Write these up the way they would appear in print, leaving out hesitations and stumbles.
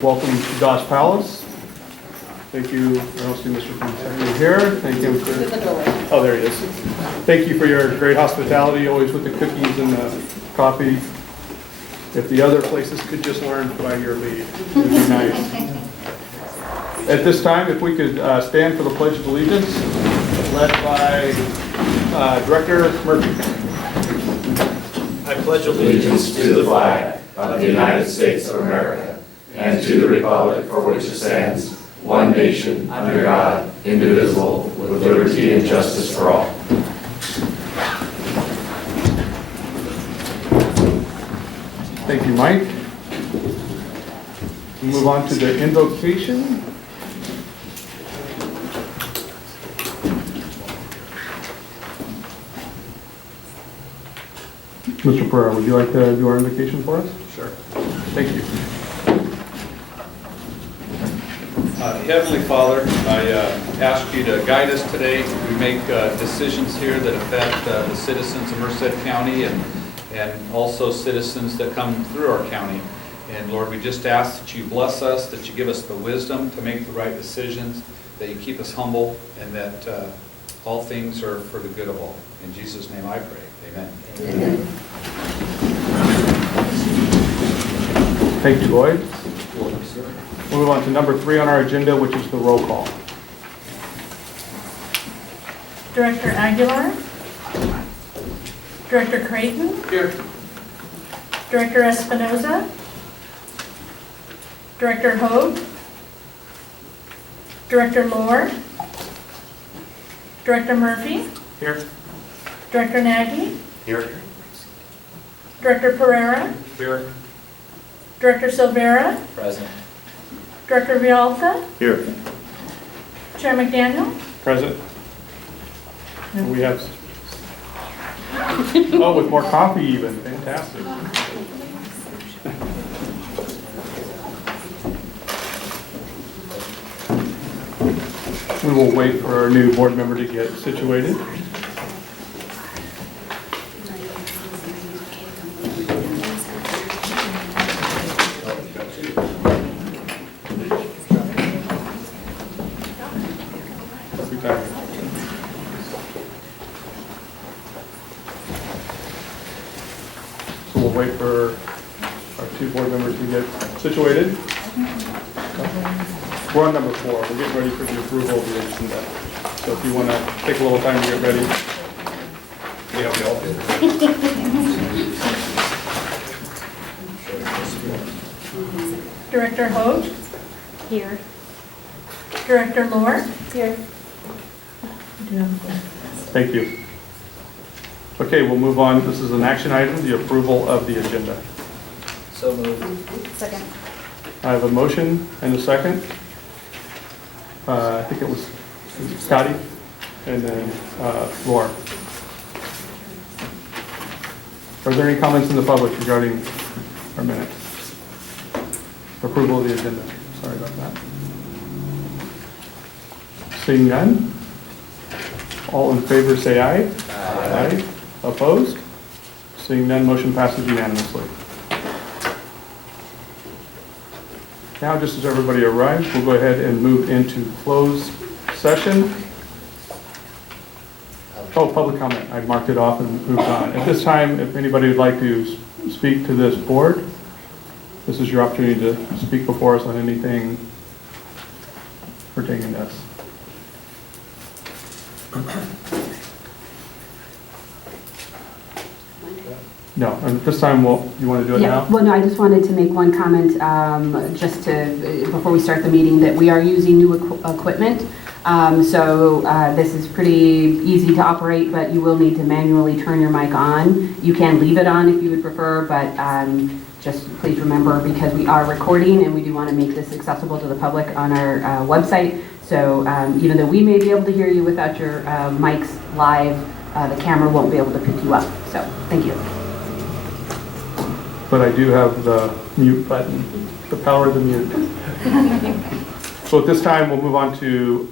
Welcome to Palos. Thank you. I don't see Mr. Fonseca here. Thank him for. Oh, there he is. Thank you for your great hospitality, always with the cookies and the coffee. If the other places could just learn by your lead, it would be nice. At this time, if we could stand for the Pledge of Allegiance, led by Director Murphy. I pledge allegiance to the flag of the United States of America and to the republic for which it stands, one nation, under God, indivisible, with liberty and justice for all. Thank you, Mike. We'll move on to the invocation. Mr. Pereira, would you like to do our invocation for us? Sure. Thank you. Heavenly Father, I ask you to guide us today. We make decisions here that affect the citizens of Merced County and also citizens that come through our county. And Lord, we just ask that you bless us, that you give us the wisdom to make the right decisions, that you keep us humble, and that all things are for the good of all. In Jesus' name I pray. Amen. Amen. Thank you, Lloyd. We'll move on to number 3 on our agenda, which is the roll call. Director Aguilar. Director Creighton. Here. Director Espinoza. Director Hogue. Director Lohr. Director Murphy. Here. Director Nagy. Here. Director Pereira. Here. Director Silvera. Present. Director Vialta. Here. Chair McDaniel. Present. And we have, oh, with more coffee even. Fantastic. We will wait for our new board member to get situated. So we'll wait for our 2 board members to get situated. We're on number 4. We're getting ready for the approval of the agenda. So if you want to take a little time to get ready. Yeah, we all did. Director Hogue. Here. Director Lohr. Here. Thank you. Okay, we'll move on. This is an action item, the approval of the agenda. So moved. Second. I have a motion and a second. I think it was Scotty and then Laura. Are there any comments in the public regarding our minutes? Approval of the agenda. Sorry about that. Seeing none? All in favor say aye. Aye. Opposed? Seeing none, motion passes unanimously. Now, just as everybody arrives, we'll go ahead and move into closed session. Oh, public comment. I marked it off and moved on. At this time, if anybody would like to speak to this board, this is your opportunity to speak before us on anything pertaining to us. No, and at this time, you want to do it now? Well, no, I just wanted to make one comment before we start the meeting, that we are using new equipment. So this is pretty easy to operate, but you will need to manually turn your mic on. You can leave it on if you would prefer, but just please remember, because we are recording and we do want to make this accessible to the public on our website. So even though we may be able to hear you without your mics live, the camera won't be able to pick you up. So thank you. But I do have the mute button, the power of the mute. So at this time, we'll move on to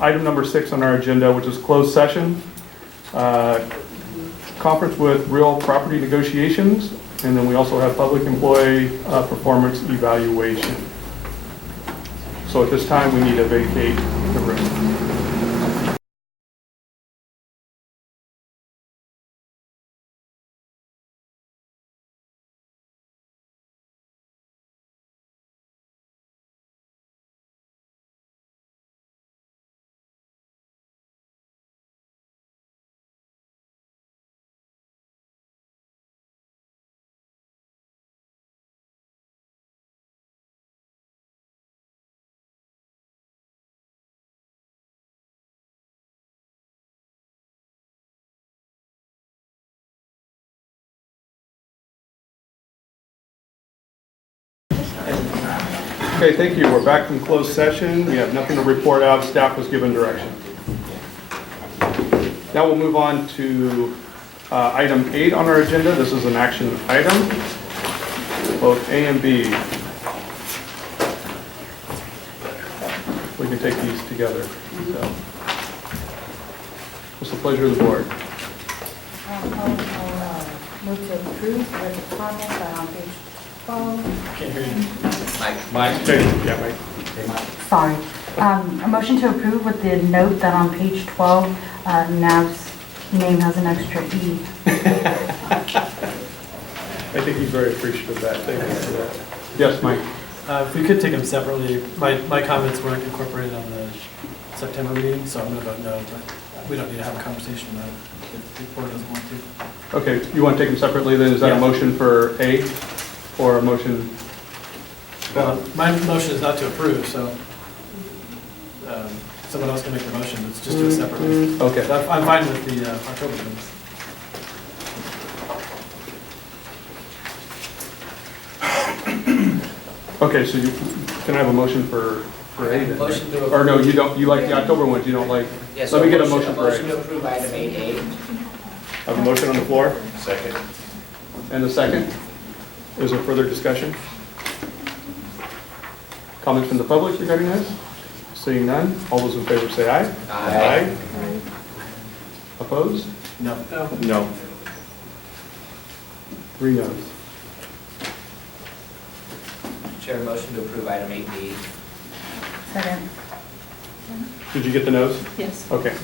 item number 6 on our agenda, which is closed session. Conference with real property negotiations, and then we also have public employee performance evaluation. So at this time, we need to vacate the room. Okay, thank you. We're back from closed session. We have nothing to report out. Staff was given direction. Now we'll move on to item 8 on our agenda. This is an action item, both A and B. We can take these together. So, what's the pleasure of the board? I'll move to approve with the comment on page 12. Can't hear you. Mike? Okay, yeah, Mike. Sorry. A motion to approve with the note that on page 12, Nav's name has an extra E. I think he's very appreciative of that. Thank you for that. Yes, Mike? If we could take them separately, my comments weren't incorporated on the September meeting, so I'm going to vote no, but we don't need to have a conversation about it if the board doesn't want to. Okay, you want to take them separately then? Is that a Yeah. motion for A or a motion? My motion is not to approve, so someone else can make the motion, let's just do it separately. Okay. But I'm fine with the October minutes. Okay, so can I have a motion for A then? Motion to Or no, you don't, you like the October ones, you don't like? Yes, Let me get a motion for motion A. to approve item 8A. I have a motion on the floor Second. and a second. Is there further discussion? Comments from the public regarding this? Seeing none, all those in favor say aye. Aye. Opposed? No. No. 3 noes. Chair, motion to approve item 8B. Second. Did you get the noes? Yes. Okay.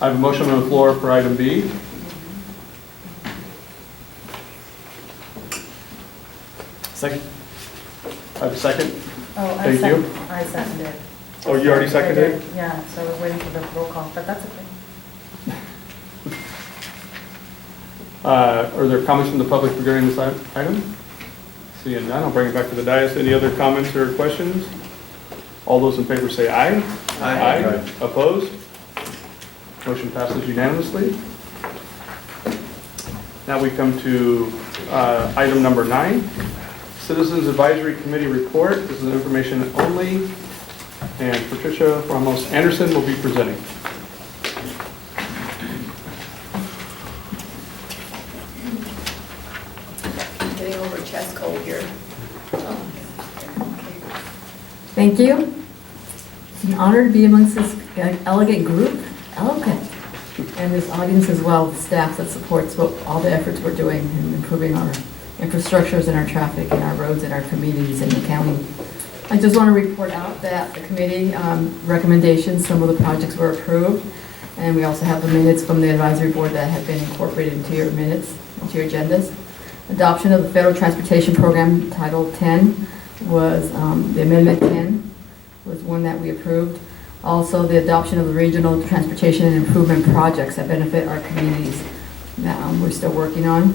I have a motion on the floor for item B. Second? I have a second. Oh, Thank you. I seconded. Oh, you already seconded? Yeah, so I was waiting for the roll call, but that's okay. Are there comments from the public regarding this item? Seeing none, I'll bring it back to the dais. Any other comments or questions? All those in favor say aye. Aye. Opposed? Motion passes unanimously. Now we come to item number 9, Citizens Advisory Committee Report. This is information only, and Patricia Ramos Anderson will be presenting. Getting over a chest cold here. Thank you. It's an honor to be amongst this elegant group, and this audience as well, the staff that supports all the efforts we're doing in improving our infrastructures and our traffic and our roads and our communities in the county. I just want to report out that the committee recommendations, some of the projects were approved, and we also have the minutes from the advisory board that have been incorporated into your minutes, into your agendas. Adoption of the Federal Transportation Program Title 10 was, the Amendment 10 was one that we approved. Also, the adoption of the regional transportation and improvement projects that benefit our communities that we're still working on.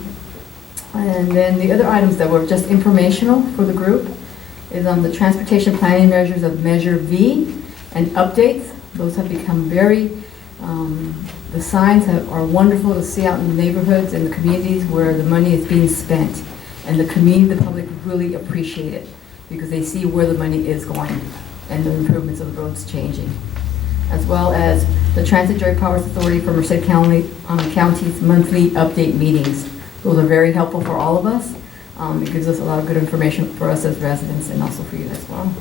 And then the other items that were just informational for the group is on the transportation planning measures of Measure V and updates. Those have become very, the signs are wonderful to see out in the neighborhoods and the communities where the money is being spent. And the community, the public really appreciate it because they see where the money is going and the improvements of the roads changing. As well as the Transit Joint Powers Authority for Merced County on the county's monthly update meetings. Those are very helpful for all of us. It gives us a lot of good information for us as residents and also for you as well.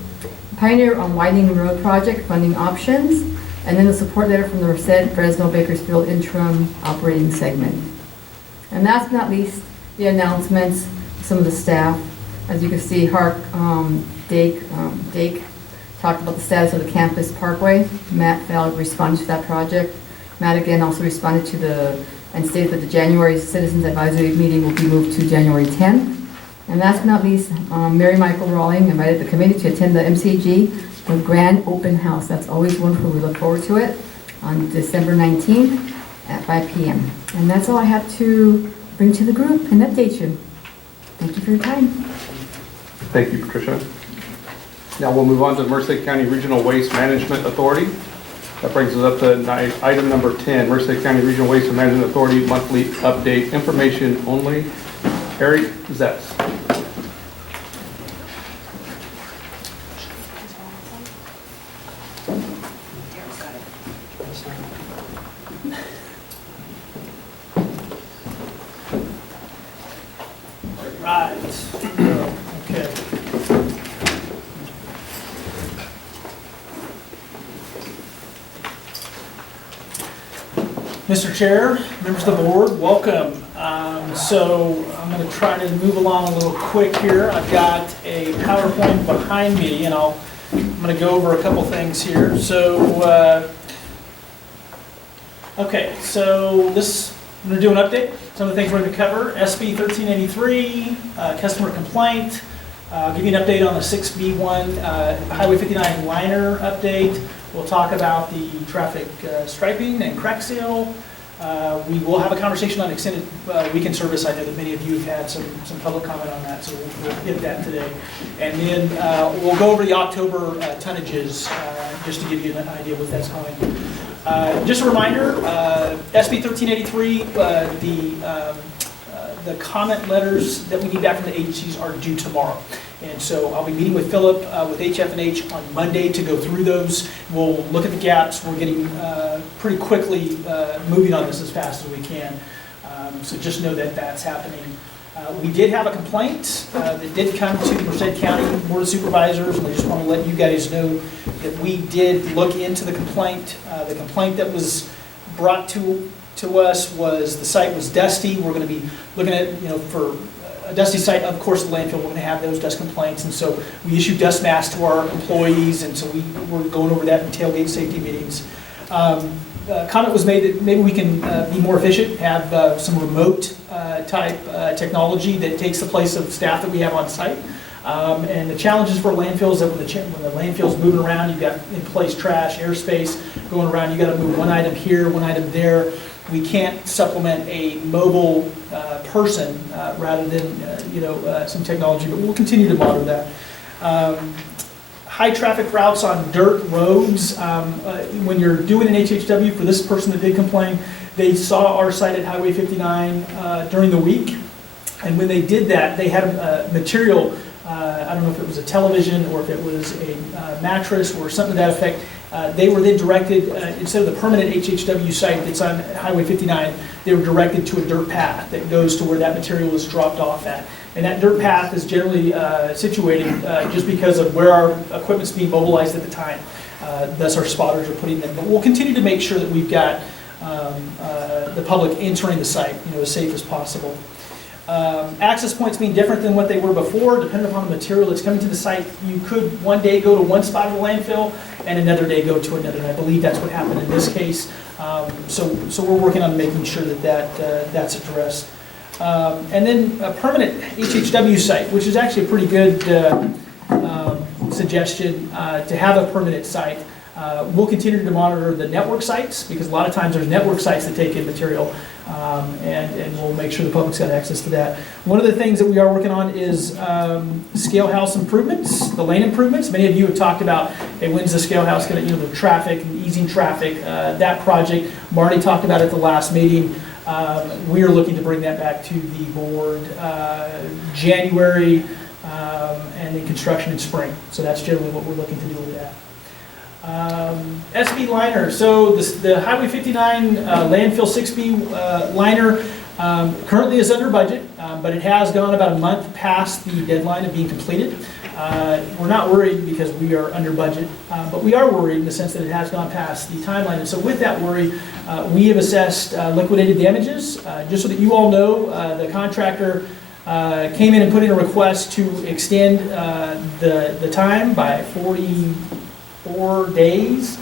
Pioneer on Widening Road Project funding options, and then the support letter from the Merced Fresno Bakersfield interim operating segment. And last but not least, the announcements, some of the staff. As you can see, Dake talked about the status of the campus parkway. Matt Fowler responded to that project. Matt again also responded to and stated that the January Citizens Advisory meeting will be moved to January 10th. And last but not least, Mary Michael Rawling invited the committee to attend the MCAG, the grand open house. That's always wonderful. We look forward to it on December 19th at 5 p.m. And that's all I have to bring to the group and update you. Thank you for your time. Thank you, Patricia. Now we'll move on to the Merced County Regional Waste Management Authority. That brings us up to item number 10, Merced County Regional Waste Management Authority monthly update, information only. Eric Zetz. Right. Okay. Mr. Chair, members of the board, welcome. So I'm going to try to move along a little quick here. I've got a PowerPoint behind me, and I'm going to go over a couple things here. So, okay, so this, I'm going to do an update. Some of the things we're going to cover, SB 1383, customer complaint. I'll give you an update on the 6B1 Highway 59 liner update. We'll talk about the traffic striping and crack seal. We will have a conversation on extended weekend service. I know that many of you have had some public comment on that, so we'll hit that today. And then we'll go over the October tonnages just to give you an idea of what that's going. Just a reminder, SB 1383, the comment letters that we need back from the agencies are due tomorrow. And so I'll be meeting with Philip with HF&H on Monday to go through those. We'll look at the gaps. We're getting pretty quickly moving on this as fast as we can. So just know that that's happening. We did have a complaint that did come to the Merced County Board of Supervisors, and I just want to let you guys know that we did look into the complaint. The complaint that was brought to us was the site was dusty. We're going to be looking at, for a dusty site, of course, the landfill, we're going to have those dust complaints, and so we issued dust masks to our employees, and so we're going over that in tailgate safety meetings. Comment was made that maybe we can be more efficient, have some remote type technology that takes the place of staff that we have on site. And the challenges for landfills that when the landfill's moving around, you've got in place trash, airspace going around, you got to move one item here, one item there. We can't supplement a mobile person rather than some technology, but we'll continue to monitor that. High traffic routes on dirt roads. When you're doing an HHW, for this person that did complain, they saw our site at Highway 59 during the week, and when they did that, they had material. I don't know if it was a television or if it was a mattress or something to that effect. They were then directed, instead of the permanent HHW site that's on Highway 59, they were directed to a dirt path that goes to where that material was dropped off at. And that dirt path is generally situated just because of where our equipment's being mobilized at the time. Thus our spotters are putting them. But we'll continue to make sure that we've got the public entering the site as safe as possible. Access points being different than what they were before, depending upon the material that's coming to the site. You could one day go to one spot of the landfill and another day go to another, and I believe that's what happened in this case. So we're working on making sure that that's addressed. And then a permanent HHW site, which is actually a pretty good suggestion to have a permanent site. We'll continue to monitor the network sites because a lot of times there's network sites that take in material, and we'll make sure the public's got access to that. One of the things that we are working on is scale house improvements, the lane improvements. Many of you have talked about, hey, when's the scale house going to, the traffic and easing traffic, that project. Marty talked about it at the last meeting. We are looking to bring that back to the board January, and then construction in spring. So that's generally what we're looking to do with that. SB liner. So the Highway 59 landfill 6B liner currently is under budget, but it has gone about a month past the deadline of being completed. We're not worried because we are under budget, but we are worried in the sense that it has gone past the timeline. And so with that worry, we have assessed liquidated damages. Just so that you all know, the contractor came in and put in a request to extend the time by 4 days.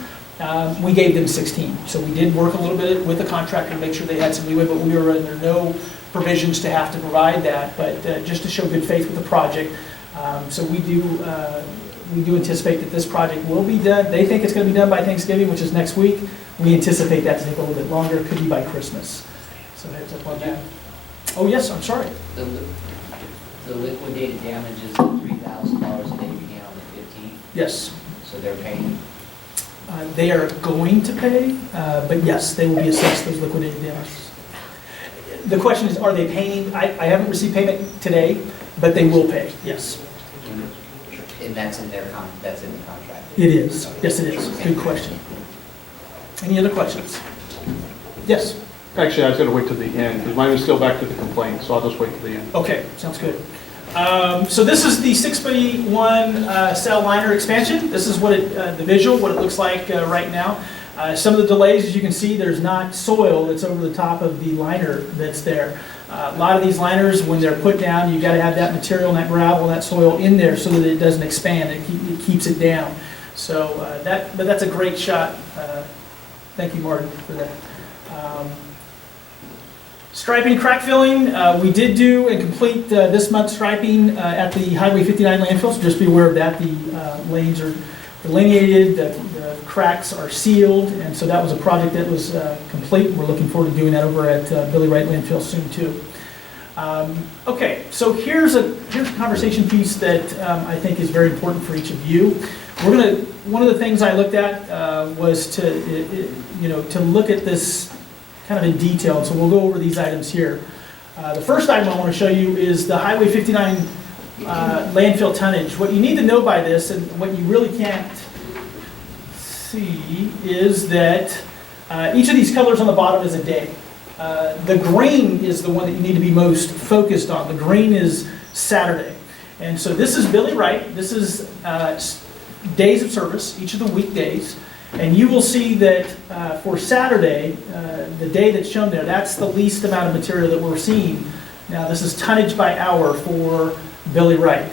We gave them 16. So we did work a little bit with the contractor to make sure they had some leeway, but we were under no provisions to have to provide that, but just to show good faith with the project. So we do anticipate that this project will be done. They think it's going to be done by Thanksgiving, which is next week. We anticipate that to take a little bit longer. It could be by Christmas. So heads up on that. Oh, yes, I'm sorry. The liquidated damages of $3,000 a day began on the 15th, Yes. so they're paying. They are going to pay, but yes, they will be assessed those liquidated damages. The question is, are they paying? I haven't received payment today, but they will pay, yes. And that's in that's in the contract. It is. Yes, it is. Good question. Any other questions? Yes. Actually, I was going to wait till the end, because mine is still back to the complaint, so I'll just wait till the end. Okay, sounds good. So this is the 6x1 cell liner expansion. This is what the visual, what it looks like right now. Some of the delays, as you can see, there's not soil that's over the top of the liner that's there. A lot of these liners, when they're put down, you got to have that material and that gravel, that soil in there so that it doesn't expand. It keeps it down. So but that's a great shot. Thank you, Martin, for that. Striping, crack filling, we did do and complete this month's striping at the Highway 59 landfill, so just be aware of that. The lanes are delineated, the cracks are sealed, and so that was a project that was complete. We're looking forward to doing that over at Billy Wright landfill soon too. Okay, so here's a conversation piece that I think is very important for each of you. One of the things I looked at was to look at this kind of in detail, so we'll go over these items here. The first item I want to show you is the Highway 59 landfill tonnage. What you need to know by this, and what you really can't see, is that each of these colors on the bottom is a day. The green is the one that you need to be most focused on. The green is Saturday. And so this is Billy Wright. This is days of service, each of the weekdays. And you will see that for Saturday, the day that's shown there, that's the least amount of material that we're seeing. Now, this is tonnage by hour for Billy Wright.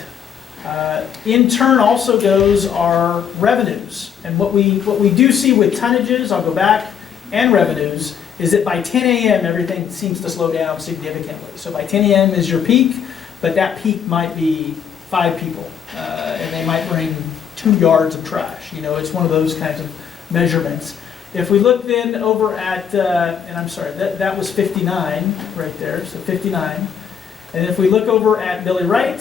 In turn also goes our revenues. And what we do see with tonnages, I'll go back, and revenues, is that by 10 a.m. everything seems to slow down significantly. So by 10 a.m. is your peak, but that peak might be 5 people, and they might bring 2 yards of trash. It's one of those kinds of measurements. If we look then over at, and I'm sorry, that was 59 right there, so 59. And if we look over at Billy Wright,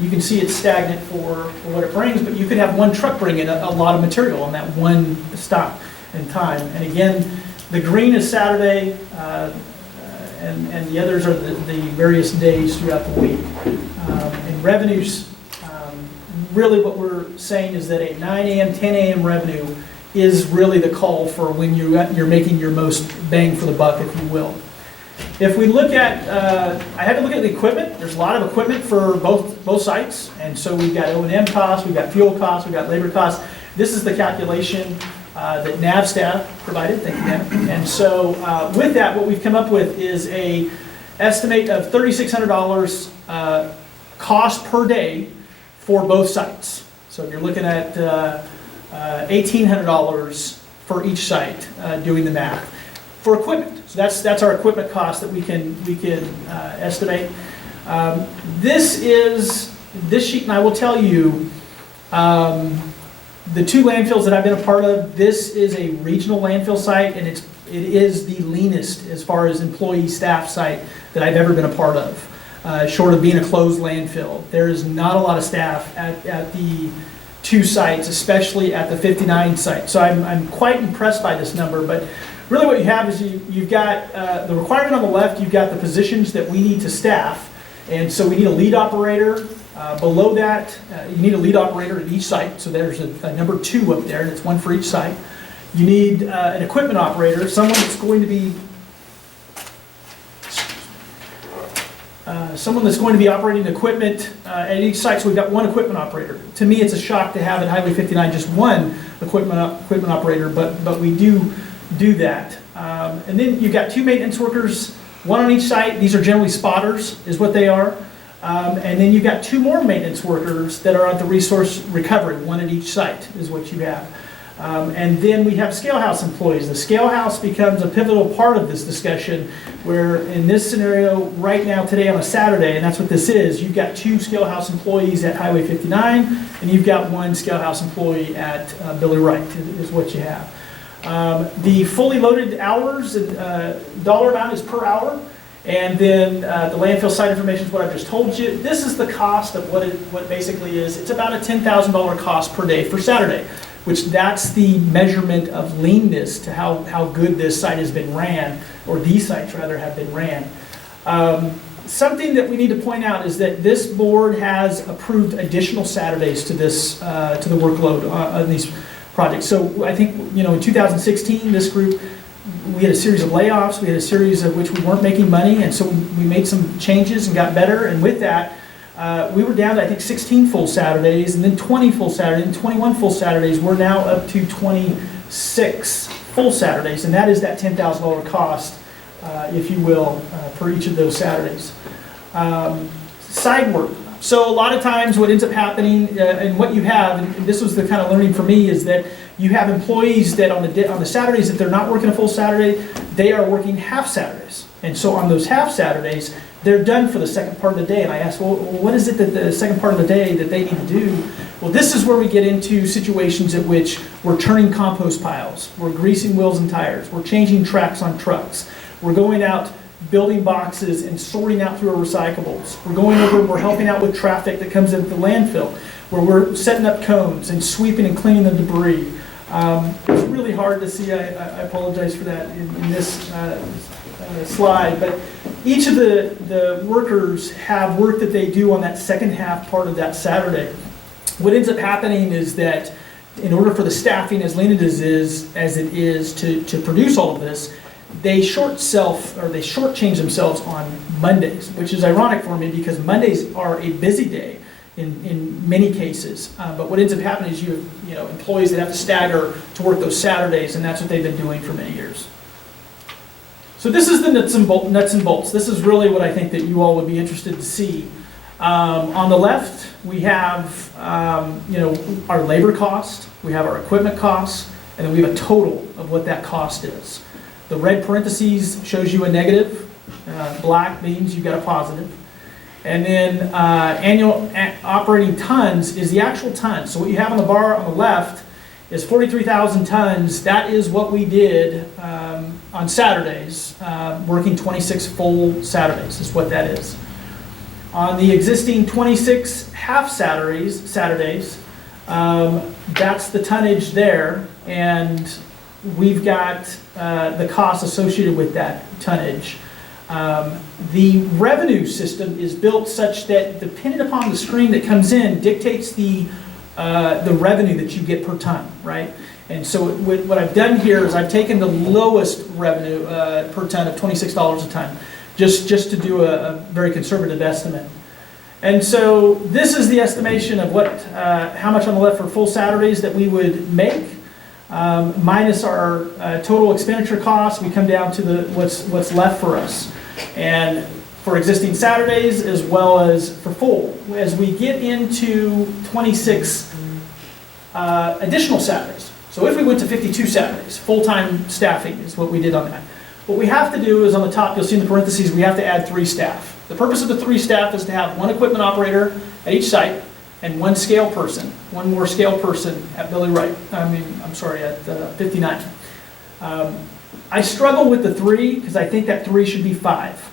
you can see it's stagnant for what it brings, but you could have one truck bring in a lot of material on that one stop in time. And again, the green is Saturday, and the others are the various days throughout the week. And revenues, really what we're saying is that a 9 a.m., 10 a.m. revenue is really the call for when you're making your most bang for the buck, if you will. If we look at, I had to look at the equipment. There's a lot of equipment for both sites, and so we've got O&M costs, we've got fuel costs, we've got labor costs. This is the calculation that NAV staff provided. Thank you, NAV. And so with that, what we've come up with is a estimate of $3,600 cost per day for both sites. So if you're looking at $1,800 for each site, doing the math for equipment. So that's our equipment cost that we can estimate. This sheet, and I will tell you, the 2 landfills that I've been a part of, this is a regional landfill site, and it is the leanest as far as employee staff site that I've ever been a part of. Short of being a closed landfill, there is not a lot of staff at the 2 sites, especially at the 59 site. So I'm quite impressed by this number, but really what you have is you've got the requirement on the left, you've got the positions that we need to staff, and so we need a lead operator. Below that, you need a lead operator at each site, so there's a number 2 up there, and it's 1 for each site. You need an equipment operator, someone that's going to be operating equipment at each site. So we've got 1 equipment operator. To me, it's a shock to have at Highway 59 just 1 equipment operator, but we do that. And then you've got 2 maintenance workers, 1 on each site. These are generally spotters, is what they are. And then you've got 2 more maintenance workers that are at the resource recovery, 1 at each site is what you have. And then we have scale house employees. The scale house becomes a pivotal part of this discussion, where in this scenario, right now, today on a Saturday, and that's what this is, you've got 2 scale house employees at Highway 59, and you've got 1 scale house employee at Billy Wright is what you have. The fully loaded hours, dollar amount is per hour. And then the landfill site information is what I've just told you. This is the cost of what it basically is. It's about a $10,000 cost per day for Saturday, which that's the measurement of leanness to how good this site has been ran, or these sites rather have been ran. Something that we need to point out is that this board has approved additional Saturdays to this to the workload on these projects. So I think, in 2016, this group, we had a series of layoffs, we had a series of which we weren't making money, and so we made some changes and got better, and with that, we were down to, I think, 16 full Saturdays, and then 20 full Saturdays, and 21 full Saturdays. We're now up to 26 full Saturdays, and that is that $10,000 cost, if you will, for each of those Saturdays. Side work. So a lot of times what ends up happening, and what you have, and this was the kind of learning for me, is that you have employees that on the Saturdays that they're not working a full Saturday, they are working half Saturdays. And so on those half Saturdays, they're done for the second part of the day. And I asked, well, what is it that the second part of the day that they need to do? Well, this is where we get into situations at which we're turning compost piles, we're greasing wheels and tires, we're changing tracks on trucks, we're going out building boxes and sorting out through our recyclables. We're helping out with traffic that comes into the landfill, where we're setting up cones and sweeping and cleaning the debris. It's really hard to see, I apologize for that in this slide, but each of the workers have work that they do on that second half part of that Saturday. What ends up happening is that in order for the staffing, as lean as it is to produce all of this, they shortchange themselves on Mondays, which is ironic for me because Mondays are a busy day in many cases. But what ends up happening is you have employees that have to stagger to work those Saturdays, and that's what they've been doing for many years. So this is the nuts and bolts. This is really what I think that you all would be interested to see. On the left, we have our labor cost, we have our equipment costs, and then we have a total of what that cost is. The red parentheses shows you a negative, black means you've got a positive. And then annual operating tons is the actual tons. So what you have on the bar on the left is 43,000 tons. That is what we did on Saturdays, working 26 full Saturdays is what that is. On the existing 26 half Saturdays, that's the tonnage there, and we've got the costs associated with that tonnage. The revenue system is built such that depending upon the stream that comes in dictates the revenue that you get per ton, right? And so what I've done here is I've taken the lowest revenue per ton of $26 a ton, just to do a very conservative estimate. And so this is the estimation of how much on the left for full Saturdays that we would make. Minus our total expenditure costs, we come down to what's left for us. And for existing Saturdays as well as for full. As we get into 26 additional Saturdays, so if we went to 52 Saturdays, full-time staffing is what we did on that. What we have to do is on the top, you'll see in the parentheses, we have to add 3 staff. The purpose of the 3 staff is to have 1 equipment operator at each site, and 1 scale person, 1 more scale person at Billy Wright, at 59. I struggle with the 3 because I think that 3 should be 5.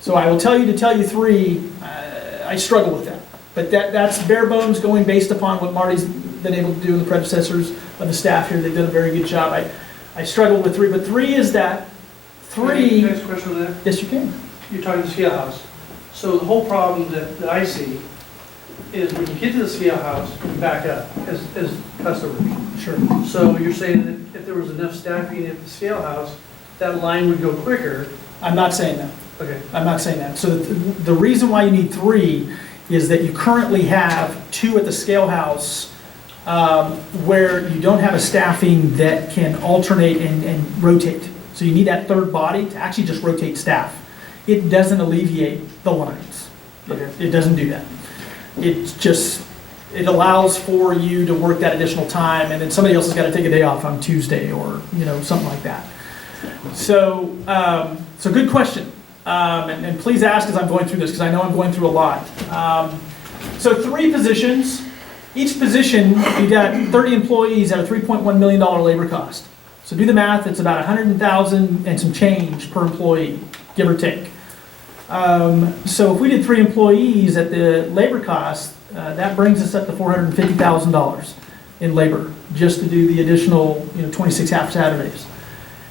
So I will tell you 3, I struggle with that. But that's bare bones going based upon what Marty's been able to do and the predecessors of the staff here. They've done a very good job. I struggled with 3, but 3 is that 3. Next question on that. Yes, you can. You're talking the scale house. So the whole problem that I see is when you get to the scale house, you back up as customers. Sure. So you're saying that if there was enough staffing at the scale house, that line would go quicker. I'm not saying that. Okay. I'm not saying that. So the reason why you need 3 is that you currently have 2 at the scale house where you don't have a staffing that can alternate and rotate. So you need that third body to actually just rotate staff. It doesn't alleviate the lines. It doesn't do that. It's just, it allows for you to work that additional time, and then somebody else has got to take a day off on Tuesday or, something like that. So, so good question. And please ask as I'm going through this, because I know I'm going through a lot. So 3 positions. Each position, you got 30 employees at a $3.1 million labor cost. So do the math, it's about $100,000 and some change per employee, give or take. So if we did 3 employees at the labor cost, that brings us up to $450,000 in labor, just to do the additional, 26 half Saturdays.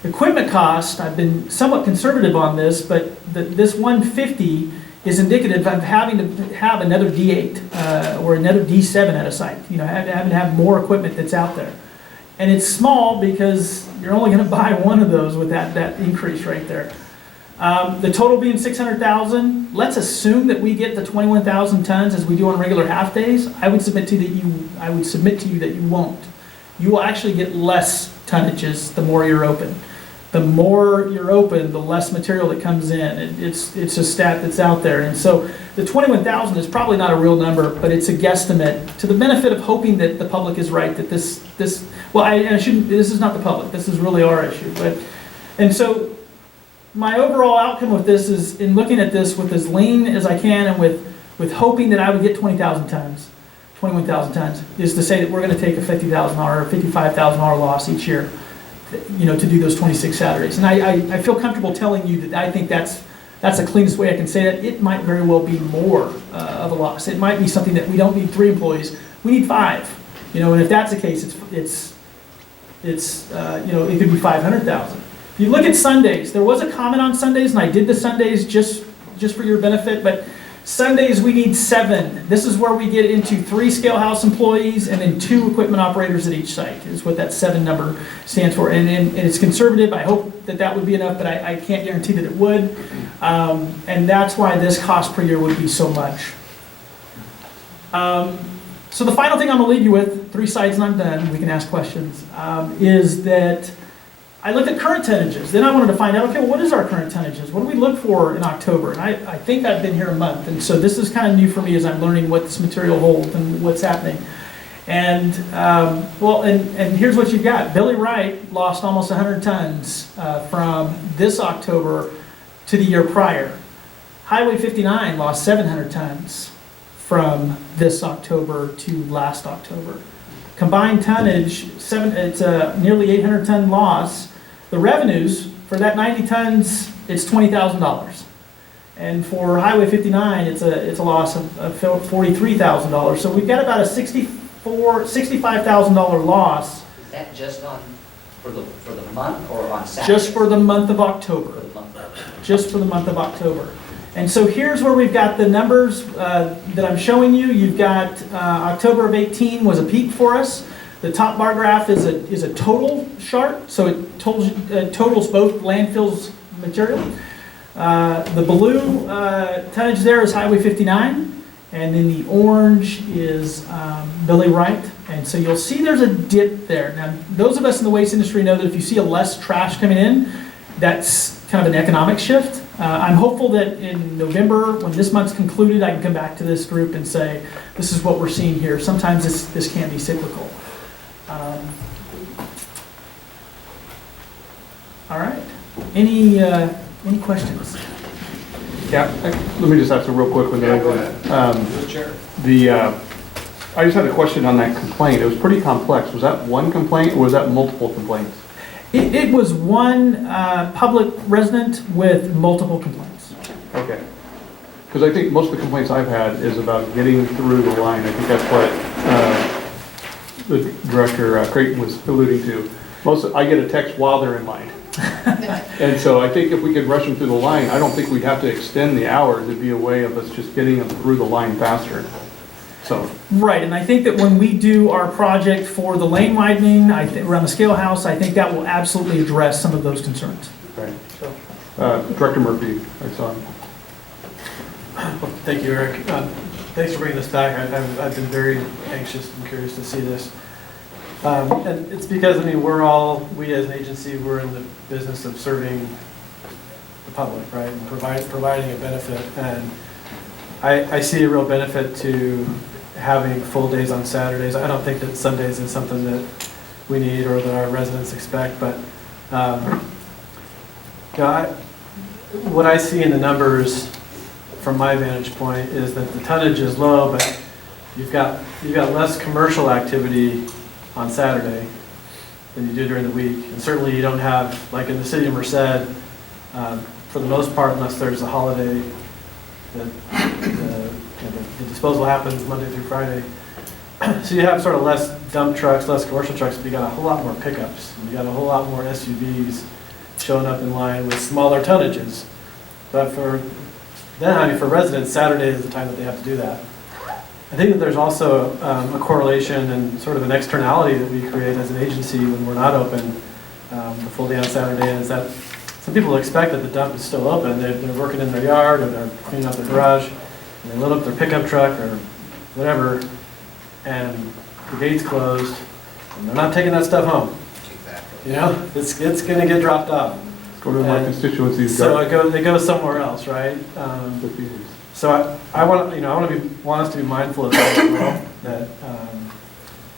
Equipment cost, I've been somewhat conservative on this, but this 150 is indicative of having to have another D8 or another D7 at a site. Having to have more equipment that's out there. And it's small because you're only going to buy one of those with that increase right there. The total being 600,000. Let's assume that we get the 21,000 tons as we do on regular half days. I would submit to you that you won't. You will actually get less tonnages the more you're open. The more you're open, the less material that comes in. It's a stat that's out there. And so the 21,000 is probably not a real number, but it's a guesstimate to the benefit of hoping that the public is right, that this is not the public, this is really our issue. And so my overall outcome with this is, in looking at this with as lean as I can and with hoping that I would get 21,000 tons, is to say that we're going to take a $50,000 or $55,000 loss each year, to do those 26 Saturdays. And I feel comfortable telling you that I think that's the cleanest way I can say that. It might very well be more of a loss. It might be something that we don't need 3 employees, we need 5. And if that's the case, it could be 500,000. If you look at Sundays, there was a comment on Sundays, and I did the Sundays just for your benefit, but Sundays we need 7. This is where we get into 3 scale house employees and then 2 equipment operators at each site, is what that 7 number stands for. And it's conservative. I hope that would be enough, but I can't guarantee that it would. And that's why this cost per year would be so much. So the final thing I'm going to leave you with, 3 slides and I'm done, we can ask questions, is that I looked at current tonnages. Then I wanted to find out, okay, well, what is our current tonnages? What do we look for in October? And I think I've been here a month, and so this is kind of new for me as I'm learning what this material holds and what's happening. And and here's what you've got. Billy Wright lost almost 100 tons from this October to the year prior. Highway 59 lost 700 tons from this October to last October. Combined tonnage, it's a nearly 800 ton loss. The revenues for that 90 tons, it's $20,000. And for Highway 59, it's a loss of $43,000. So we've got about a $65,000 loss. Is that just for the month or on Saturday? Just for the month of October. For the month of October. Just for the month of October. And so here's where we've got the numbers that I'm showing you. You've got October of 18 was a peak for us. The top bar graph is a total chart, so it totals both landfills material. The blue tonnage there is Highway 59, and then the orange is Billy Wright. And so you'll see there's a dip there. Now, those of us in the waste industry know that if you see a less trash coming in, that's kind of an economic shift. I'm hopeful that in November, when this month's concluded, I can come back to this group and say, this is what we're seeing here. Sometimes this can be cyclical. All right. Any questions? Yeah, let me just ask a real quick one. Go ahead. I just had a question on that complaint. It was pretty complex. Was that one complaint or was that multiple complaints? It was one public resident with multiple complaints. Okay. Because I think most of the complaints I've had is about getting through the line. I think that's what the Director Creighton was alluding to. I get a text while they're in line. And so I think if we could rush them through the line, I don't think we'd have to extend the hours. It'd be a way of us just getting them through the line faster. So. Right, and I think that when we do our project for the lane widening, around the scale house, I think that will absolutely address some of those concerns. Right. So, Director Murphy, I saw him. Thank you, Eric. Thanks for bringing this back. I've been very anxious and curious to see this. And it's because, we as an agency, we're in the business of serving the public, right? And providing a benefit. And I see a real benefit to having full days on Saturdays. I don't think that Sundays is something that we need or that our residents expect, but you know, what I see in the numbers from my vantage point is that the tonnage is low, but you've got less commercial activity on Saturday than you do during the week. And certainly you don't have, like in the city of Merced, for the most part, unless there's a holiday, the disposal happens Monday through Friday. So you have sort of less dump trucks, less commercial trucks, but you got a whole lot more pickups. You got a whole lot more SUVs showing up in line with smaller tonnages. But for them, I mean, for residents, Saturday is the time that they have to do that. I think that there's also a correlation and sort of an externality that we create as an agency when we're not open the full day on Saturday, is that some people expect that the dump is still open. They're working in their yard or they're cleaning up their garage, and they load up their pickup truck or whatever, and the gate's closed, and they're not taking that stuff home. Exactly. You know, it's going to get dropped off. Go to my constituencies. So they go somewhere else, right? So I want us to be mindful of that as well, that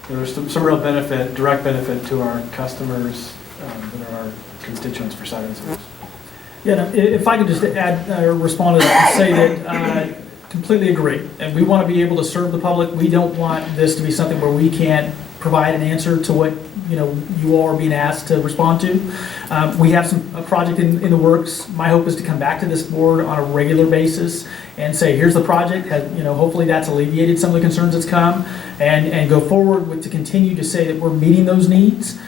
there's some real benefit, direct benefit to our customers that are our constituents for Saturday service. Yeah, no, if I could just add or respond to that and say that I completely agree. And we want to be able to serve the public. We don't want this to be something where we can't provide an answer to what you all are being asked to respond to. We have a project in the works. My hope is to come back to this board on a regular basis and say, here's the project. Hopefully that's alleviated some of the concerns that's come, and go forward with to continue to say that we're meeting those needs.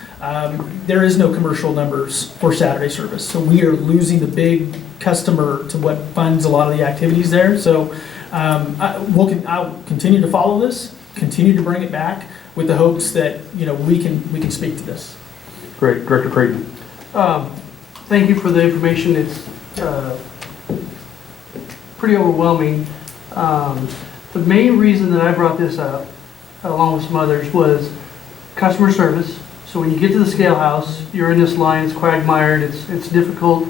There is no commercial numbers for Saturday service, so we are losing the big customer to what funds a lot of the activities there. So I'll continue to follow this, continue to bring it back, with the hopes that we can speak to this. Great, Director Creighton. Thank you for the information. It's pretty overwhelming. The main reason that I brought this up, along with some others, was customer service. So when you get to the scale house, you're in this line, it's quagmired, it's difficult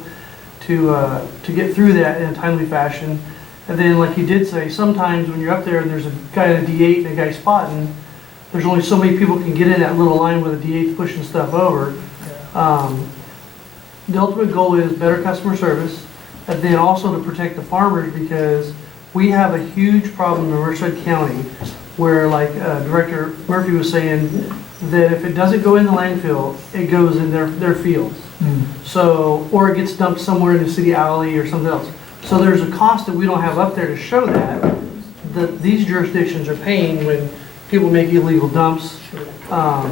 to get through that in a timely fashion. And then, like you did say, sometimes when you're up there and there's a guy at a D8 and a guy spotting, there's only so many people can get in that little line with a D8 pushing stuff over. The ultimate goal is better customer service, and then also to protect the farmers, because we have a huge problem in Merced County where, like Director Murphy was saying, that if it doesn't go in the landfill, it goes in their fields. So, or it gets dumped somewhere in the city alley or something else. So there's a cost that we don't have up there to show that these jurisdictions are paying when people make illegal dumps. I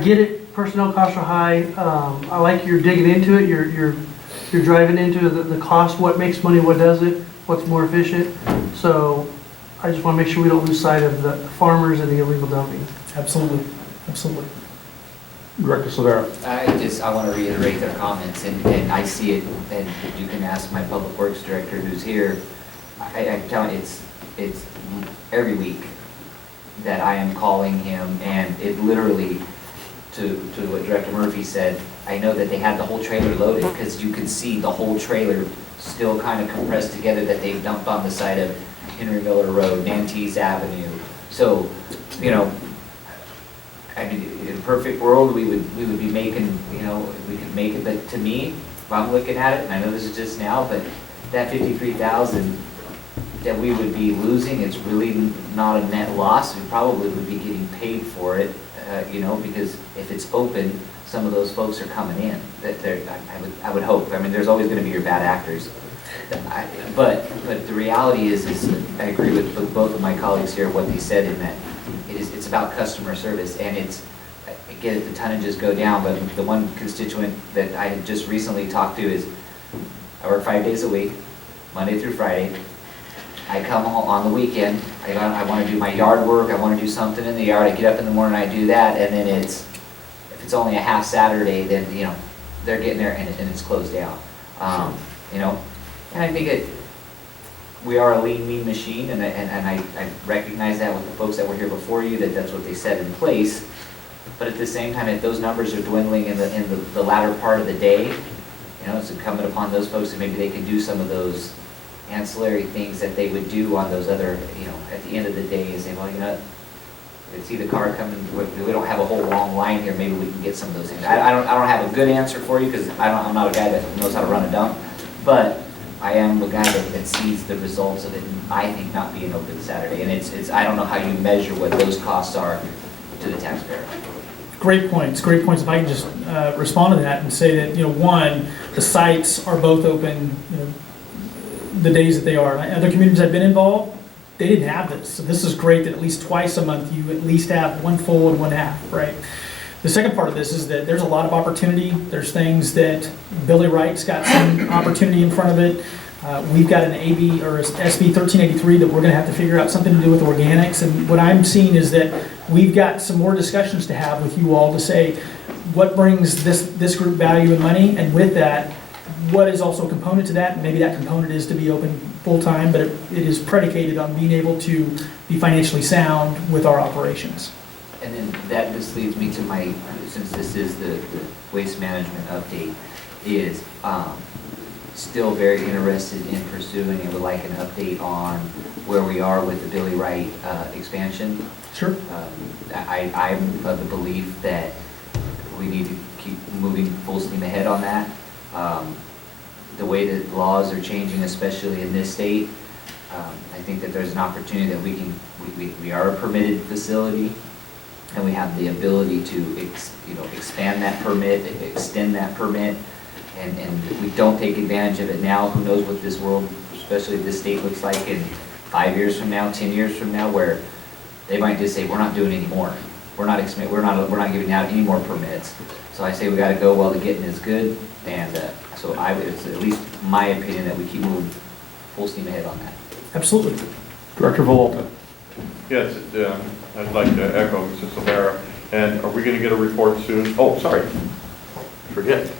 get it, personnel costs are high. I like you're digging into it, you're driving into the cost, what makes money, what doesn't, what's more efficient. So I just want to make sure we don't lose sight of the farmers and the illegal dumping. Absolutely, absolutely. Director Silvera. I want to reiterate their comments, and I see it, and you can ask my Public Works Director who's here. I tell you, it's every week that I am calling him, and it literally, to what Director Murphy said, I know that they had the whole trailer loaded, because you can see the whole trailer still kind of compressed together that they've dumped on the side of Henry Miller Road, Nantes Avenue. So, I mean, in a perfect world, we would be making, we could make it, but to me, if I'm looking at it, and I know this is just now, but that 53,000 that we would be losing, it's really not a net loss. We probably would be getting paid for it, because if it's open, some of those folks are coming in. I would hope. I mean, there's always going to be your bad actors. But the reality is I agree with both of my colleagues here, what they said, in that it's about customer service, and I get it, the tonnages go down, but the one constituent that I had just recently talked to is, I work 5 days a week, Monday through Friday. I come home on the weekend, I want to do my yard work, I want to do something in the yard, I get up in the morning, I do that, and then if it's only a half Saturday, then, they're getting there and it's closed down. And I think we are a lean, mean machine, and I recognize that with the folks that were here before you, that's what they set in place. But at the same time, if those numbers are dwindling in the latter part of the day, it's incumbent upon those folks that maybe they can do some of those ancillary things that they would do on those other, at the end of the day, and say, well, we see the car coming, we don't have a whole long line here, maybe we can get some of those things. I don't have a good answer for you, because I'm not a guy that knows how to run a dump, but I am a guy that sees the results of it, and I think not being open Saturday, and it's I don't know how you measure what those costs are to the taxpayer. Great points. If I can just respond to that and say that, one, the sites are both open, the days that they are. Other communities I've been involved, they didn't have this. So this is great that at least twice a month you at least have one full and one half, right? The second part of this is that there's a lot of opportunity. There's things that Billy Wright's got some opportunity in front of it. We've got an AB or SB 1383 that we're going to have to figure out something to do with organics. And what I'm seeing is that we've got some more discussions to have with you all to say what brings this group value and money, and with that, what is also a component to that. And maybe that component is to be open full-time, but it is predicated on being able to be financially sound with our operations. And then this leads me to since this is the waste management update, is still very interested in pursuing and would like an update on where we are with the Billy Wright expansion. Sure. I'm of the belief that we need to keep moving full steam ahead on that. The way that laws are changing, especially in this state, I think that there's an opportunity that we are a permitted facility, and we have the ability to expand that permit, extend that permit, and if we don't take advantage of it now, who knows what this world, especially this state, looks like in 5 years from now, 10 years from now, where they might just say, we're not doing any more. We're not giving out any more permits. So I say we got to go while the getting is good, and so it's at least my opinion that we keep moving full steam ahead on that. Absolutely. Director Vololta. Yes, I'd like to echo Mrs. Silvera. And are we going to get a report soon? Oh, sorry, forget.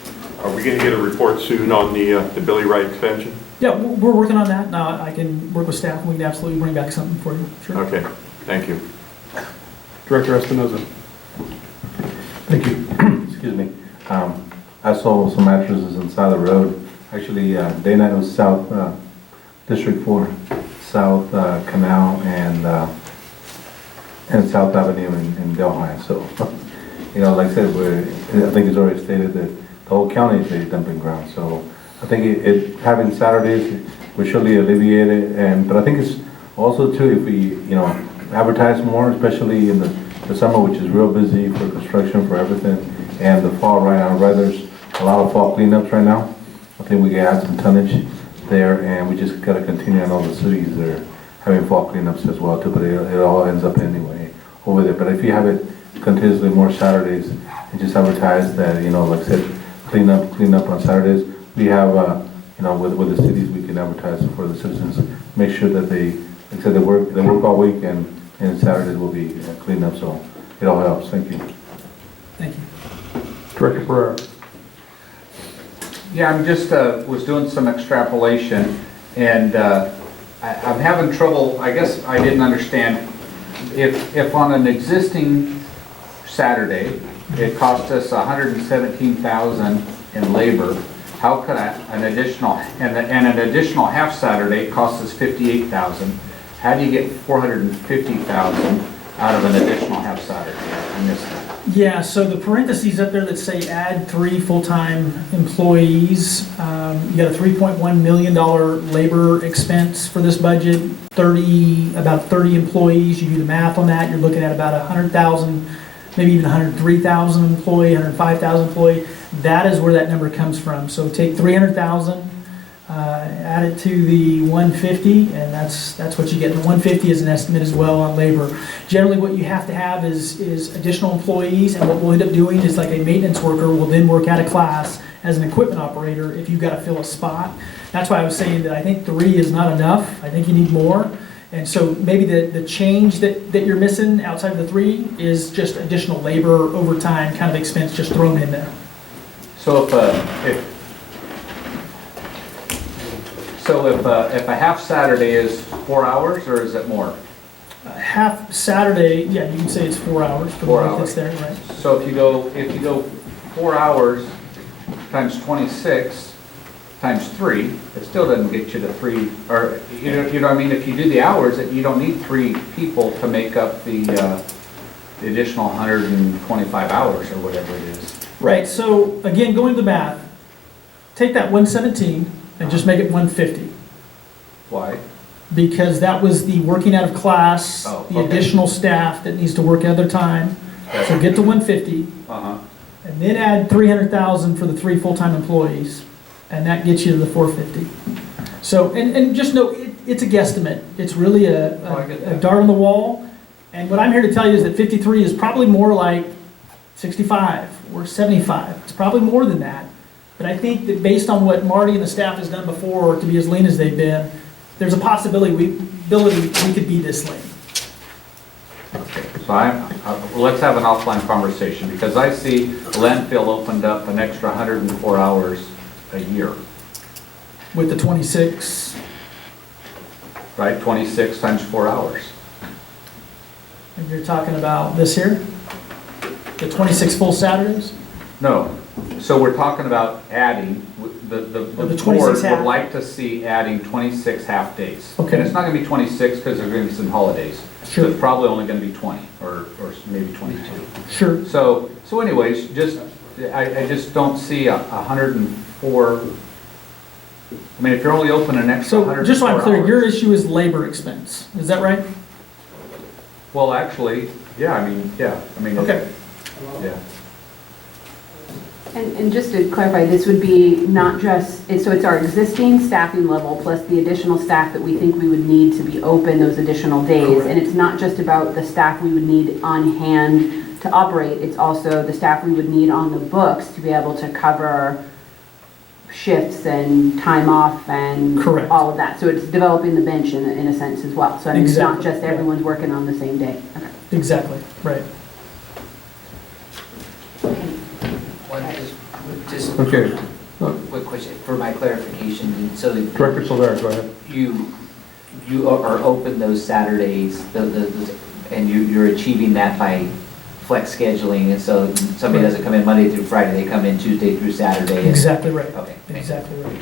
Are we going to get a report soon on the Billy Wright extension? Yeah, we're working on that. Now I can work with staff, and we can absolutely bring back something for you. Sure. Okay, thank you. Director Espinoza. Thank you. Excuse me. I saw some mattresses inside the road. Actually, Dana, it was South District 4, South Canal, and South Avenue in Delhi. So, like I said, I think it's already stated that the whole county is a dumping ground. So, I think having Saturdays will surely alleviate it. But I think it's also too, if we, advertise more, especially in the summer, which is real busy for construction, for everything, and the fall right now, there's a lot of fall cleanups right now. I think we can add some tonnage there, and we just got to continue. I know the cities are having fall cleanups as well too, but it all ends up anyway over there. But if you have it continuously more Saturdays and just advertise that, like I said, clean up on Saturdays, we have, with the cities, we can advertise for the citizens, make sure that they work all week, and Saturdays will be cleaned up, so it all helps. Thank you. Thank you. Director Pereira. Yeah, I'm just, was doing some extrapolation, and I'm having trouble, I guess I didn't understand, if on an existing Saturday, it cost us $117,000 in labor, how could an additional half Saturday cost us $58,000? How do you get $450,000 out of an additional half Saturday? I missed that. Yeah, so the parentheses up there that say add 3 full-time employees, you got a $3.1 million labor expense for this budget, about 30 employees. You do the math on that, you're looking at about 100,000, maybe even 103,000 employee, 105,000 employee. That is where that number comes from. So take 300,000, add it to the 150, and that's what you get. The 150 is an estimate as well on labor. Generally, what you have to have is additional employees, and what we'll end up doing is like a maintenance worker will then work out of class as an equipment operator if you've got to fill a spot. That's why I was saying that I think 3 is not enough. I think you need more. And so maybe the change that you're missing outside of the 3 is just additional labor, overtime kind of expense just thrown in there. So if a half Saturday is 4 hours, or is it more? Half Saturday, yeah, you can say it's 4 hours for the 4 work that's hours. there, right? So if you go 4 hours times 26, times 3, it still doesn't get you to 3, or, you know what I mean? If you do the hours, you don't need 3 people to make up the additional 125 hours or whatever it is. Right, so again, going to the math, take that 117 and just make it 150. Why? Because that was the working out of class, Oh, the okay. additional staff that needs to work other time. So get to 150, Uh-huh. and then add 300,000 for the 3 full-time employees, and that gets you to the 450. So, and just know, it's a guesstimate. It's really Oh, I get a that. dart on the wall. And what I'm here to tell you is that 53 is probably more like 65 or 75. It's probably more than that. But I think that based on what Marty and the staff has done before to be as lean as they've been, there's a possibility we could be this lean. So let's have an offline conversation, because I see landfill opened up an extra 104 hours a year, With the 26, right? 26 times 4 hours. and you're talking about this here? The 26 full Saturdays? No, so we're talking about adding, the the 26 board would half. like to see adding 26 half-days. Okay. And it's not gonna be 26 because there's gonna be some holidays. So Sure. it's probably only gonna be 20 or maybe 22. Sure. So anyways, I just don't see 104. I mean, if you're only open an extra So 104 just so I'm clear, hours- your issue is labor expense. Is that right? Well, actually, yeah, I mean, Okay. yeah. And just to clarify, this would be not just, so it's our existing staffing level plus the additional staff that we think we would need to be open those additional days. And it's not just about the staff we would need on hand to operate, it's also the staff we would need on the books to be able to cover shifts and time off and Correct. all of that. So it's developing the bench in a sense as well. So I mean, it's not Exactly. just everyone's working on the same day. Okay. Exactly, right. Just Okay, quick question for my clarification. So Director Silvera, go ahead. you are open those Saturdays, and you're achieving that by flex scheduling, and so somebody doesn't come in Monday through Friday, they come in Tuesday through Saturday. and- Exactly right. Okay. Exactly right.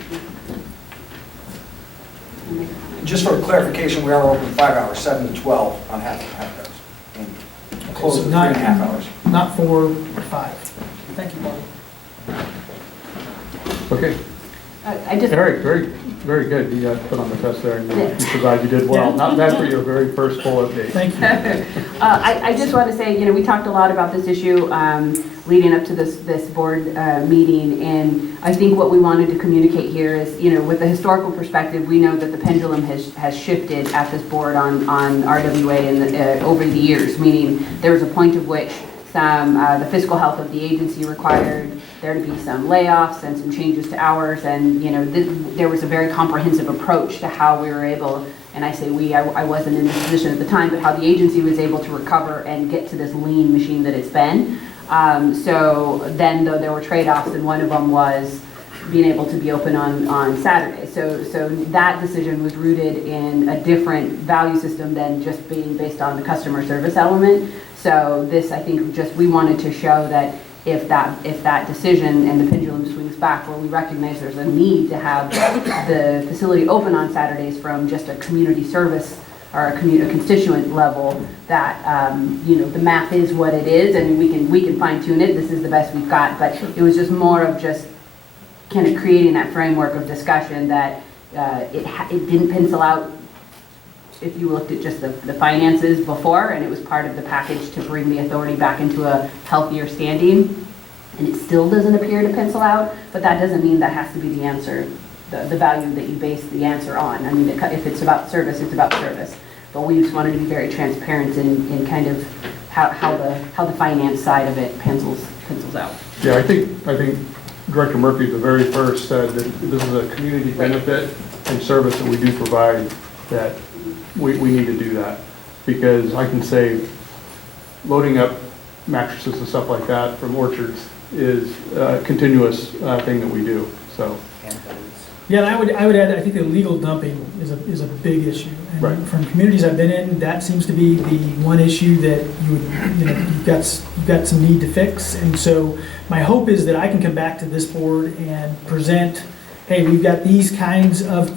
Just for clarification, we are open 5 hours, 7 to 12 on half days. And close so at 9 3.5 hours. Not 4 or 5. Thank you, Marty. Okay, I just. Eric, very good. You got put on the test there, and you Yeah. survived. You did well. Yeah. Not bad for your very first full update. Thank you. I just want to say, we talked a lot about this issue leading up to this board meeting, and I think what we wanted to communicate here is, with the historical perspective, we know that the pendulum has shifted at this board on RWA over the years, meaning there was a point of which the fiscal health of the agency required there to be some layoffs and some changes to hours, and there was a very comprehensive approach to how we were able, and I say we, I wasn't in this position at the time, but how the agency was able to recover and get to this lean machine that it's been. So then, though, there were trade-offs, and one of them was being able to be open on Saturday. So that decision was rooted in a different value system than just being based on the customer service element. So this, I think, we wanted to show that if that decision and the pendulum swings back, where we recognize there's a need to have the facility open on Saturdays from just a community service or a constituent level, that the math is what it is, and we can fine tune it. This is the best we've got, but it was just more of just kind of creating that framework of discussion that it didn't pencil out. If you looked at just the finances before, and it was part of the package to bring the authority back into a healthier standing, and it still doesn't appear to pencil out, but that doesn't mean that has to be the answer, the value that you base the answer on. I mean, if it's about service, it's about service. But we just wanted to be very transparent in kind of how the finance side of it pencils out. Yeah, I think Director Murphy, the very first, said that this is a community benefit and service that we do provide, that we need to do that. Because I can say loading up mattresses and stuff like that from orchards is a continuous thing that we do, so. Yeah, and I would add, I think illegal dumping is a big issue. And Right. from communities I've been in, that seems to be the one issue that you've got some need to fix. And so my hope is that I can come back to this board and present hey, we've got these kinds of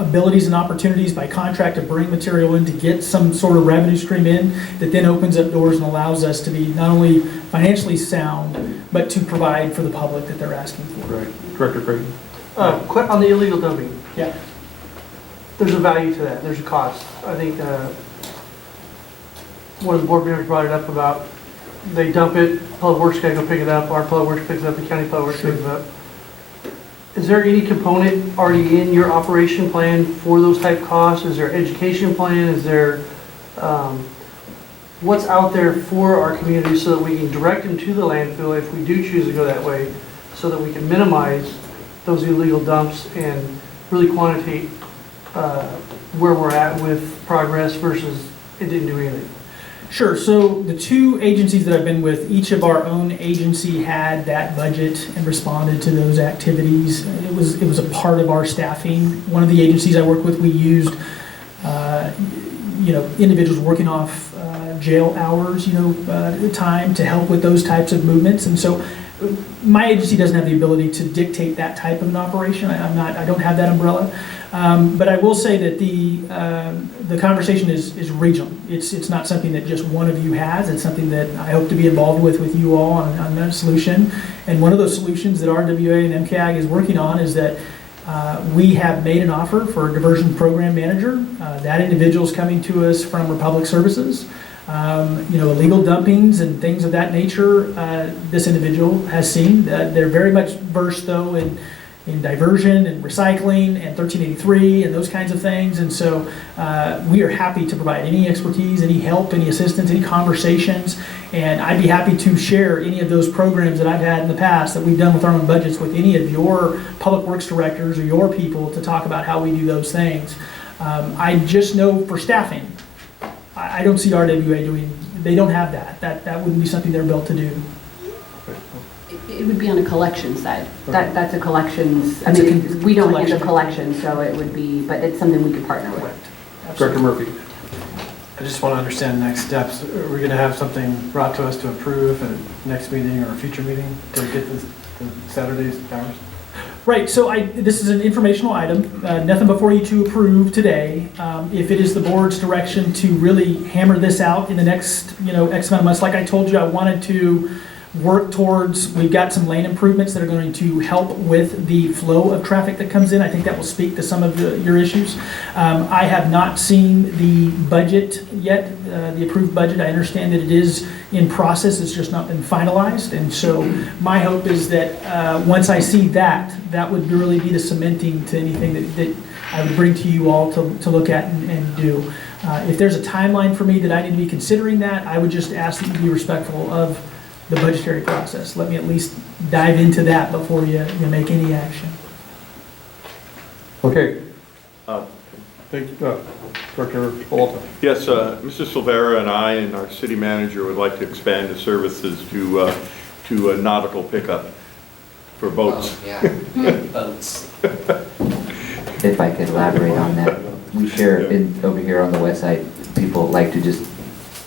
abilities and opportunities by contract to bring material in to get some sort of revenue stream in that then opens up doors and allows us to be not only financially sound, but to provide for the public that they're asking for. Right. Director Creighton. On the illegal dumping, Yeah. there's a value to that, there's a cost. I think one of the board members brought it up about they dump it, Public Works gotta go pick it up, our Public Works picks it up, the county Public Works picks it up. Is there any component already in your operation plan for those type costs? Is there education plan? Is there, what's out there for our community so that we can direct them to the landfill if we do choose to go that way, so that we can minimize those illegal dumps and really quantitate where we're at with progress versus it didn't do anything? Sure. So the two agencies that I've been with, each of our own agency had that budget and responded to those activities. It was a part of our staffing. One of the agencies I work with, we used, individuals working off jail hours, time to help with those types of movements. And so my agency doesn't have the ability to dictate that type of an operation. I don't have that umbrella. But I will say that the conversation is regional. It's not something that just one of you has. It's something that I hope to be involved with you all on that solution. And one of those solutions that RWA and MCAG is working on is that we have made an offer for a diversion program manager. That individual is coming to us from Republic Services. Illegal dumpings and things of that nature, this individual has seen. They're very much versed, though, in diversion and recycling and 1383 and those kinds of things. And so we are happy to provide any expertise, any help, any assistance, any conversations. And I'd be happy to share any of those programs that I've had in the past that we've done with our own budgets with any of your public works directors or your people to talk about how we do those things. I just know for staffing, I don't see RWA they don't have that. That wouldn't be something they're built to do. It would be on a collection side. That's a collections, That's a we don't collection. handle collections, so it would be, but it's something we could partner with. Director Murphy. I just want to understand next steps. Are we going to have something brought to us to approve at next meeting or a future meeting to get the Saturday's hours? Right, so this is an informational item, nothing before you to approve today. If it is the board's direction to really hammer this out in the next, X amount of months, like I told you, I wanted to work towards, we've got some lane improvements that are going to help with the flow of traffic that comes in. I think that will speak to some of your issues. I have not seen the budget yet, the approved budget. I understand that it is in process, it's just not been finalized. And so my hope is that once I see that would really be the cementing to anything that I would bring to you all to look at and do. If there's a timeline for me that I need to be considering that, I would just ask that you be respectful of the budgetary process. Let me at least dive into that before you make any action. Okay. Thank you. Director Walter. Yes, Mr. Silvera and I and our city manager would like to expand the services to a nautical pickup for boats. Oh, yeah, boats. If I could elaborate on that, we share over here on the west side, people like to just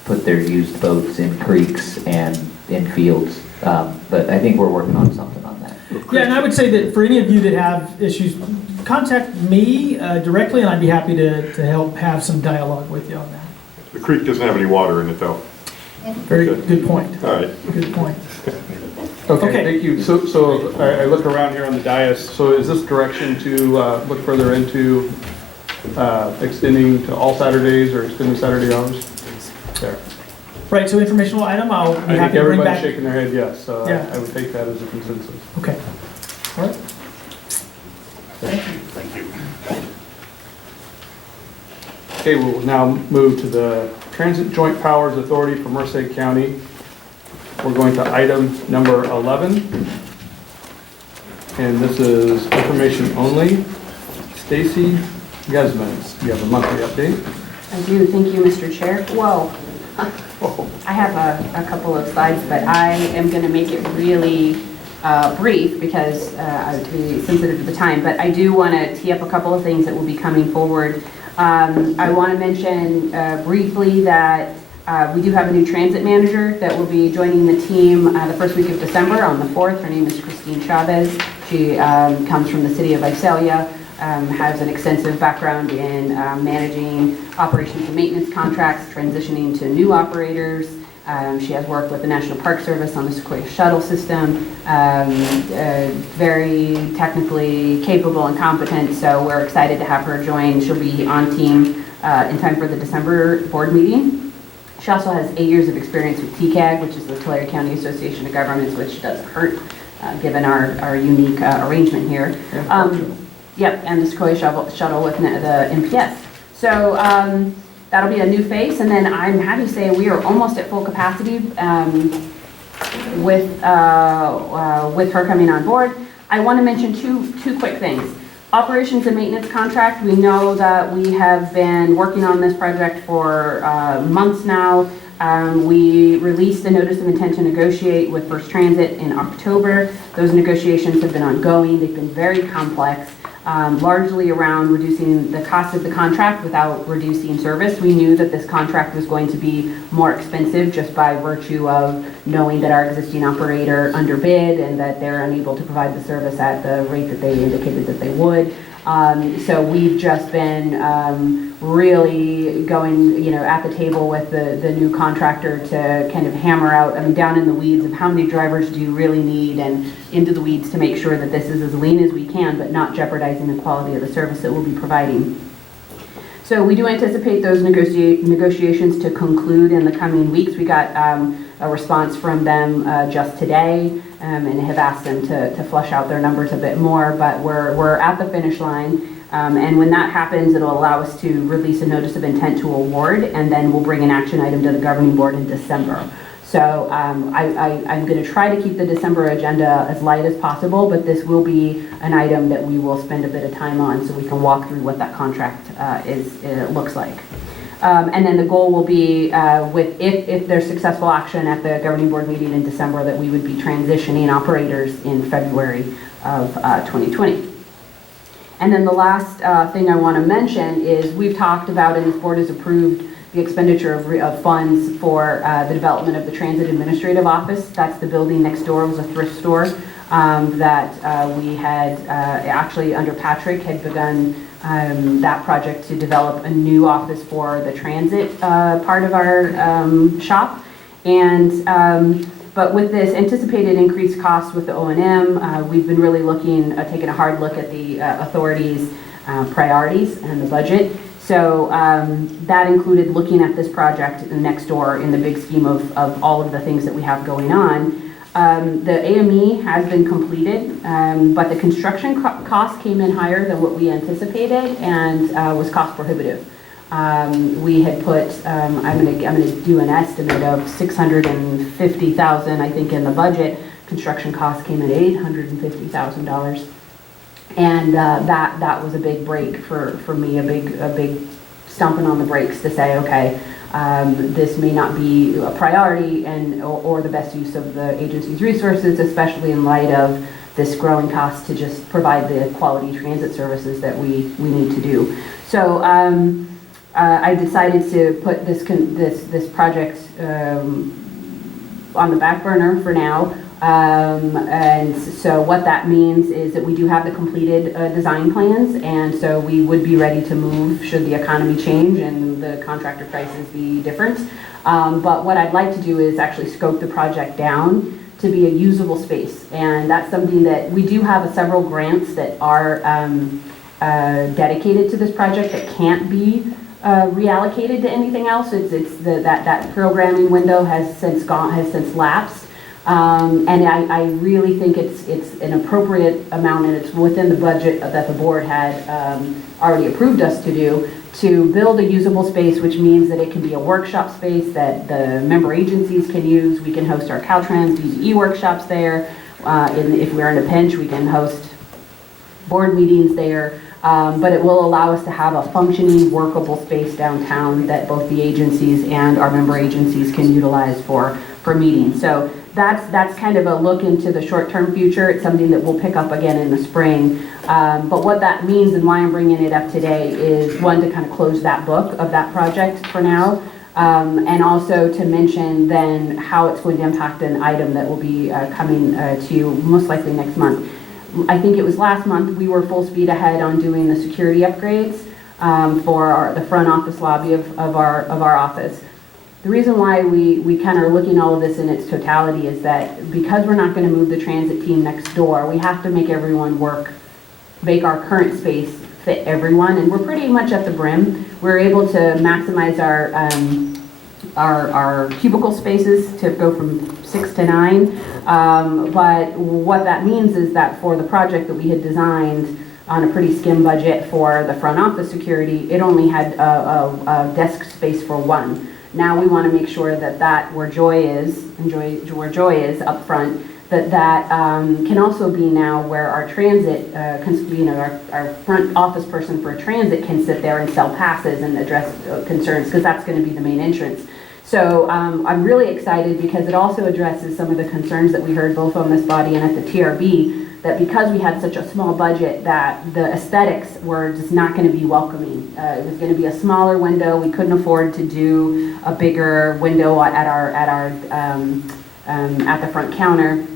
put their used boats in creeks and in fields, but I think we're working on something on that. Yeah, and I would say that for any of you that have issues, contact me directly, and I'd be happy to help have some dialogue with you on that. The creek doesn't have any water in it, though. Very good point. All right. Good point. Okay, thank you. So I look around here on the dais. So is this direction to look further into extending to all Saturdays or extending Saturday hours? There. Right, so informational item, I'll be I think happy to bring everybody's back. shaking their head yes, so Yeah. I would take that as a consensus. Okay. All right. Thank you. Okay, we'll now move to the Transit Joint Powers Authority for Merced County. We're going to item number 11. And this is information only. Stacy Guzman, you have a monthly update. I do, thank you, Mr. Chair. Whoa. I have a couple of slides, but I am going to make it really brief because to be sensitive to the time, but I do want to tee up a couple of things that will be coming forward. I want to mention briefly that We do have a new transit manager that will be joining the team the first week of December on the 4th. Her name is Christine Chavez. She comes from the city of Visalia, has an extensive background in managing operations and maintenance contracts, transitioning to new operators. She has worked with the National Park Service on the Sequoia shuttle system, very technically capable and competent, so we're excited to have her join. She'll be on team in time for the December board meeting. She also has 8 years of experience with TCAG, which is the Tulare County Association of Governments, which doesn't hurt given our unique arrangement here. Yep, and the Sequoia shuttle with the MPS. So that'll be a new face, and then I'm happy to say we are almost at full capacity with her coming on board. I want to mention two quick things. Operations and maintenance contract, we know that we have been working on this project for months now. We released a notice of intent to negotiate with First Transit in October. Those negotiations have been ongoing. They've been very complex, largely around reducing the cost of the contract without reducing service. We knew that this contract was going to be more expensive just by virtue of knowing that our existing operator underbid and that they're unable to provide the service at the rate that they indicated that they would. So we've just been really going, at the table with the new contractor to kind of hammer out, down in the weeds of how many drivers do you really need, and into the weeds to make sure that this is as lean as we can, but not jeopardizing the quality of the service that we'll be providing. So we do anticipate those negotiations to conclude in the coming weeks. We got a response from them just today, and have asked them to flush out their numbers a bit more, but we're at the finish line. And when that happens, it'll allow us to release a notice of intent to award, and then we'll bring an action item to the governing board in December. So I'm going to try to keep the December agenda as light as possible, but this will be an item that we will spend a bit of time on so we can walk through what that contract looks like. And then the goal will be, if there's successful action at the governing board meeting in December, that we would be transitioning operators in February of 2020. And then the last thing I want to mention is we've talked about, and this board has approved, the expenditure of funds for the development of the Transit Administrative Office. That's the building next door. It was a thrift store that we had actually under Patrick had begun that project to develop a new office for the transit part of our shop. And but with this anticipated increased cost with the O&M, we've been really taking a hard look at the authority's priorities and the budget. So that included looking at this project next door in the big scheme of all of the things that we have going on. The AME has been completed, but the construction cost came in higher than what we anticipated and was cost prohibitive. We had put, I'm gonna do an estimate of $650,000, I think, in the budget. Construction costs came in $850,000. And that was a big break for me, a big stomping on the brakes to say, okay, this may not be a priority or the best use of the agency's resources, especially in light of this growing cost to just provide the quality transit services that we need to do. So I decided to put this project on the back burner for now. And so what that means is that we do have the completed design plans, and so we would be ready to move should the economy change and the contractor prices be different. But what I'd like to do is actually scope the project down to be a usable space, and that's something that we do have several grants that are dedicated to this project that can't be reallocated to anything else. That programming window has since lapsed. And I really think it's an appropriate amount, and it's within the budget that the board had already approved us to do, to build a usable space, which means that it can be a workshop space that the member agencies can use. We can host our Caltrans DBE workshops there. If we're in a pinch, we can host board meetings there. But it will allow us to have a functioning, workable space downtown that both the agencies and our member agencies can utilize for meetings. So that's kind of a look into the short-term future. It's something that we'll pick up again in the spring. But what that means and why I'm bringing it up today is, one, to kind of close that book of that project for now, And also to mention then how it's going to impact an item that will be coming to you most likely next month. I think it was last month, we were full speed ahead on doing the security upgrades for the front office lobby of our office. The reason why we kind of are looking at all of this in its totality is that because we're not going to move the transit team next door, we have to make everyone work, make our current space fit everyone, and we're pretty much at the brim. We're able to maximize our cubicle spaces to go from 6 to 9, but what that means is that for the project that we had designed on a pretty skim budget for the front office security, it only had a desk space for 1. Now we want to make sure that where Joy is up front, that can also be now where our transit, our front office person for transit can sit there and sell passes and address concerns, because that's going to be the main entrance. So I'm really excited because it also addresses some of the concerns that we heard both on this body and at the TRB, that because we had such a small budget that the aesthetics were just not going to be welcoming. It was going to be a smaller window. We couldn't afford to do a bigger window at the front counter.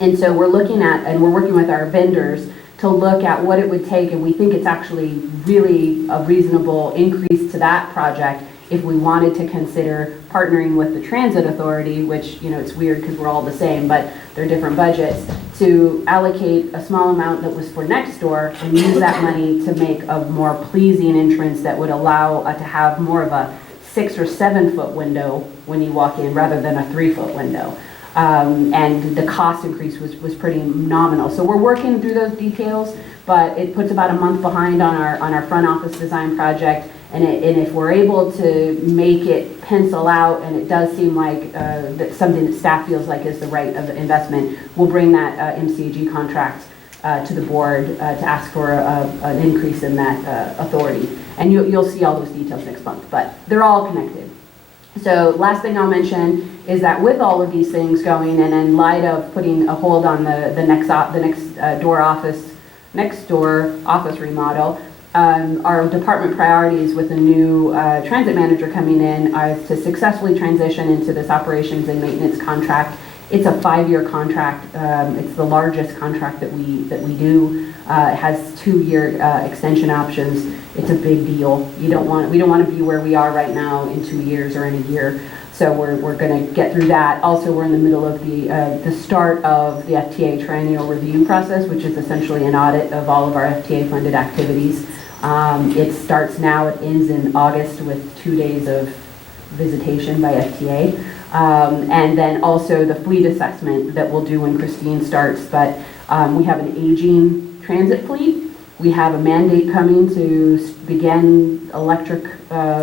And so we're looking at, and we're working with our vendors to look at what it would take, and we think it's actually really a reasonable increase to that project if we wanted to consider partnering with the transit authority, which, it's weird because we're all the same, but they're different budgets, to allocate a small amount that was for next door and use that money to make a more pleasing entrance that would allow to have more of a 6 or 7 foot window when you walk in rather than a 3-foot window. And the cost increase was pretty nominal. So we're working through those details, but it puts about a month behind on our front office design project. And if we're able to make it pencil out, and it does seem like that's something that staff feels like is the right of investment, we'll bring that MCAG contract to the board to ask for an increase in that authority. And you'll see all those details next month, but they're all connected. So last thing I'll mention is that with all of these things going, and in light of putting a hold on the next door office remodel, our department priorities with the new transit manager coming in are to successfully transition into this operations and maintenance contract. It's a 5-year contract. It's the largest contract that we do. It has 2-year extension options. It's a big deal. We don't want to be where we are right now in 2 years or in a year. So we're going to get through that. Also, we're in the middle of the start of the FTA triennial review process, which is essentially an audit of all of our FTA funded activities. It starts now, it ends in August with 2 days of visitation by FTA. And then also the fleet assessment that we'll do when Christine starts. But we have an aging transit fleet. We have a mandate coming to begin electric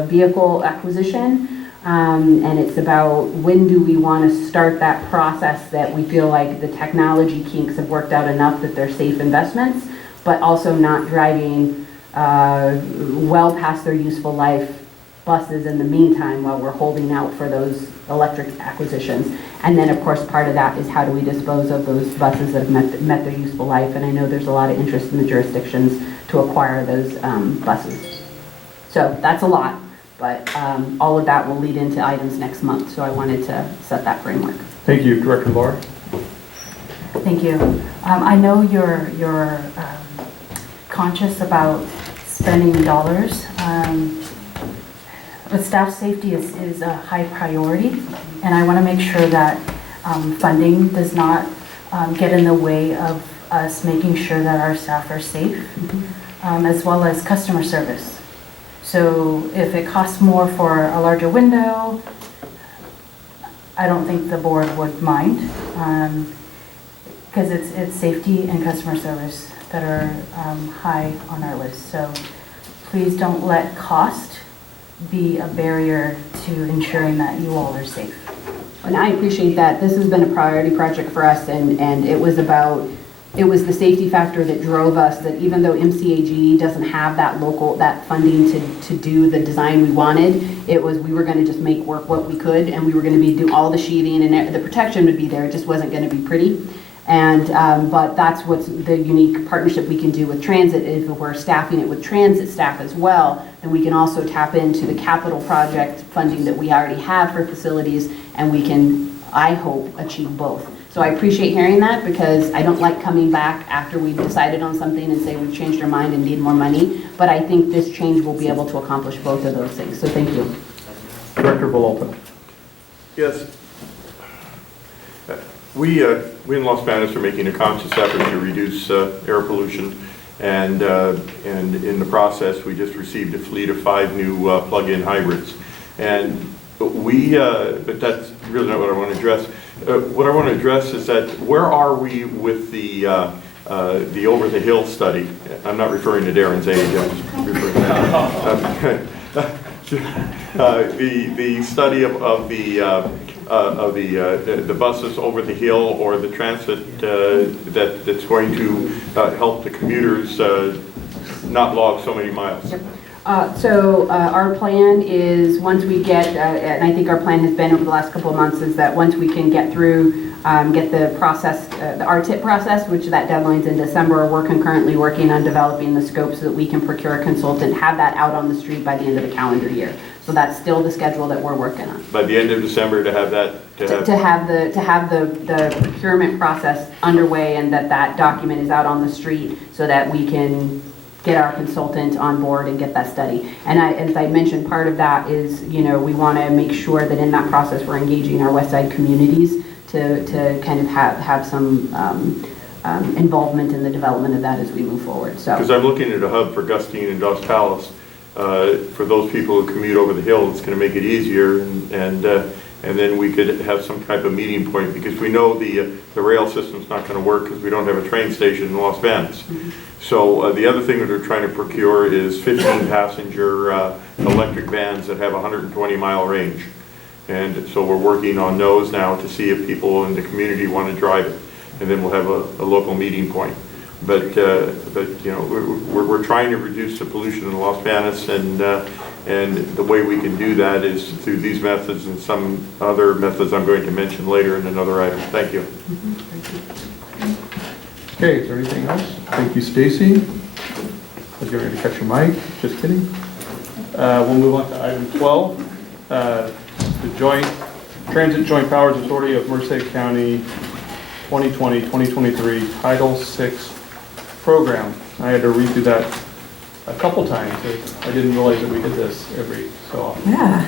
vehicle acquisition. And it's about when do we want to start that process that we feel like the technology kinks have worked out enough that they're safe investments, but also not driving well past their useful life buses in the meantime while we're holding out for those electric acquisitions. And then of course part of that is how do we dispose of those buses that have met their useful life, and I know there's a lot of interest in the jurisdictions to acquire those buses. So that's a lot, but all of that will lead into items next month, so I wanted to set that framework. Thank you, Director Laura. Thank you. I know you're conscious about spending dollars. But staff safety is a high priority, and I want to make sure that funding does not get in the way of us making sure that our staff are safe, as well as customer service. So if it costs more for a larger window, I don't think the board would mind, because it's safety and customer service that are high on our list. So please don't let cost be a barrier to ensuring that you all are safe. And I appreciate that. This has been a priority project for us, and it was the safety factor that drove us, that even though MCAG doesn't have that funding to do the design we wanted, we were going to just make work what we could, and we were going to do all the sheathing, and the protection would be there. It just wasn't going to be pretty. And, but that's what's the unique partnership we can do with transit. If we're staffing it with transit staff as well, then we can also tap into the capital project funding that we already have for facilities, and we can, I hope, achieve both. So I appreciate hearing that, because I don't like coming back after we've decided on something and say we've changed our mind and need more money. But I think this change will be able to accomplish both of those things. So thank you. Director Vololta. Yes. We in Los Banos are making a conscious effort to reduce air pollution, and in the process, we just received a fleet of 5 new plug-in hybrids. And but that's really not what I want to address. What I want to address is that where are we with the over the hill study? I'm not referring to Darren's age. I'm just referring to the study of the buses over the hill, or the transit that's going to help the commuters not log so many miles. So our plan is, once we get, and I think our plan has been over the last couple of months, is that once we can get through, get the process, the RTIP process, which that deadline's in December, we're concurrently working on developing the scope so that we can procure a consultant, have that out on the street by the end of the calendar year. So that's still the schedule that we're working on. By the end of December, to have that, to have the procurement process underway, and that document is out on the street so that we can get our consultant on board and get that study. And as I mentioned, part of that is, we want to make sure that in that process we're engaging our West Side communities to kind of have some involvement in the development of that as we move forward. So, because I'm looking at a hub for Gustine and Dos Palos. For those people who commute over the hill, it's going to make it easier, and then we could have some type of meeting point, because we know the rail system's not going to work because we don't have a train station in Los Banos. Mm-hmm. So the other thing that we're trying to procure is 15-passenger electric vans that have a 120-mile range. And so we're working on those now to see if people in the community want to drive it. And then we'll have a local meeting point. But we're trying to reduce the pollution in Los Banos, and the way we can do that is through these methods and some other methods I'm going to mention later in another item. Thank you. Okay, is there anything else? Thank you, Stacy. I was getting ready to catch your mic. Just kidding. We'll move on to item 12, the Transit Joint Powers Authority of Merced County 2020-2023 Title VI program. I had to read through that a couple times. I didn't realize that we did this every so often. Yeah.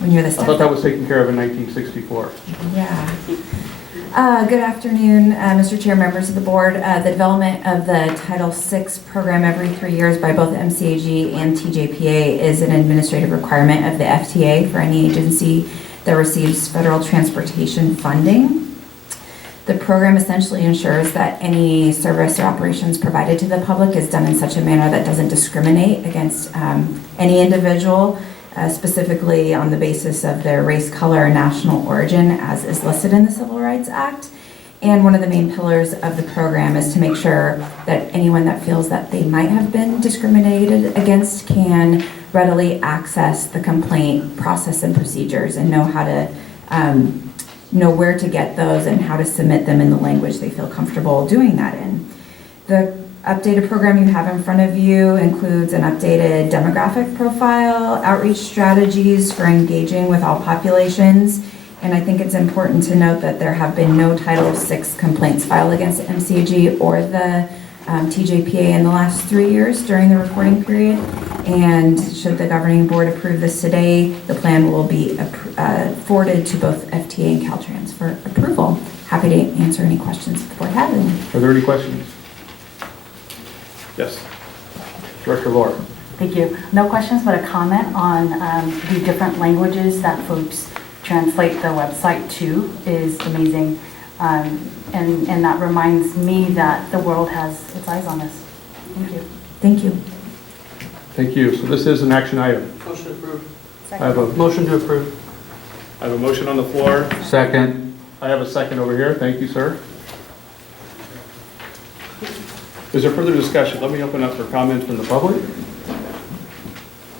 When you're the I thought that was taken care of in 1964. Yeah. Good afternoon, Mr. Chair, members of the board. The development of the Title VI program every 3 years by both MCAG and TJPA is an administrative requirement of the FTA for any agency that receives federal transportation funding. The program essentially ensures that any service or operations provided to the public is done in such a manner that doesn't discriminate against any individual, specifically on the basis of their race, color, or national origin, as is listed in the Civil Rights Act. And one of the main pillars of the program is to make sure that anyone that feels that they might have been discriminated against can readily access the complaint process and procedures, and know how to know where to get those and how to submit them in the language they feel comfortable doing that in. The updated program you have in front of you includes an updated demographic profile, outreach strategies for engaging with all populations, and I think it's important to note that there have been no Title VI complaints filed against the MCAG or the TJPA in the last 3 years during the reporting period. And should the governing board approve this today, the plan will be forwarded to both FTA and Caltrans for approval. Happy to answer any questions if the board has any. Are there any questions? Yes. Director Laura. Thank you. No questions, but a comment on the different languages that folks translate the website to is amazing. And that reminds me that the world has its eyes on us. Thank you. Thank you. Thank you. So this is an action item. Motion approved. I have a motion to approve. I have a motion on the floor. Second. I have a second over here. Thank you, sir. Is there further discussion? Let me open up for comments from the public.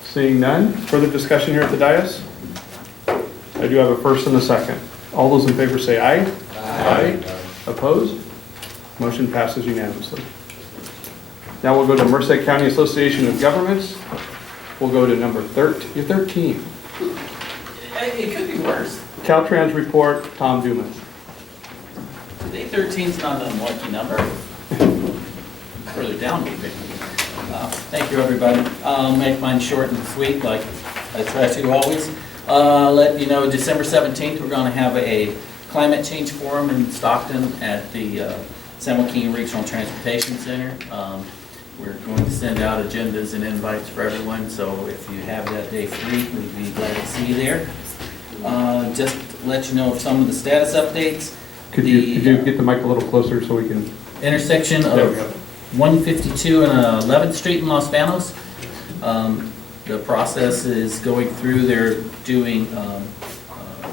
Seeing none. Further discussion here at the dais? I do have a first and a second. All those in favor say aye. Aye. Opposed? Motion passes unanimously. Now we'll go to Merced County Association of Governments. We'll go to number 13. You're 13. It could be worse. Caltrans report, Tom Dumas. Today 13 is not an unlucky number. Further down maybe. Thank you, everybody. I'll make mine short and sweet like I try to always. Let you know, December 17th, we're going to have a climate change forum in Stockton at the San Joaquin Regional Transportation Center. We're going to send out agendas and invites for everyone, so if you have that day free, we'd be glad to see you there. Just to let you know of some of the status updates. Could you get the mic a little closer so we can... Intersection of 152 and 11th Street in Los Palos. The process is going through, they're doing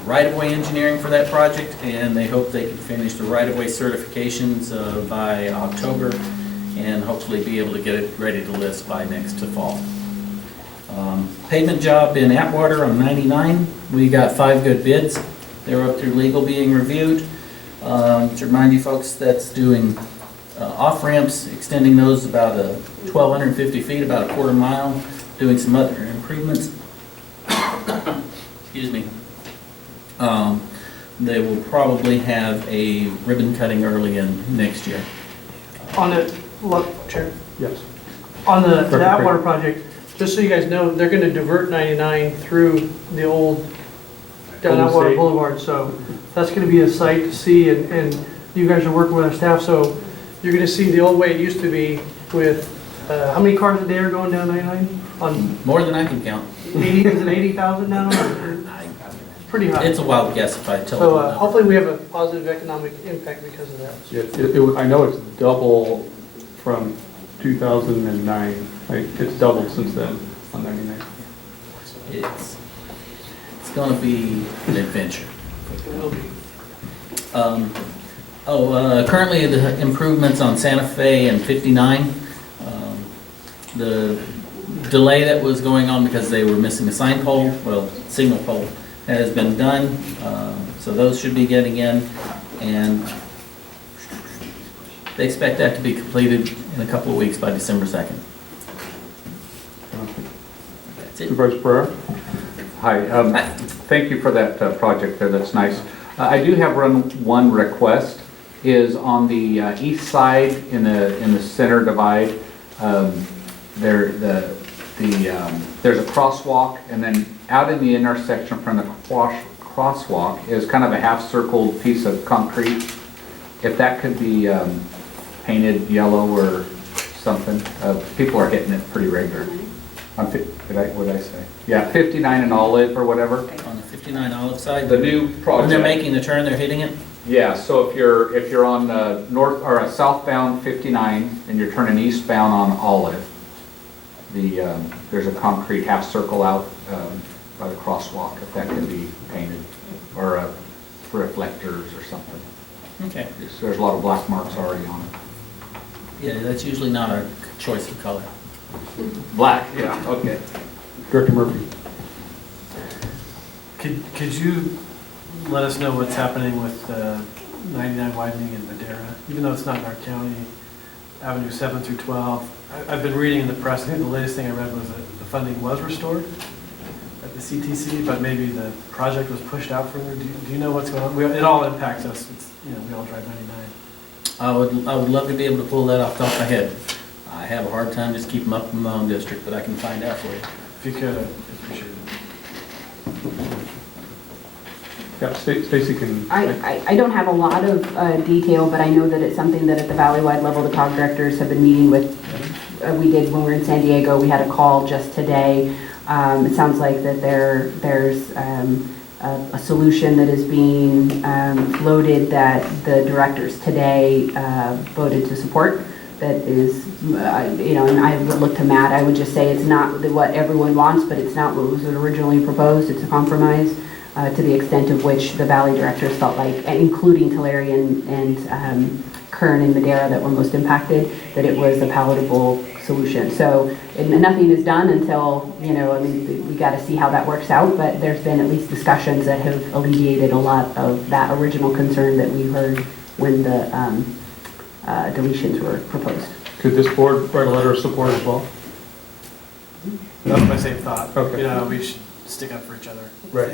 right-of-way engineering for that project, and they hope they can finish the right-of-way certifications by October, and hopefully be able to get it ready to list by next to fall. Pavement job in Atwater on 99. We got 5 good bids. They're up through legal being reviewed. To remind you folks, that's doing off-ramps, extending those about 1,250 feet, about a quarter mile, doing some other improvements. Excuse me. They will probably have a ribbon cutting early in next year. On the, Chair, Yes. on the Atwater project, just so you guys know, they're going to divert 99 through the old down Golden Atwater State. Boulevard, so that's going to be a sight to see, and you guys are working with our staff, so you're going to see the old way it used to be with, how many cars a day are going down 99? On More than I can count. 80, is it 80,000 now? Pretty high. It's a wild guess if I tell So you. hopefully we have a positive economic impact because of that. Yeah, I know it's double from 2009. It's doubled since then on 99. It's going to be an adventure. It will be. Currently the improvements on Santa Fe and 59, the delay that was going on because they were missing a sign pole, well, signal pole, has been done. So those should be getting in, and they expect that to be completed in a couple of weeks by December 2nd. That's it. Supervisor Pereira? Hi, thank you for that project there, that's nice. I do have one request, is on the east side in the center divide, there's a crosswalk, and then out in the intersection from the crosswalk is kind of a half-circled piece of concrete. If that could be painted yellow or something, people are hitting it pretty regular. What did I say? Yeah, 59 and Olive or whatever. On the 59 Olive side, The new project. when they're making the turn, they're hitting it? Yeah, so if you're on north or southbound 59 and you're turning eastbound on Olive, there's a concrete half circle out by the crosswalk, if that could be painted, or reflectors or something. Okay. There's a lot of black marks already on it. Yeah, that's usually not a choice of color. Black, yeah, okay. Director Murphy? Could you let us know what's happening with 99 widening in Madera? Even though it's not in our county, Avenue 7 through 12. I've been reading in the press, I think the latest thing I read was that the funding was restored at the CTC, but maybe the project was pushed out further. Do you know what's going on? It all impacts us. We all drive 99. I would love to be able to pull that off the top of my head. I have a hard time just keeping up in my own district, but I can find out for you. If you could, I'd appreciate it. Yeah, Stacy can. I don't have a lot of detail, but I know that it's something that at the valley-wide level, the COG directors have been meeting with. We did when we were in San Diego. We had a call just today. It sounds like that there's a solution that is being floated that the directors today voted to support. That is, and I would look to Matt, I would just say it's not what everyone wants, but it's not what was originally proposed. It's a compromise to the extent of which the Valley directors felt like, including Tulare and Kern and Madera that were most impacted, that it was a palatable solution. So nothing is done until, we got to see how that works out, but there's been at least discussions that have alleviated a lot of that original concern that we heard when the deletions were proposed. Could this board write a letter of support as well? That was my same thought. Okay. You know, we should stick up for each other. I Right.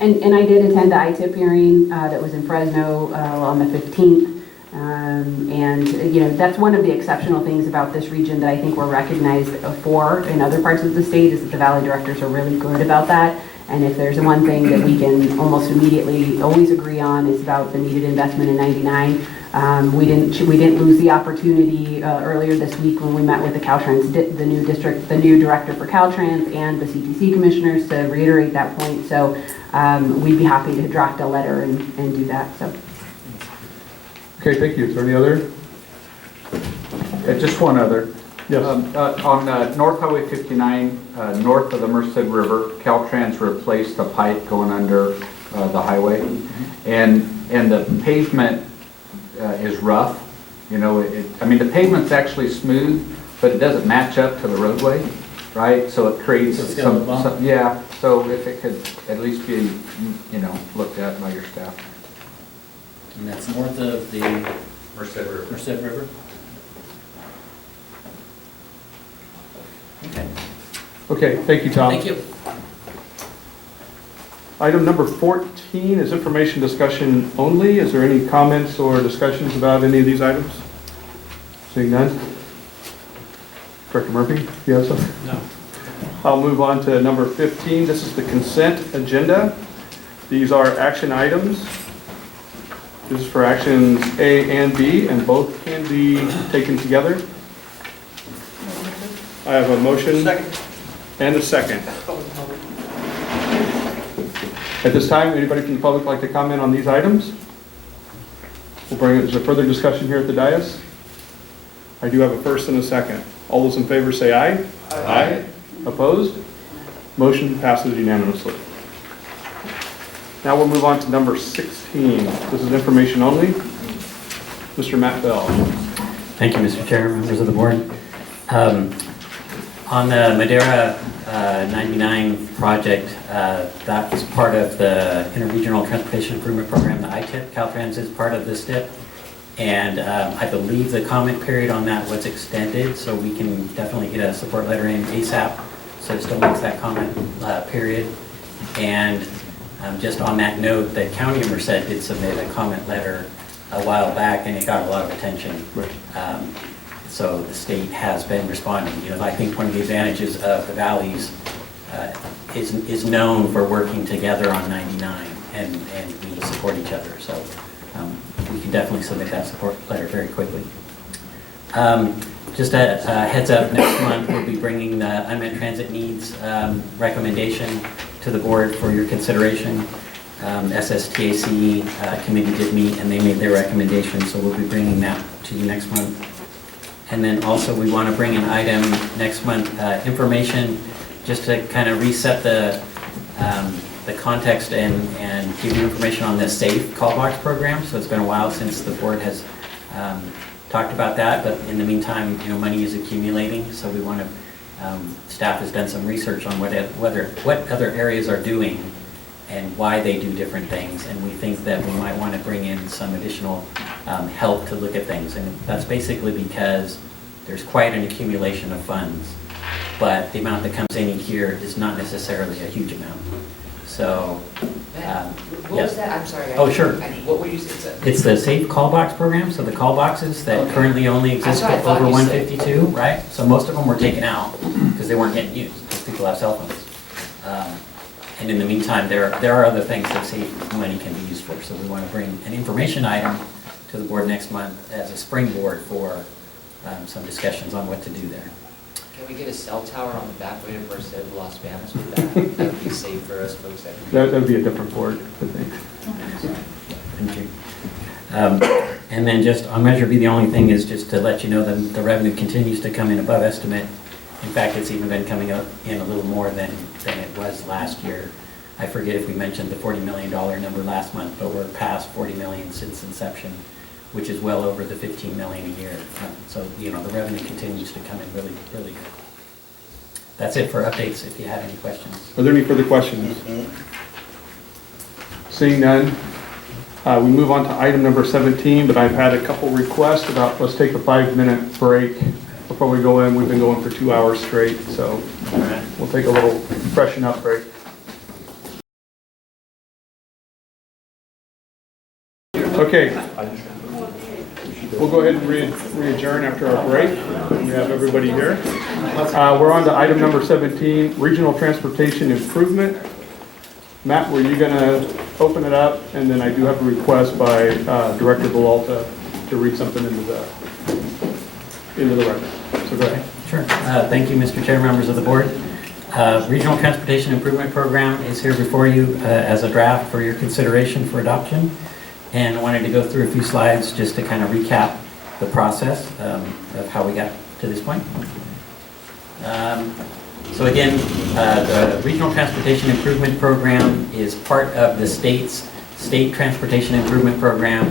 think. And I did attend the ITIP hearing that was in Fresno on the 15th. And, you know, that's one of the exceptional things about this region that I think we're recognized for in other parts of the state is that the valley directors are really good about that. And if there's one thing that we can almost immediately always agree on, it's about the needed investment in 99. We didn't lose the opportunity earlier this week when we met with the Caltrans, the new director for Caltrans and the CTC commissioners to reiterate that point. So we'd be happy to draft a letter and do that. So. Okay, thank you. Is there any other? Just one other. Yes. On North Highway 59, north of the Merced River, Caltrans replaced the pipe going under the highway. And the pavement is rough. You know, I mean, the pavement's actually smooth, but it doesn't match up to the roadway, right? So it creates So it's got a bump? yeah. So if it could at least be, you know, looked at by your staff. And that's north of the Merced River. Merced River? Okay. Okay, thank you, Tom. Thank you. Item number 14 is information discussion only. Is there any comments or discussions about any of these items? Seeing none? Director Murphy, you have something? No. I'll move on to number 15. This is the consent agenda. These are action items. This is for actions A and B, and both can be taken together. I have a motion. Second. And a second. At this time, anybody from the public like to comment on these items? We'll bring it, is there further discussion here at the dais? I do have a first and a second. All those in favor say aye. Aye. Opposed? Motion passes unanimously. Now we'll move on to number 16. This is information only. Mr. Matt Bell. Thank you, Mr. Chair, members of the board. On the Madera 99 project, that was part of the Interregional Transportation Improvement Program, the ITIP. Caltrans is part of this TIP. And I believe the comment period on that was extended, so we can definitely get a support letter in ASAP. So it still makes that comment period. And just on that note, the County of Merced did submit a comment letter a while back, and it got a lot of attention. Right. So the state has been responding. You know, I think one of the advantages of the valleys is known for working together on 99, and we support each other. So we can definitely submit that support letter very quickly. Just a heads up, next month we'll be bringing the unmet transit needs recommendation to the board for your consideration. SSTAC committee did meet and they made their recommendation, so we'll be bringing that to you next month. And then also we want to bring an item next month, information, just to kind of reset the context and give you information on the SAFE call box program. So it's been a while since the board has talked about that, but in the meantime, you know, money is accumulating, so we want to, staff has done some research on what other areas are doing and why they do different things, and we think that we might want to bring in some additional help to look at things, and that's basically because there's quite an accumulation of funds, but the amount that comes in each year is not necessarily a huge amount. So, What was that? I'm sorry. Oh, sure. What were you saying? It's the SAFE call box program, so the call boxes that currently only exist That's what I over thought you said. 152, right? So most of them were taken out because they weren't getting used, because people have cell phones. And in the meantime, there are other things that SAFE money can be used for, so we want to bring an information item to the board next month as a springboard for some discussions on what to do there. Can we get a cell tower on the back way to Merced, Los Banos with that? That would be safe for us folks. That would be a different board, I think. Thank you. And then just on Measure B, the only thing is just to let you know that the revenue continues to come in above estimate. In fact, it's even been coming up in a little more than it was last year. I forget if we mentioned the $40 million number last month, but we're past $40 million since inception, which is well over the $15 million a year. So, you know, the revenue continues to come in really, really good. That's it for updates, if you have any questions. Are there any further questions? Seeing none, We move on to item number 17, but I've had a couple requests about, let's take a 5-minute break before we go in. We've been going for 2 hours straight, so we'll take a little freshen up break. Okay. We'll go ahead and re-adjourn after our break. We have everybody here. We're on to item number 17, Regional Transportation Improvement. Matt, were you going to open it up? And then I do have a request by Director Villalta to read something into the record. So go ahead. Sure. Thank you, Mr. Chair, members of the board. Regional Transportation Improvement Program is here before you as a draft for your consideration for adoption. And I wanted to go through a few slides just to kind of recap the process of how we got to this point. So again, the Regional Transportation Improvement Program is part of the state's State Transportation Improvement Program.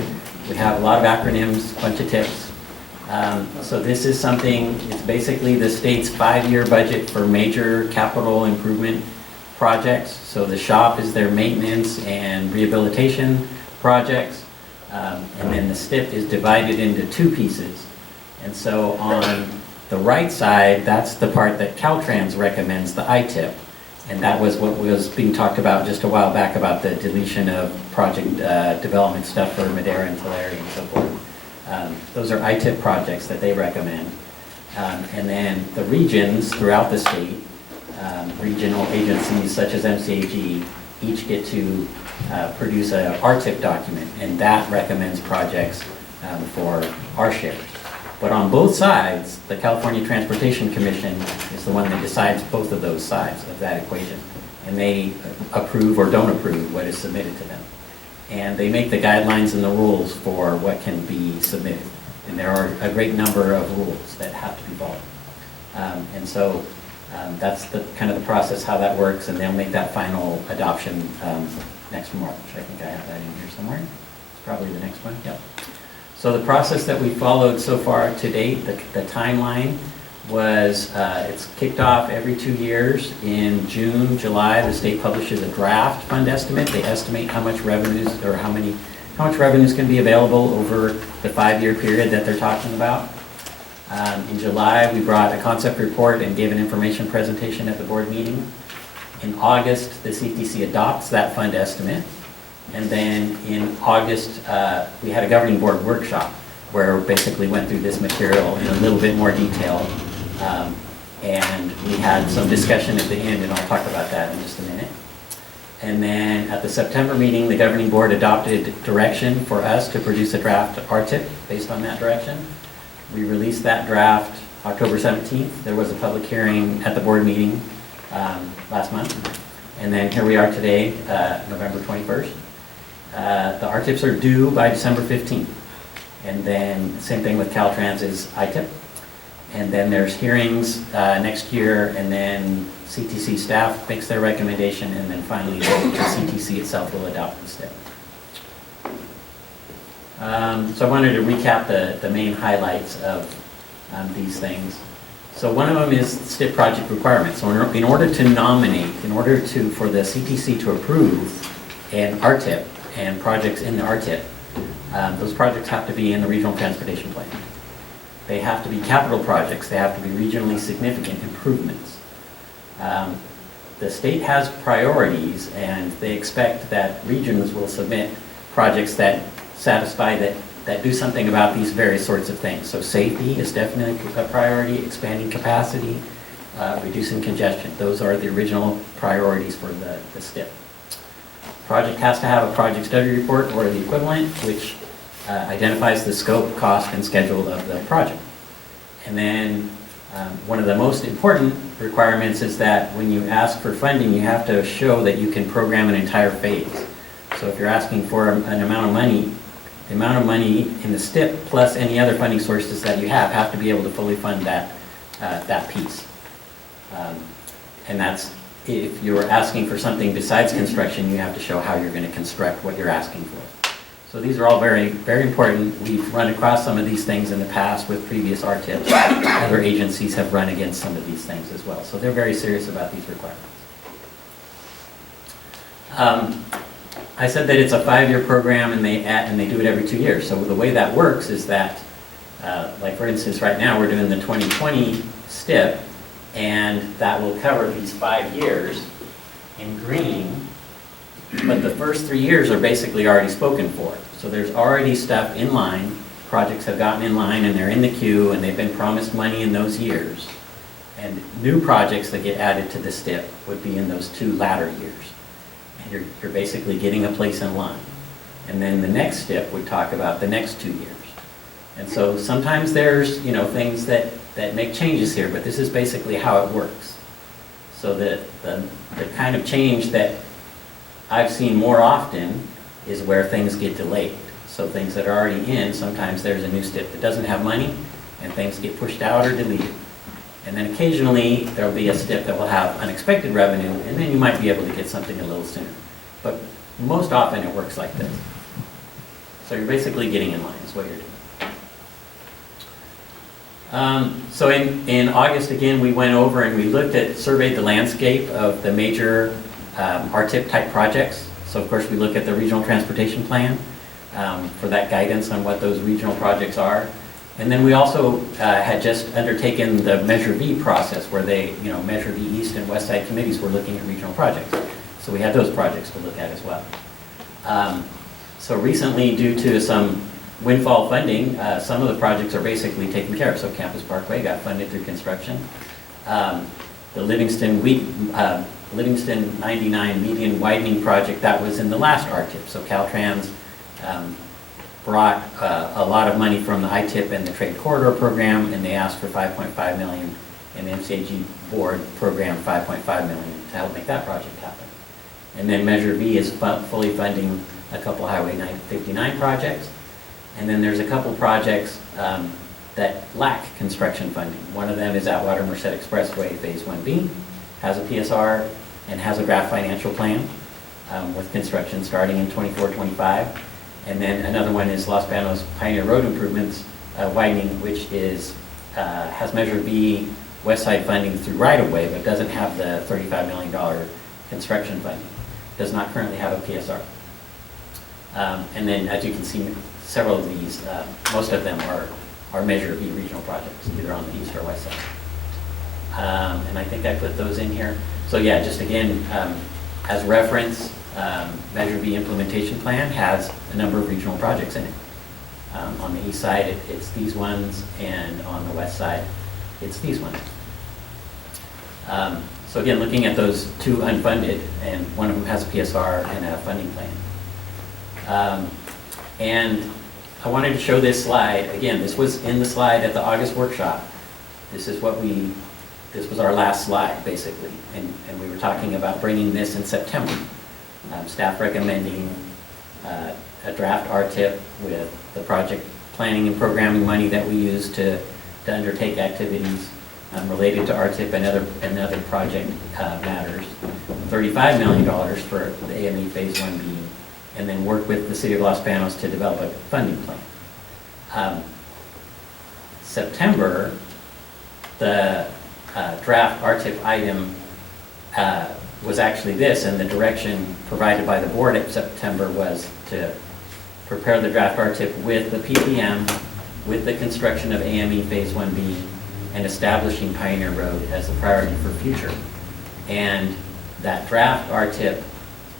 We have a lot of acronyms, a bunch of tips. So this is something, it's basically the state's 5-year budget for major capital improvement projects. So the SHOP is their maintenance and rehabilitation projects. And then the STIP is divided into 2 pieces. And so on the right side, that's the part that Caltrans recommends, the ITIP. And that was what was being talked about just a while back about the deletion of project development stuff for Madera and Tulare and so forth. Those are ITIP projects that they recommend. And then the regions throughout the state, regional agencies such as MCAG, each get to produce a RTIP document, and that recommends projects for our share. But on both sides, the California Transportation Commission is the one that decides both of those sides of that equation. And they approve or don't approve what is submitted to them. And they make the guidelines and the rules for what can be submitted. And there are a great number of rules that have to be followed. And so that's the kind of the process, how that works, and they'll make that final adoption next March. I think I have that in here somewhere. It's probably the next one, yep. So the process that we followed so far to date, the timeline was, it's kicked off every 2 years. In June, July, the state publishes a draft fund estimate. They estimate how much revenues, or how much revenues can be available over the 5-year period that they're talking about. In July, we brought a concept report and gave an information presentation at the board meeting. In August, the CTC adopts that fund estimate. And then in August, we had a governing board workshop where we basically went through this material in a little bit more detail. And we had some discussion at the end, and I'll talk about that in just a minute. And then at the September meeting, the governing board adopted direction for us to produce a draft RTIP based on that direction. We released that draft October 17th. There was a public hearing at the board meeting last month. And then here we are today, November 21st. The RTIPs are due by December 15th. And then same thing with Caltrans is ITIP. And then there's hearings next year, and then CTC staff makes their recommendation, and then finally the CTC itself will adopt the STIP. So I wanted to recap the main highlights of these things. So one of them is STIP project requirements. So in order to nominate, for the CTC to approve an RTIP and projects in the RTIP, those projects have to be in the regional transportation plan. They have to be capital projects. They have to be regionally significant improvements. The state has priorities, and they expect that regions will submit projects that satisfy, that do something about these various sorts of things. So safety is definitely a priority, expanding capacity, reducing congestion. Those are the original priorities for the STIP. Project has to have a project study report or the equivalent, which identifies the scope, cost, and schedule of the project. And then one of the most important requirements is that when you ask for funding, you have to show that you can program an entire phase. So if you're asking for an amount of money, the amount of money in the STIP plus any other funding sources that you have to be able to fully fund that piece. And that's, if you're asking for something besides construction, you have to show how you're going to construct what you're asking for. So these are all very, very important. We've run across some of these things in the past with previous RTIPs. Other agencies have run against some of these things as well. So they're very serious about these requirements. I said that it's a 5-year program and they do it every 2 years. So the way that works is that, like for instance, right now we're doing the 2020 STIP, and that will cover these 5 years in green, but the first 3 years are basically already spoken for. So there's already stuff in line, projects have gotten in line and they're in the queue and they've been promised money in those years. And new projects that get added to the STIP would be in those 2 latter years. And you're basically getting a place in line. And then the next STIP would talk about the next 2 years. And so sometimes there's, things that make changes here, but this is basically how it works. So the kind of change that I've seen more often is where things get delayed. So things that are already in, sometimes there's a new STIP that doesn't have money and things get pushed out or deleted. And then occasionally there'll be a STIP that will have unexpected revenue, and then you might be able to get something a little sooner. But most often it works like this. So you're basically getting in line is what you're doing. So in August, again, we went over and we surveyed the landscape of the major RTIP type projects. So of course we look at the regional transportation plan for that guidance on what those regional projects are. And then we also had just undertaken the Measure V process where they, Measure V East and West Side committees were looking at regional projects. So we had those projects to look at as well. So recently, due to some windfall funding, some of the projects are basically taken care of. So Campus Parkway got funded through construction. The Livingston 99 median widening project, that was in the last RTIP. So Caltrans brought a lot of money from the ITIP and the Trade Corridor Program, and they asked for $5.5 million, and the MCAG board programmed $5.5 million to help make that project happen. And then Measure V is fully funding a couple Highway 59 projects, and then there's a couple projects that lack construction funding. One of them is Atwater Merced Expressway Phase 1B, has a PSR and has a draft financial plan with construction starting in 24-25. And then another one is Los Banos Pioneer Road Improvements widening, which has Measure B West Side funding through right-of-way, but doesn't have the $35 million construction funding. Does not currently have a PSR. And then, as you can see, several of these, most of them are Measure B regional projects, either on the east or west side. And I think I put those in here. So yeah, just again, as reference, Measure B implementation plan has a number of regional projects in it. On the east side, it's these ones, and on the west side, it's these ones. So again, looking at those 2 unfunded, and one of them has a PSR and a funding plan. And I wanted to show this slide. Again, this was in the slide at the August workshop. This was our last slide, basically. And we were talking about bringing this in September. Staff recommending a draft RTIP with the project planning and programming money that we use to undertake activities related to RTIP and other project matters. $35 million for the AME Phase 1B, and then work with the City of Los Banos to develop a funding plan. September, the draft RTIP item was actually this, and the direction provided by the board in September was to prepare the draft RTIP with the PPM, with the construction of AME Phase 1B, and establishing Pioneer Road as a priority for future. And that draft RTIP,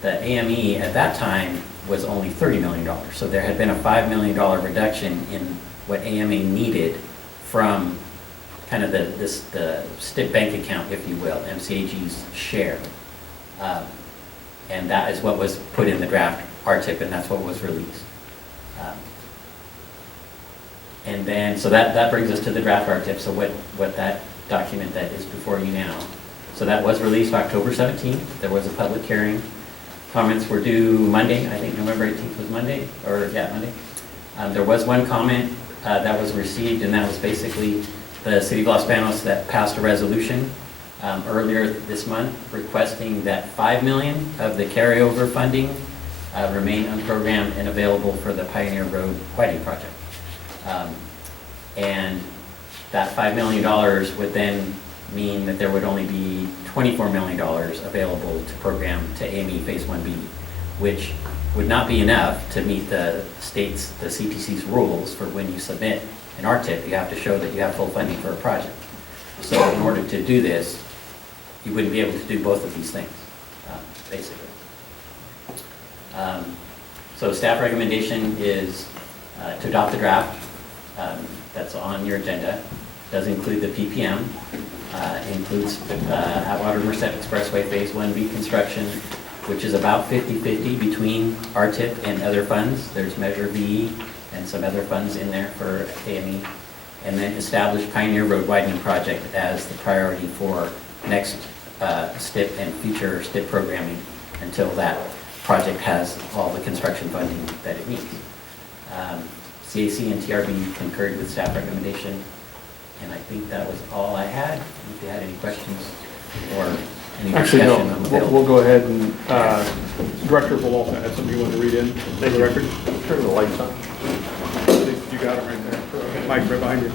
the AME at that time was only $30 million. So there had been a $5 million reduction in what AME needed from kind of the STIP bank account, if you will, MCAG's share. And that is what was put in the draft RTIP, and that's what was released. And then, so that brings us to the draft RTIP. So what that document that is before you now. So that was released October 17th. There was a public hearing. Comments were due Monday. I think November 18th was Monday, Monday. There was one comment that was received, and that was basically the City of Los Banos that passed a resolution earlier this month requesting that $5 million of the carryover funding remain unprogrammed and available for the Pioneer Road widening project. And that $5 million would then mean that there would only be $24 million available to program to AME Phase 1B, which would not be enough to meet the state's, the CTC's rules for when you submit an RTIP, you have to show that you have full funding for a project. So in order to do this, you wouldn't be able to do both of these things, basically. So staff recommendation is to adopt the draft that's on your agenda. Does include the PPM, includes Atwater Merced Expressway Phase 1B construction, which is about 50-50 between RTIP and other funds. There's Measure B and some other funds in there for AME. And then establish Pioneer Road Widening Project as the priority for next STIP and future STIP programming until that project has all the construction funding that it needs. CAC and TRB concurred with staff recommendation, and I think that was all I had. If you had any questions or any Actually, discussion, no, I'm available. we'll go ahead and, Director Vololta had something you wanted to read in, for the record. Turn the lights on. You got it right there. Mike, right behind you.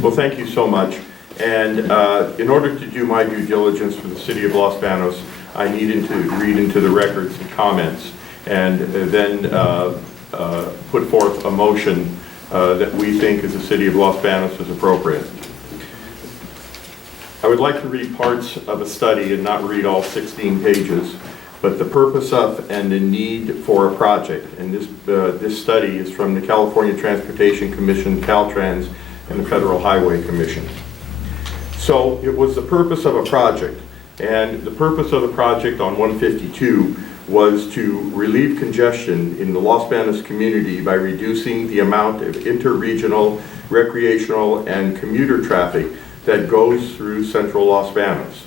Well, thank you so much. And in order to do my due diligence for the city of Los Banos, I needed to read into the records and comments and then put forth a motion that we think as the city of Los Banos is appropriate. I would like to read parts of a study and not read all 16 pages, but the purpose of and the need for a project. And this study is from the California Transportation Commission, Caltrans, and the Federal Highway Commission. So it was the purpose of a project, and the purpose of the project on 152 was to relieve congestion in the Los Banos community by reducing the amount of interregional, recreational, and commuter traffic that goes through central Los Banos,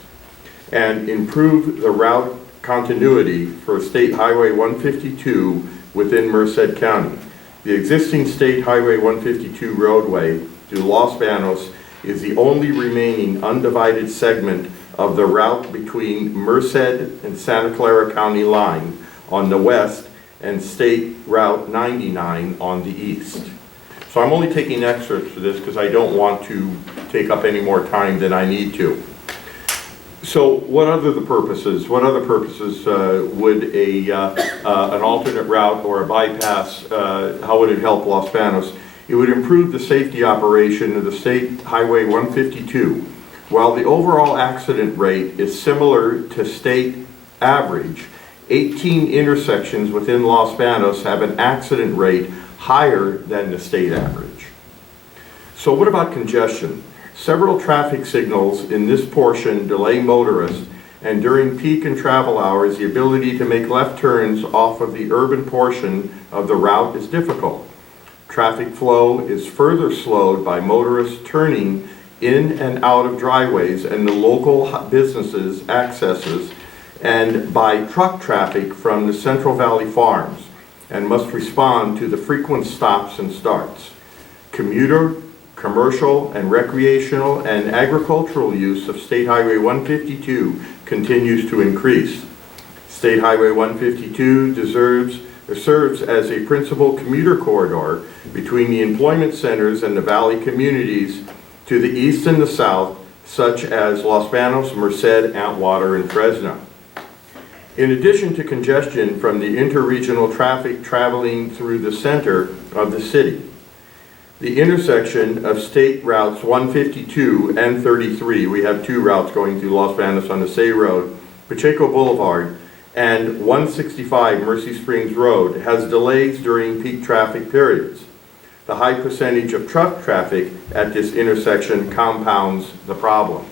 and improve the route continuity for State Highway 152 within Merced County. The existing State Highway 152 roadway to Los Banos is the only remaining undivided segment of the route between Merced and Santa Clara County line on the west and State Route 99 on the east. So I'm only taking excerpts for this because I don't want to take up any more time than I need to. So what other purposes would an alternate route or a bypass, how would it help Los Banos? It would improve the safety operation of the State Highway 152. While the overall accident rate is similar to state average, 18 intersections within Los Banos have an accident rate higher than the state average. So what about congestion? Several traffic signals in this portion delay motorists, and during peak and travel hours, the ability to make left turns off of the urban portion of the route is difficult. Traffic flow is further slowed by motorists turning in and out of driveways and the local businesses accesses, and by truck traffic from the Central Valley farms, and must respond to the frequent stops and starts. Commuter, commercial, and recreational and agricultural use of State Highway 152 continues to increase. State Highway 152 serves as a principal commuter corridor between the employment centers and the valley communities to the east and the south, such as Los Banos, Merced, Atwater, and Fresno. In addition to congestion from the interregional traffic traveling through the center of the city, the intersection of state routes 152 and 33, we have two routes going through Los Banos on the Say Road, Pacheco Boulevard, and 165 Mercy Springs Road has delays during peak traffic periods. The high percentage of truck traffic at this intersection compounds the problem.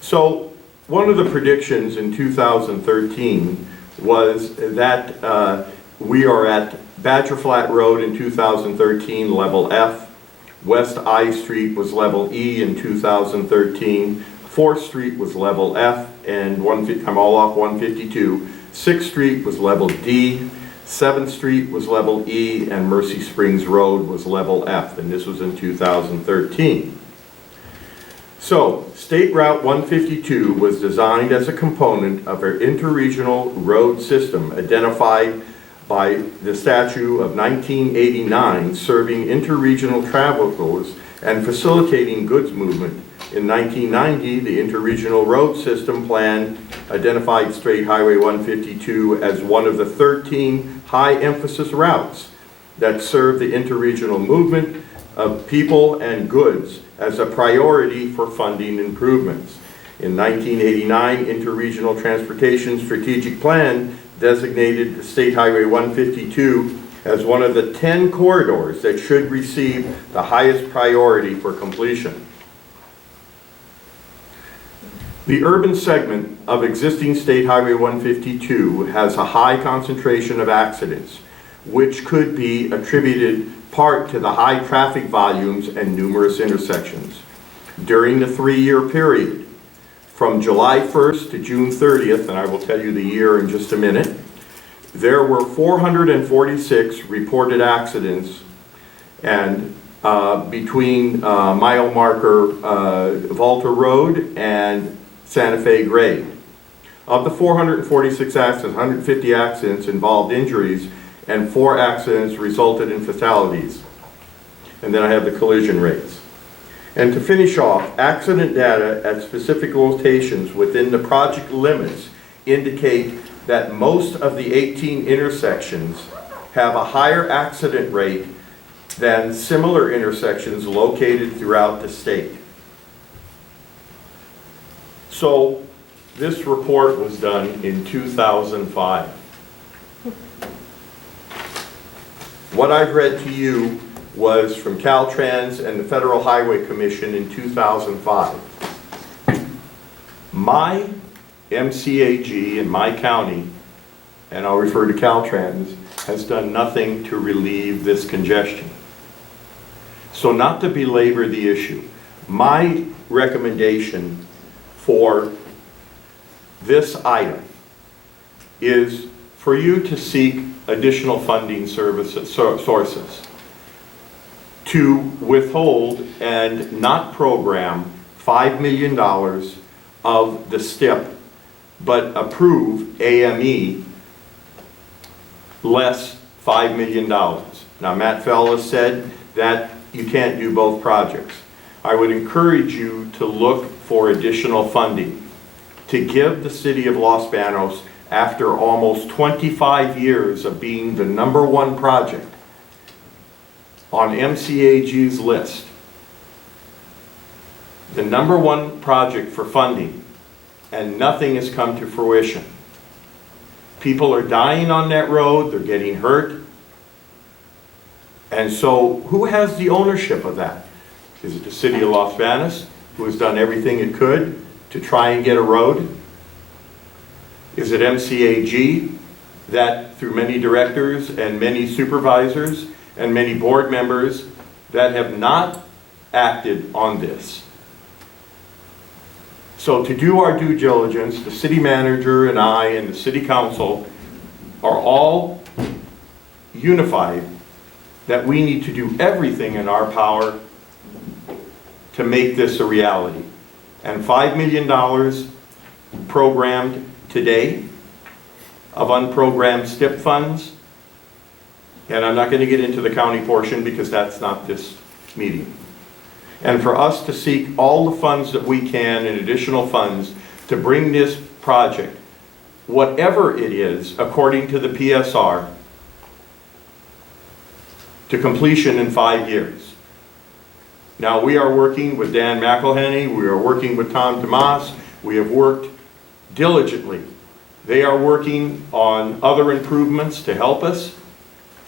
So one of the predictions in 2013 was that we are at Badger Flat Road in 2013, level F. West I Street was level E in 2013. 4th Street was level F, and I'm all off 152. 6th Street was level D. 7th Street was level E, and Mercy Springs Road was level F, and this was in 2013. So, State Route 152 was designed as a component of our interregional road system identified by the statute of 1989, serving interregional travelers and facilitating goods movement In 1990, the Interregional Road System Plan identified State Highway 152 as one of the 13 high-emphasis routes that serve the interregional movement of people and goods as a priority for funding improvements. In 1989, Interregional Transportation Strategic Plan designated the State Highway 152 as one of the 10 corridors that should receive the highest priority for completion. The urban segment of existing State Highway 152 has a high concentration of accidents, which could be attributed part to the high traffic volumes and numerous intersections. During the 3-year period, from July 1st to June 30th, and I will tell you the year in just a minute, there were 446 reported accidents, and between mile marker Volta Road and Santa Fe grade. Of the 446 accidents, 150 accidents involved injuries, and 4 accidents resulted in fatalities. And then I have the collision rates. And to finish off, accident data at specific locations within the project limits indicate that most of the 18 intersections have a higher accident rate than similar intersections located throughout the state. So this report was done in 2005. What I've read to you was from Caltrans and the Federal Highway Commission in 2005. My MCAG in my county, and I'll refer to Caltrans, has done nothing to relieve this congestion. So not to belabor the issue, my recommendation for this item is for you to seek additional funding sources to withhold and not program $5 million of the STIP, but approve AME less $5 million. Now, Matt Fellis said that you can't do both projects. I would encourage you to look for additional funding to give the city of Los Banos, after almost 25 years of being the #1 project on MCAG's list, the #1 project for funding, and nothing has come to fruition. People are dying on that road, they're getting hurt. And so who has the ownership of that? Is it the city of Los Banos, who has done everything it could to try and get a road? Is it MCAG that through many directors and many supervisors and many board members that have not acted on this? So to do our due diligence, the city manager and I and the city council are all unified that we need to do everything in our power to make this a reality. And $5 million programmed today of unprogrammed STIP funds, and I'm not going to get into the county portion because that's not this meeting. And for us to seek all the funds that we can and additional funds to bring this project, whatever it is, according to the PSR, to completion in 5 years. Now, we are working with Dan McElhenney, we are working with Tom Tomas, we have worked diligently. They are working on other improvements to help us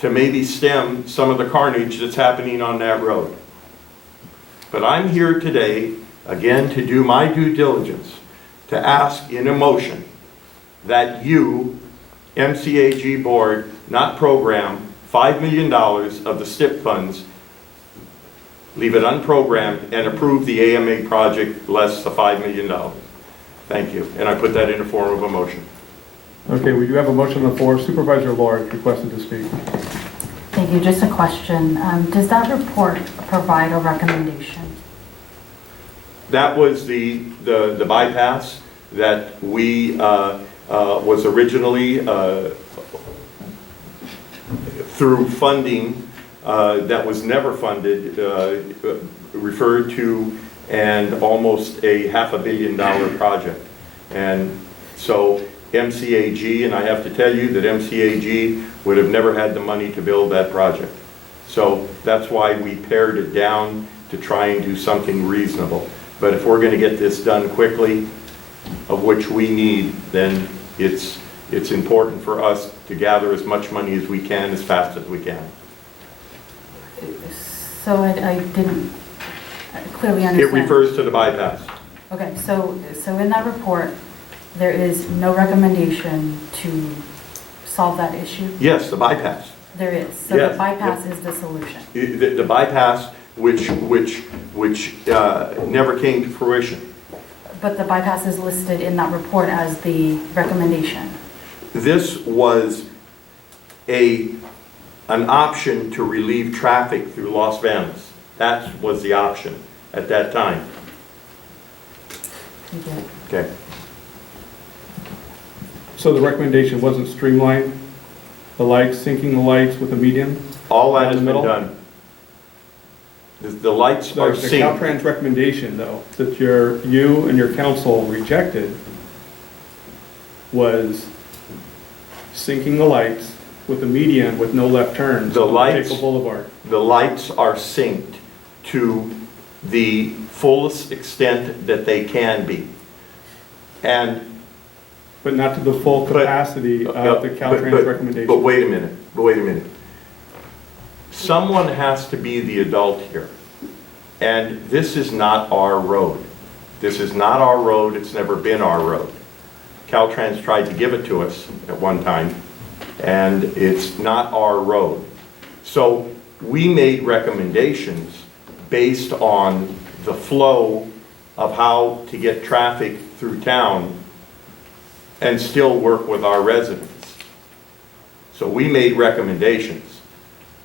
to maybe stem some of the carnage that's happening on that road. But I'm here today, again, to do my due diligence, to ask in a motion that you, MCAG board, not program $5 million of the STIP funds, leave it unprogrammed, and approve the AMA project less the $5 million. Thank you, and I put that in the form of a motion. Okay, we do have a motion on the floor. Supervisor Lord requested to speak. Thank you. Just a question. Does that report provide a recommendation? That was the bypass that we was originally through funding that was never funded, referred to and almost a $500 million project. And so MCAG, and I have to tell you that MCAG would have never had the money to build that project. So that's why we pared it down to try and do something reasonable. But if we're going to get this done quickly, of which we need, then it's important for us to gather as much money as we can, as fast as we can. So I didn't clearly understand. It refers to the bypass. Okay, so in that report, there is no recommendation to solve that issue? Yes, the bypass. There is. So Yes, the bypass yep. is the solution. The bypass, which never came to fruition. But the bypass is listed in that report as the recommendation. This was an option to relieve traffic through Los Vanas. That was the option at that time. Okay. So the recommendation wasn't streamline the lights, syncing the lights with the median? All that has down the been middle? done. The lights are The synced. Caltrans recommendation, though, that you and your council rejected was syncing the lights with the median with no left turns. The on lights- Maple Boulevard. The lights are synced to the fullest extent that they can be. And But not to the full capacity of the Caltrans recommendation. But wait a minute. Someone has to be the adult here. And this is not our road. This is not our road, it's never been our road. Caltrans tried to give it to us at one time, and it's not our road. So we made recommendations based on the flow of how to get traffic through town and still work with our residents. So we made recommendations.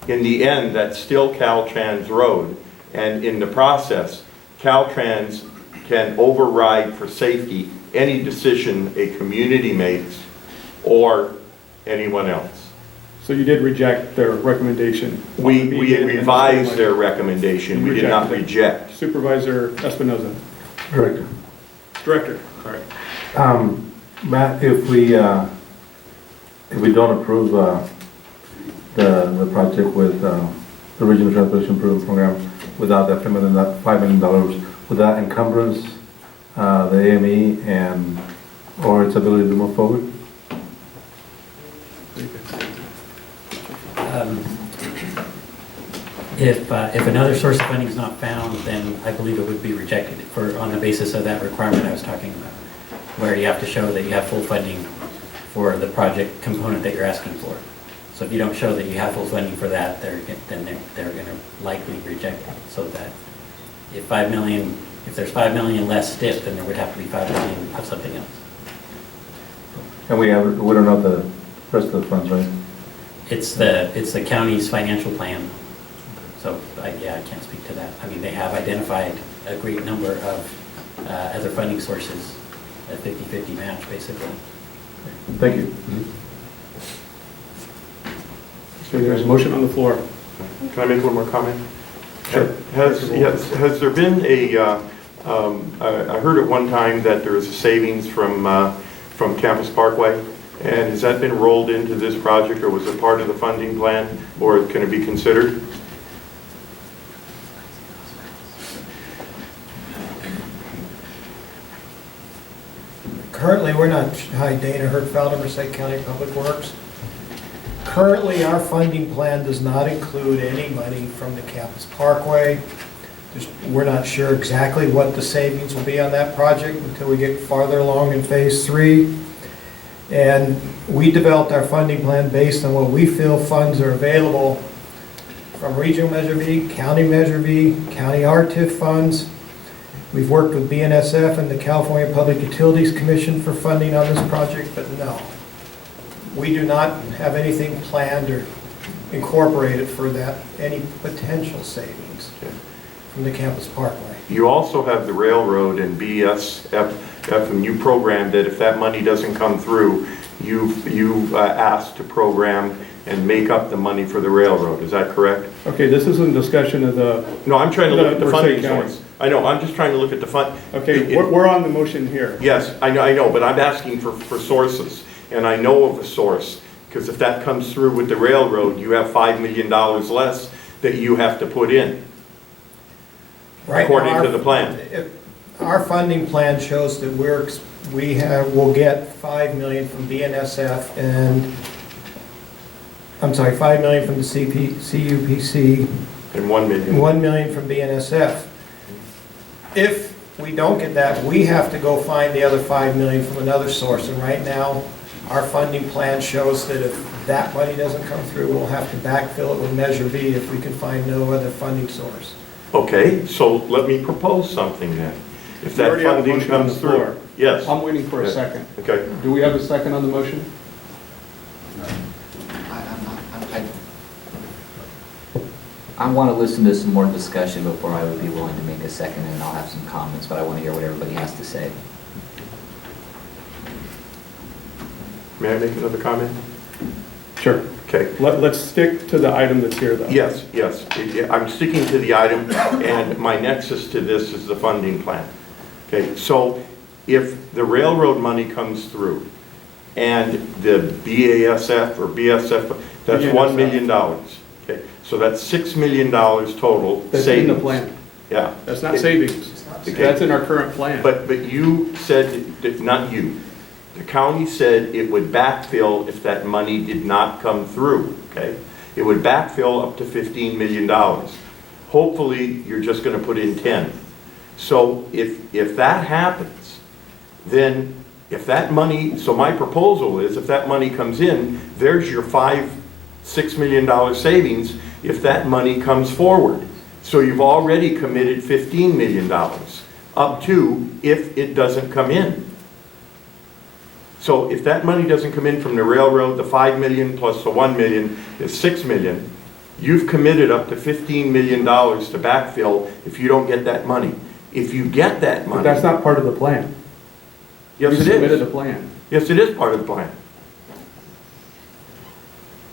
In the end, that's still Caltrans road, and in the process, Caltrans can override for safety any decision a community makes or anyone else. So you did reject their recommendation? We revised their recommendation, we did not reject. Supervisor Espinoza. Director. Director, sorry. Matt, if we don't approve the project with the Regional Transportation Improvement Program without that $5 million, would that encumbrance the AME and or its ability to move forward? If another source of funding is not found, then I believe it would be rejected on the basis of that requirement I was talking about, where you have to show that you have full funding for the project component that you're asking for. So if you don't show that you have full funding for that, they're going to likely reject it. So that if there's 5 million less STIP, then there would have to be 5 million of something else. And we don't know the rest of the funds, right? It's the county's financial plan. So I can't speak to that. I mean, they have identified a great number of other funding sources, a 50-50 match, basically. Thank you. So there's a motion on the floor. Can I make one more comment? Sure. Has there been I heard at one time that there is a savings from Campus Parkway, and has that been rolled into this project, or was it part of the funding plan, or can it be considered? Currently, we're not, hi, Dana Hertfelder, Merced County Public Works. Currently, our funding plan does not include any money from the Campus Parkway. We're not sure exactly what the savings will be on that project until we get farther along in phase 3. And we developed our funding plan based on what we feel funds are available from Regional Measure V, County Measure V, County RTIF funds. We've worked with BNSF and the California Public Utilities Commission for funding on this project, but no. We do not have anything planned or incorporated for that, any potential savings from the Campus Parkway. You also have the railroad and BSF, and you programmed that if that money doesn't come through, you've asked to program and make up the money for the railroad. Is that correct? Okay, this isn't discussion of the... No, I'm trying to look at the funding source. I know, I'm just trying to look at the fund. Okay, we're on the motion here. Yes, I know, but I'm asking for sources, and I know of a source, because if that comes through with the railroad, you have $5 million less that you have to put in, Right according now, to the plan. Our funding plan shows that we'll get 5 million from BNSF and, I'm sorry, 5 million from the CUPC. And 1 million. 1 million from BNSF. If we don't get that, we have to go find the other 5 million from another source. And right now, our funding plan shows that if that money doesn't come through, we'll have to backfill it with Measure B if we can find no other funding source. Okay, so let me propose something then. If We that already have a funding motion on the comes floor. through. Yes. I'm waiting for a Yeah. second. Okay. Do we have a second on the motion? I want to listen to some more discussion before I would be willing to make a second, and I'll have some comments, but I want to hear what everybody has to say. May I make another comment? Sure. Okay. Let's stick to the item that's here, though. Yes. I'm sticking to the item, and my nexus to this is the funding plan. Okay, so if the railroad money comes through, and the BASF or BSF, that's $1 million. Okay, so that's $6 million total That's savings. in the plan. Yeah. That's not savings. Okay. That's in our current plan. But you said, that not you, the county said it would backfill if that money did not come through, okay? It would backfill up to $15 million. Hopefully, you're just gonna put in 10. So if that happens, then if that money, so my proposal is if that money comes in, there's your $6 million savings if that money comes forward. So you've already committed $15 million, up to if it doesn't come in. So if that money doesn't come in from the railroad, the 5 million plus the 1 million is 6 million. You've committed up to $15 million to backfill if you don't get that money. If you get that money. But that's not part of the plan. Yes, We it is. submitted a plan. Yes, it is part of the plan.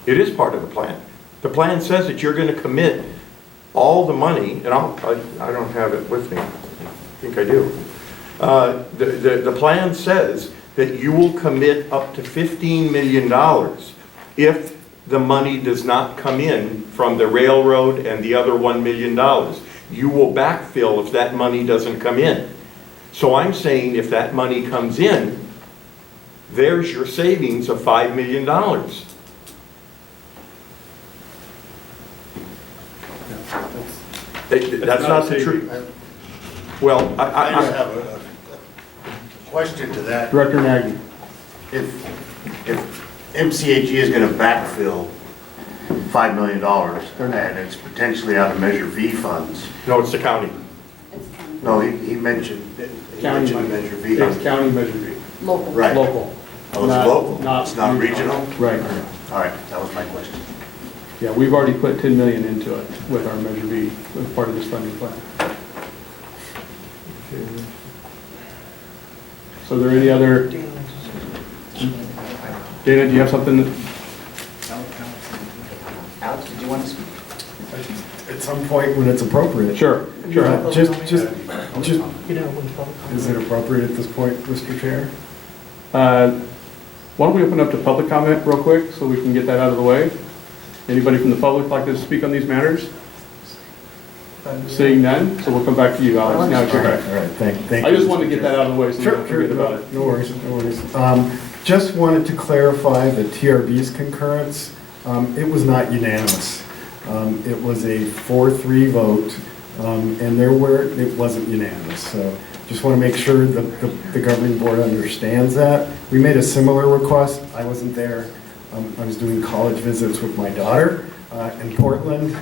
It is part of the plan. The plan says that you're going to commit all the money, and I don't have it with me. I think I do. The plan says that you will commit up to $15 million if the money does not come in from the railroad and the other $1 million. You will backfill if that money doesn't come in. So I'm saying if that money comes in, there's your savings of $5 million. That's not the truth. Well, I just have a question to that. Director Nagy. If MCAG is going to backfill $5 million and it's potentially out of Measure V funds. No, it's the county. No, he mentioned County money. Measure V. It's county Measure V. Local. Right. Local. Oh, it's Not- local? not It's not regional? Right. All right, that was my question. Yeah, we've already put 10 million into it with our Measure B as part of this funding plan. So are there any other? Dana, do you have something that? Alex, did you want to speak? At some point when it's appropriate. Sure, sure. Just, is it appropriate at this point, Mr. Chair? Why don't we open up to public comment real quick so we can get that out of the way? Anybody from the public like to speak on these matters? Seeing none, so we'll come back to you, Alex. Now it's your turn. All right, thank you. I just wanted to get that out of the way so we don't forget about it. No worries, no worries. Just wanted to clarify the TRB's concurrence. It was not unanimous. It was a 4-3 vote, and it wasn't unanimous. So just want to make sure the governing board understands that. We made a similar request. I wasn't there. I was doing college visits with my daughter in Portland,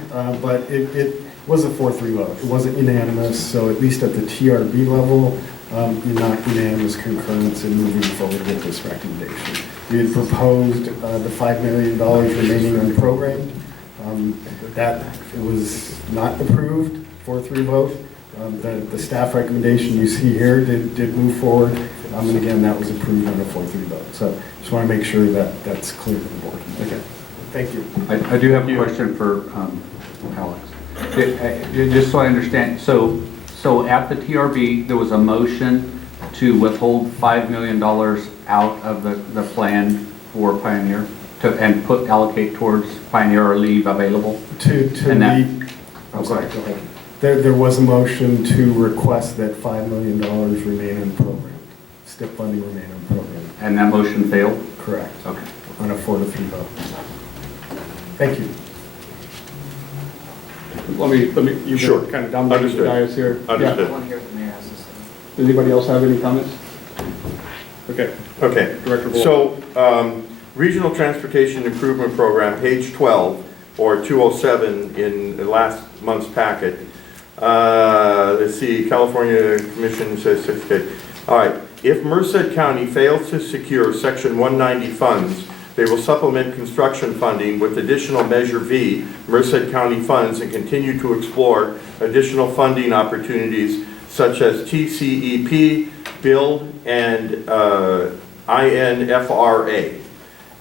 but it was a 4-3 vote. It wasn't unanimous, so at least at the TRB level, not unanimous concurrence in moving forward with this recommendation. We had proposed the $5 million remaining unprogrammed. That was not approved, 4-3 vote. The staff recommendation you see here did move forward, and again, that was approved on a 4-3 vote. So just want to make sure that that's clear to the board. Okay. Thank you. I do have a question for Alex. Just so I understand, so So at the TRB, there was a motion to withhold $5 million out of the plan for Pioneer and allocate towards Pioneer or leave available. To And that- meet, Oh, sorry, go ahead. there was a motion to request that $5 million remain in program, STIP funding remain in program. And that motion failed? Correct. Okay. On a 4-3 vote. Thank you. Let me, you Sure. can kind of dominate the Understood. dais here. Understood. I want to hear what the mayor has to say. Does anybody else have any comments? Okay. Okay. Director Volk. So, Regional Transportation Improvement Program, page 12, or 207 in the last month's packet. Let's see, California Commission says 6K. All right, if Merced County fails to secure Section 190 funds, they will supplement construction funding with additional Measure V, Merced County funds, and continue to explore additional funding opportunities such as TCEP, BUILD, and INFRA.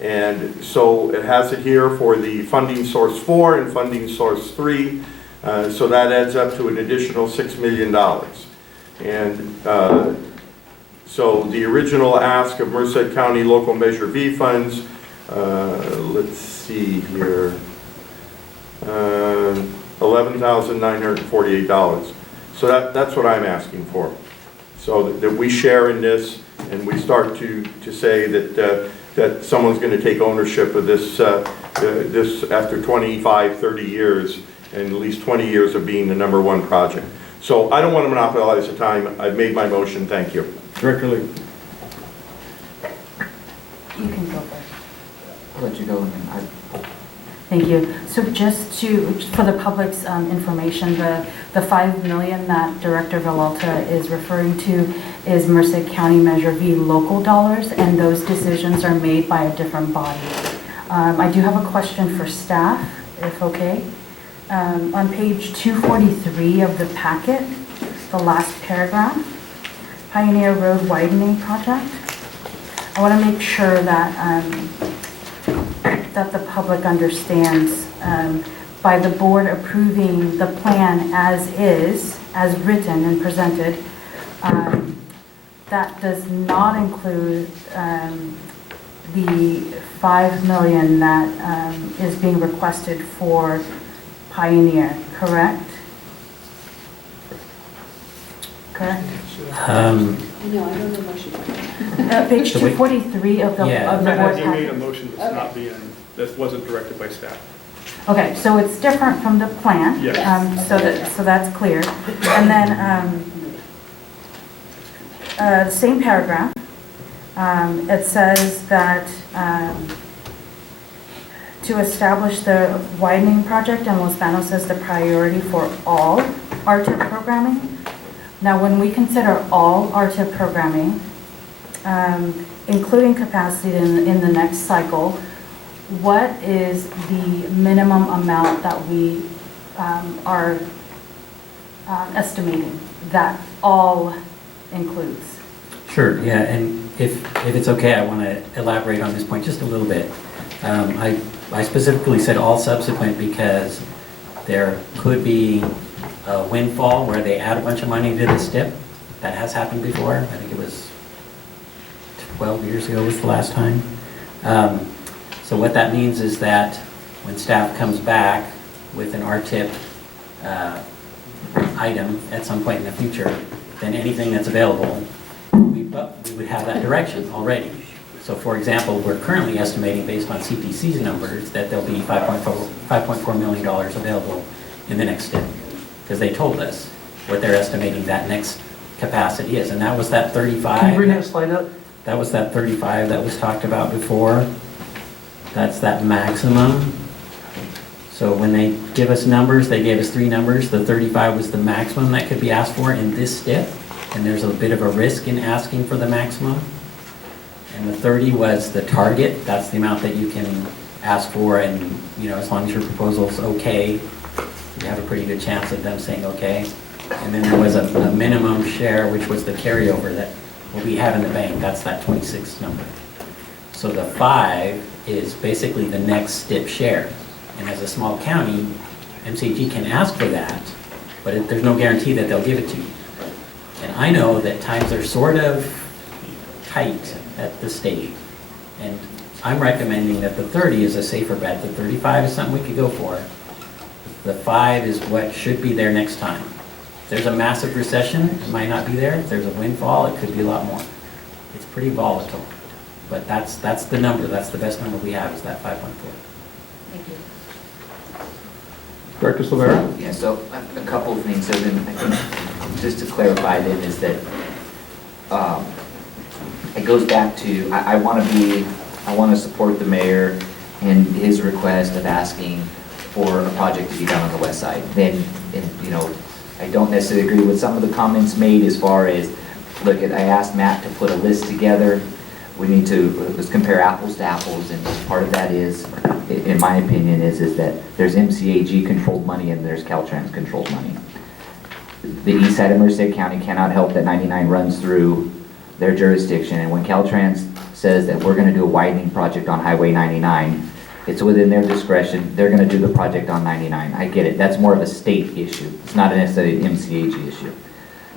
And so it has it here for the funding source 4 and funding source 3. So that adds up to an additional $6 million. And so the original ask of Merced County Local Measure V funds, let's see here, $11,948. So that's what I'm asking for. So that we share in this and we start to say that someone's going to take ownership of this, this after 25, 30 years, and at least 20 years of being the #1 project. So I don't want to monopolize the time. I've made my motion. Thank you. Director Lee. You can go first. I'll let you go and then Thank you. So just for the public's information, the $5 million that Director Villalta is referring to is Merced County Measure V local dollars, and those decisions are made by a different body. I do have a question for staff, if okay. On page 243 of the packet, the last paragraph, Pioneer Road Widening Project. I want to make sure that that the public understands by the board approving the plan as is, as written and presented, that does not include the $5 million that is being requested for Pioneer, correct? Correct? No, I don't know motion. Page 243 of the Yeah. of the board He made a packet. motion that's not being, that wasn't directed by staff. Okay, so it's different from the plan. Yes. So that's clear. And then, the same paragraph, it says that to establish the widening project, and Los Banos says the priority for all RTIP programming. Now, when we consider all RTIP programming, including capacity in the next cycle, what is the minimum amount that we are estimating that all includes? Sure, yeah, and if it's okay, I want to elaborate on this point just a little bit. I specifically said all subsequent because there could be a windfall where they add a bunch of money to the STIP. That has happened before. I think it was 12 years ago was the last time. So what that means is that when staff comes back with an RTIP item at some point in the future, then anything that's available, we would have that direction already. So for example, we're currently estimating based on CPC's numbers that there'll be $5.4 million available in the next STIP, because they told us what they're estimating that next capacity is, and that was that 35. Can you bring that slide up? That was that 35 that was talked about before. That's that maximum. So when they give us numbers, they gave us 3 numbers. The 35 was the maximum that could be asked for in this STIP, and there's a bit of a risk in asking for the maximum. And the 30 was the target. That's the amount that you can ask for, and as long as your proposal's okay, you have a pretty good chance of them saying okay. And then there was a minimum share, which was the carryover that we have in the bank. That's that 26 number. So the 5 is basically the next STIP share. And as a small county, MCAG can ask for that, but there's no guarantee that they'll give it to you. And I know that times are sort of tight at the state, and I'm recommending that the 30 is a safer bet. The 35 is something we could go for. The 5 is what should be there next time. If there's a massive recession, it might not be there. If there's a windfall, it could be a lot more. It's pretty volatile, but that's the number. That's the best number we have, is that 5.4. Thank you. Director Silvera? Yeah, so a couple of things. So then I think, just to clarify then, is that it goes back to, I want to support the mayor in his request of asking for a project to be done on the west side. Then, you know, I don't necessarily agree with some of the comments made as far as, look, I asked Matt to put a list together. We need to, let's compare apples to apples, and part of that is, in my opinion, is that there's MCAG controlled money and there's Caltrans controlled money. The east side of Merced County cannot help that 99 runs through their jurisdiction, and when Caltrans says that we're going to do a widening project on Highway 99, it's within their discretion. They're going to do the project on 99. I get it. That's more of a state issue. It's not necessarily an MCAG issue.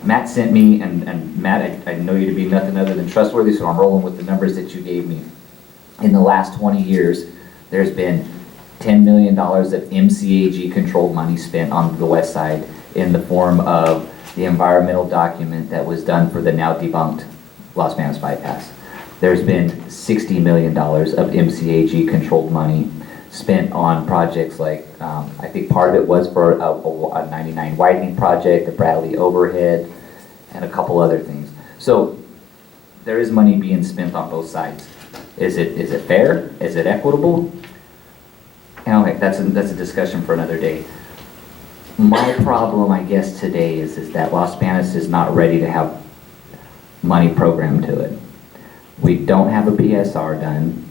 Matt sent me, and Matt, I know you to be nothing other than trustworthy, so I'm rolling with the numbers that you gave me. In the last 20 years, there's been $10 million of MCAG controlled money spent on the west side in the form of the environmental document that was done for the now debunked Los Banos bypass. There's been $60 million of MCAG controlled money spent on projects like, I think part of it was for a 99 widening project, the Bradley overhead, and a couple other things. So there is money being spent on both sides. Is it fair? Is it equitable? Anyway, that's a discussion for another day. My problem, I guess, today is that Los Banos is not ready to have money programmed to it. We don't have a PSR done,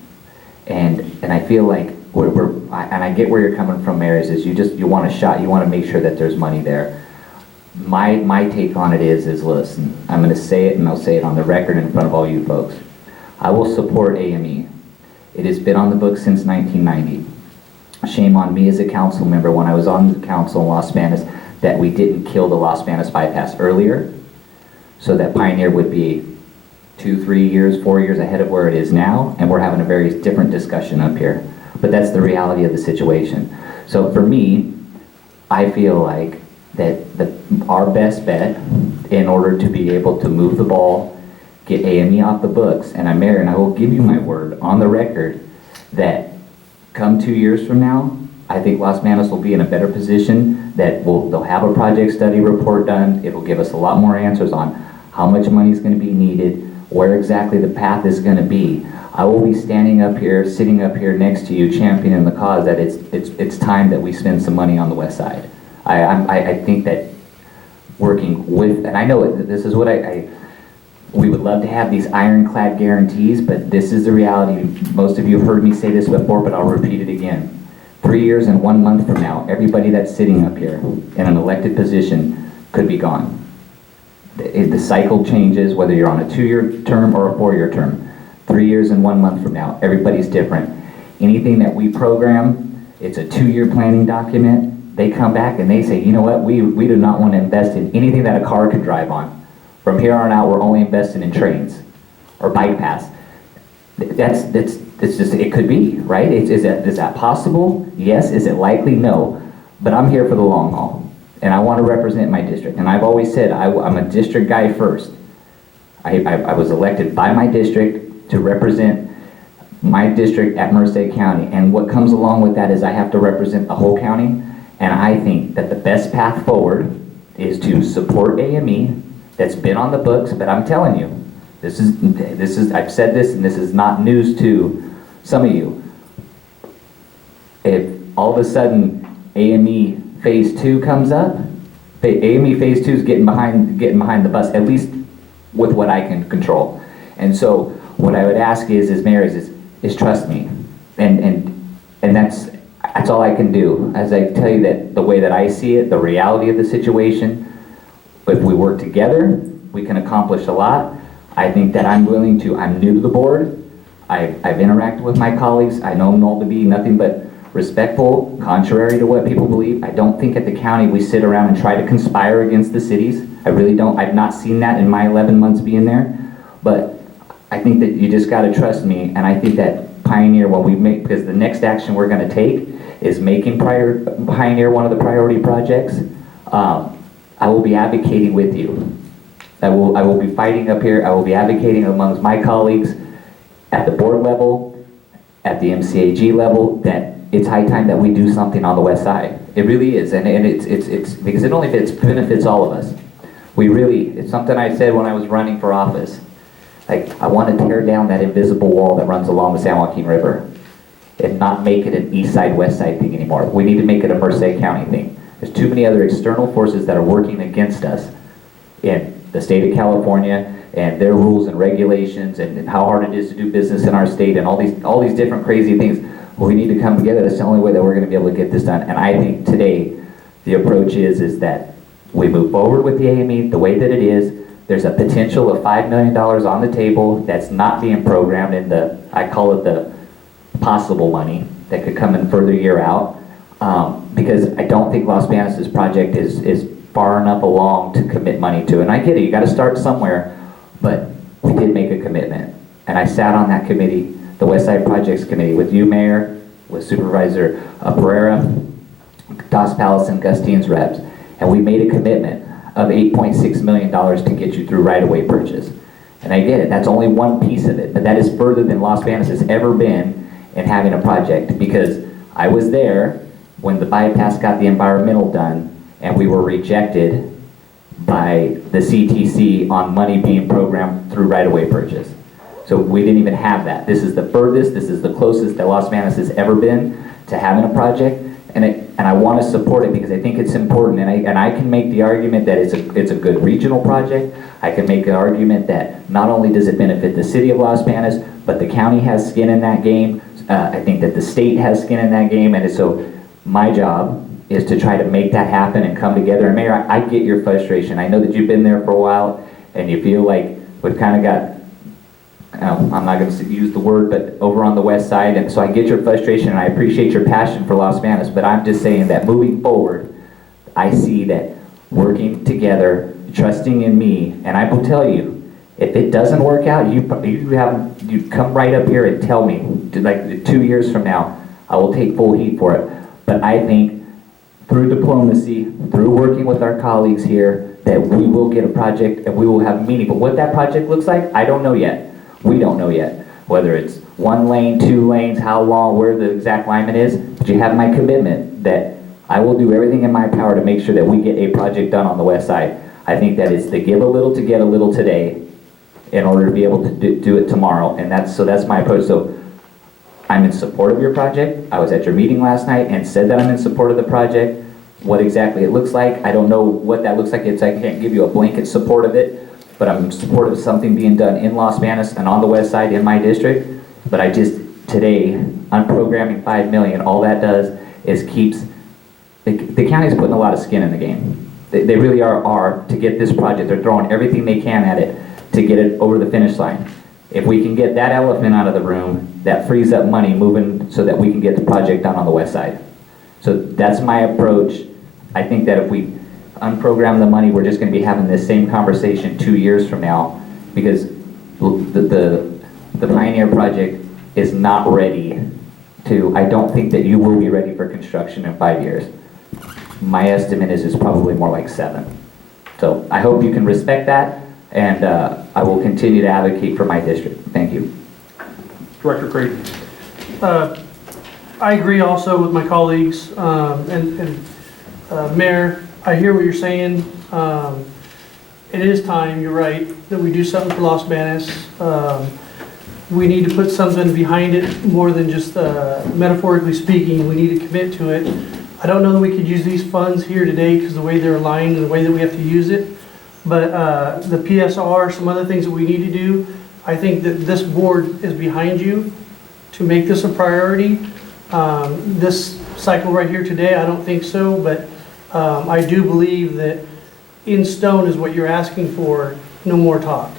and I feel like and I get where you're coming from, Mayor, is you want a shot, you want to make sure that there's money there. My take on it is listen, I'm going to say it, and I'll say it on the record in front of all you folks. I will support AME. It has been on the books since 1990. Shame on me as a council member when I was on the council in Los Banos that we didn't kill the Los Banos bypass earlier, so that Pioneer would be 2, 3 years, 4 years ahead of where it is now, and we're having a very different discussion up here. But that's the reality of the situation. So for me, I feel like that our best bet in order to be able to move the ball, get AME off the books, and I'm Mayor, and I will give you my word on the record that come 2 years from now, I think Los Banos will be in a better position that they'll have a project study report done. It'll give us a lot more answers on how much money is going to be needed, where exactly the path is going to be. I will be standing up here, sitting up here next to you, championing the cause that it's time that we spend some money on the west side. I think that working with, and I know this is what we would love to have these ironclad guarantees, but this is the reality. Most of you have heard me say this before, but I'll repeat it again. 3 years and 1 month from now, everybody that's sitting up here in an elected position could be gone. The cycle changes, whether you're on a 2-year term or a 4-year term. 3 years and 1 month from now, everybody's different. Anything that we program, it's a 2-year planning document. They come back and they say, you know what, we do not want to invest in anything that a car could drive on. From here on out, we're only investing in trains or bike paths. It's just, it could be, right? Is that possible? Yes. Is it likely? No. But I'm here for the long haul, and I want to represent my district. And I've always said I'm a district guy first. I was elected by my district to represent my district at Merced County, and what comes along with that is I have to represent the whole county, and I think that the best path forward is to support AME that's been on the books. But I'm telling you, this is I've said this, and this is not news to some of you. If all of a sudden AME Phase 2 comes up, AME Phase 2 is getting behind the bus, at least with what I can control. And so what I would ask is Mayor, is trust me, and that's all I can do. As I tell you that the way that I see it, the reality of the situation, if we work together, we can accomplish a lot. I think that I'm new to the board. I've interacted with my colleagues. I know them all to be nothing but respectful, contrary to what people believe. I don't think at the county we sit around and try to conspire against the cities. I really don't. I've not seen that in my 11 months being there. But I think that you just got to trust me, and I think that Pioneer, when we make, because the next action we're going to take is making Pioneer one of the priority projects. I will be advocating with you. I will be fighting up here. I will be advocating amongst my colleagues at the board level, at the MCAG level, that it's high time that we do something on the west side. It really is, and it's because it only benefits all of us. It's something I said when I was running for office. Like, I want to tear down that invisible wall that runs along the San Joaquin River and not make it an east side, west side thing anymore. We need to make it a Merced County thing. There's too many other external forces that are working against us in the state of California and their rules and regulations and how hard it is to do business in our state and all these different crazy things. Well, we need to come together. That's the only way that we're going to be able to get this done. And I think today the approach is that we move forward with the AME the way that it is. There's a potential of $5 million on the table that's not being programmed in I call it the possible money that could come in further year out. Because I don't think Las Banas' project is far enough along to commit money to. And I get it, you got to start somewhere, but we did make a commitment. And I sat on that committee, the West Side Projects Committee, with you, Mayor, with Supervisor Pereira, Dos Palos, and Gustine's reps. And we made a commitment of $8.6 million to get you through right-of-way purchase. And I get it, that's only one piece of it, but that is further than Las Banas has ever been in having a project, because I was there when the bypass got the environmental done and we were rejected by the CTC on money being programmed through right-of-way purchase. So we didn't even have that. This is the furthest, this is the closest that Las Banas has ever been to having a project. And I want to support it because I think it's important, and I can make the argument that it's a good regional project. I can make an argument that not only does it benefit the city of Las Banas, but the county has skin in that game. I think that the state has skin in that game, and so my job is to try to make that happen and come together. And Mayor, I get your frustration. I know that you've been there for a while, and you feel like we've kind of got, I'm not going to use the word, but over on the west side, and so I get your frustration and I appreciate your passion for Las Banas, but I'm just saying that moving forward, I see that working together, trusting in me, and I will tell you, if it doesn't work out, you come right up here and tell me, like 2 years from now, I will take full heat for it. But I think through diplomacy, through working with our colleagues here, that we will get a project and we will have meaning. But what that project looks like, I don't know yet. We don't know yet, whether it's 1 lane, 2 lanes, how long, where the exact alignment is, but you have my commitment that I will do everything in my power to make sure that we get a project done on the west side. I think that it's to give a little to get a little today in order to be able to do it tomorrow, and that's my approach. So I'm in support of your project. I was at your meeting last night and said that I'm in support of the project. What exactly it looks like, I don't know what that looks like. I can't give you a blanket support of it. But I'm in support of something being done in Las Banas and on the west side in my district. But I just, today, unprogramming $5 million, all that does is keeps, the county's putting a lot of skin in the game. They really are to get this project. They're throwing everything they can at it to get it over the finish line. If we can get that elephant out of the room, that frees up money moving so that we can get the project done on the west side. So that's my approach. I think that if we unprogram the money, we're just going to be having this same conversation 2 years from now, because the Pioneer project is not ready to, I don't think that you will be ready for construction in 5 years. My estimate is it's probably more like 7. So I hope you can respect that, and I will continue to advocate for my district. Thank you. Director Creighton. I agree also with my colleagues, and Mayor, I hear what you're saying. It is time, you're right, that we do something for Las Banas. We need to put something behind it more than just metaphorically speaking. We need to commit to it. I don't know that we could use these funds here today because the way they're aligned and the way that we have to use it. But the PSR, some other things that we need to do, I think that this board is behind you to make this a priority. This cycle right here today, I don't think so, but I do believe that in stone is what you're asking for, no more talk.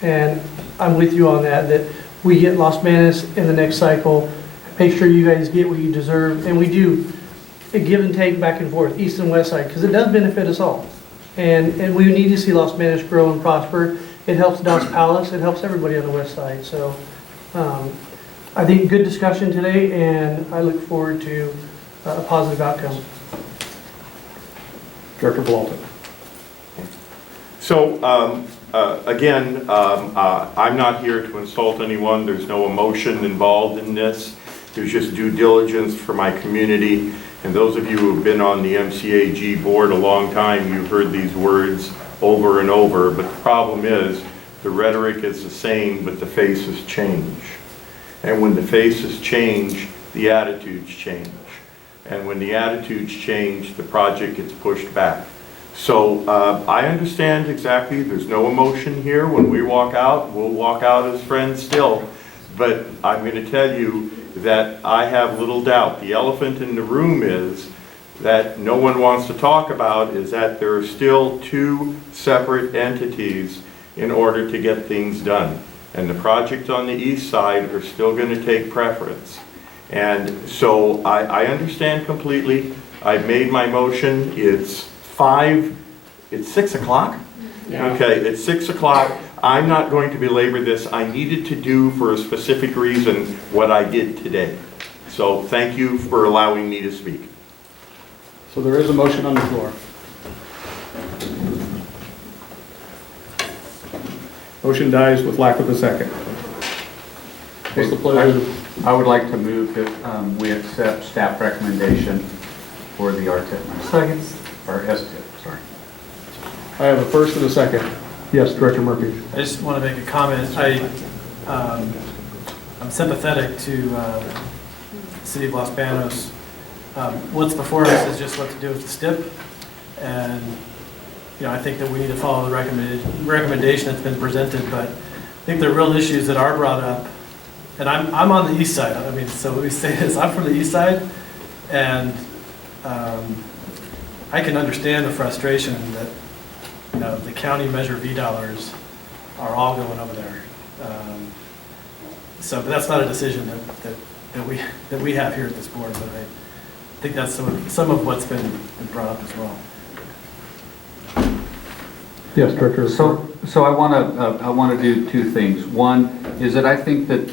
And I'm with you on that we get Las Banas in the next cycle, make sure you guys get what you deserve. And we do a give and take back and forth, east and west side, because it does benefit us all. And we need to see Los Banos grow and prosper. It helps Dos Palos, it helps everybody on the west side. So I think good discussion today, and I look forward to a positive outcome. Director Walton. So, again, I'm not here to insult anyone. There's no emotion involved in this. There's just due diligence for my community. And those of you who have been on the MCAG board a long time, you've heard these words over and over. But the problem is, the rhetoric is the same, but the faces change. And when the faces change, the attitudes change. And when the attitudes change, the project gets pushed back. So I understand exactly, there's no emotion here. When we walk out, we'll walk out as friends still. But I'm going to tell you that I have little doubt. The elephant in the room is that no one wants to talk about is that there are still two separate entities in order to get things done. And the projects on the east side are still going to take preference. And so I understand completely. I've made my motion. It's 6 o'clock? Yeah. Okay, it's 6 o'clock. I'm not going to belabor this. I needed to do for a specific reason what I did today. So thank you for allowing me to speak. So there is a motion on the floor. Motion dies with lack of a second. What's the pleasure? I would like to move that we accept staff recommendation for the RTIP. Second. Or STIP, sorry. I have a first and a second. Yes, Director Murphy. I just want to make a comment. I'm sympathetic to the City of Los Banos. What's before us is just what to do with the STIP. And, you know, I think that we need to follow the recommendation that's been presented, but I think the real issues that are brought up, and I'm on the east side. I mean, so let me say this, I'm from the east side, and I can understand the frustration that, you know, the county Measure V dollars are all going over there. But that's not a decision that we have here at this board, but I think that's some of what's been brought up as well. Yes, Director. So I want to do two things. One is that I think that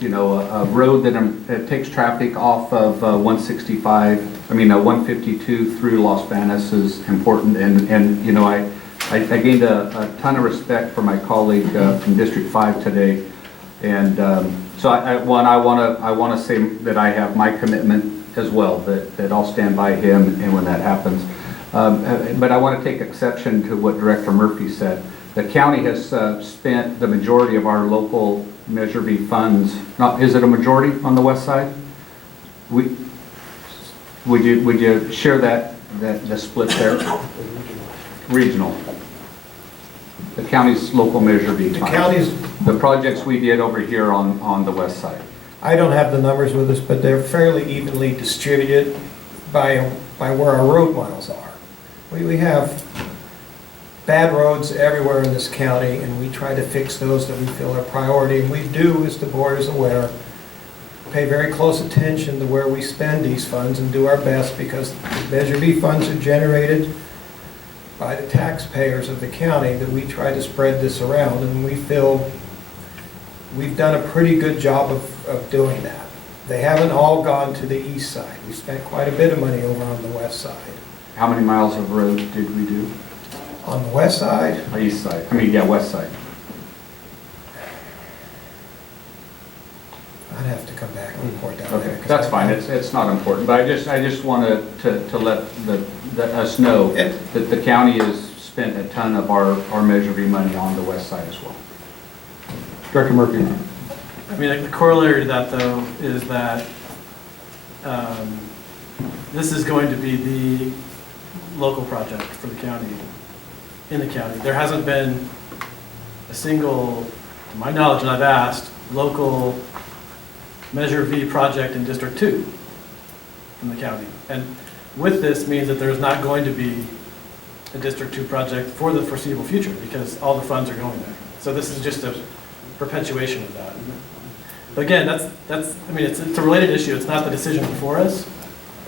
you know, a road that takes traffic off of 152 through Los Banos is important. And you know, I gained a ton of respect for my colleague from District 5 today. And so I want to say that I have my commitment as well, that I'll stand by him and when that happens. But I want to take exception to what Director Murphy said. The county has spent the majority of our local Measure V funds. Is it a majority on the west side? Would you share the split there? Regional. The county's local Measure V funds. The projects we did over here on the west side. I don't have the numbers with us, but they're fairly evenly distributed by where our road miles are. We have bad roads everywhere in this county, and we try to fix those that we feel are priority. And we do, as the board is aware, pay very close attention to where we spend these funds and do our best, because the Measure V funds are generated by the taxpayers of the county, that we try to spread this around, and we feel we've done a pretty good job of doing that. They haven't all gone to the east side. We spent quite a bit of money over on the west side. How many miles of road did we do? On the west side? East side. I mean, yeah, west side. I'd have to come back and report that. Okay, that's fine. It's not important, but I just wanted to let us know that the county has spent a ton of our Measure V money on the west side as well. Director Murphy. I mean, the corollary to that, though, is that this is going to be the local project for the county, in the county. There hasn't been a single, to my knowledge, and I've asked, local Measure V project in District 2 from the county. And with this means that there's not going to be a District 2 project for the foreseeable future, because all the funds are going there. So this is just a perpetuation of that. But again, I mean, it's a related issue, it's not the decision before us.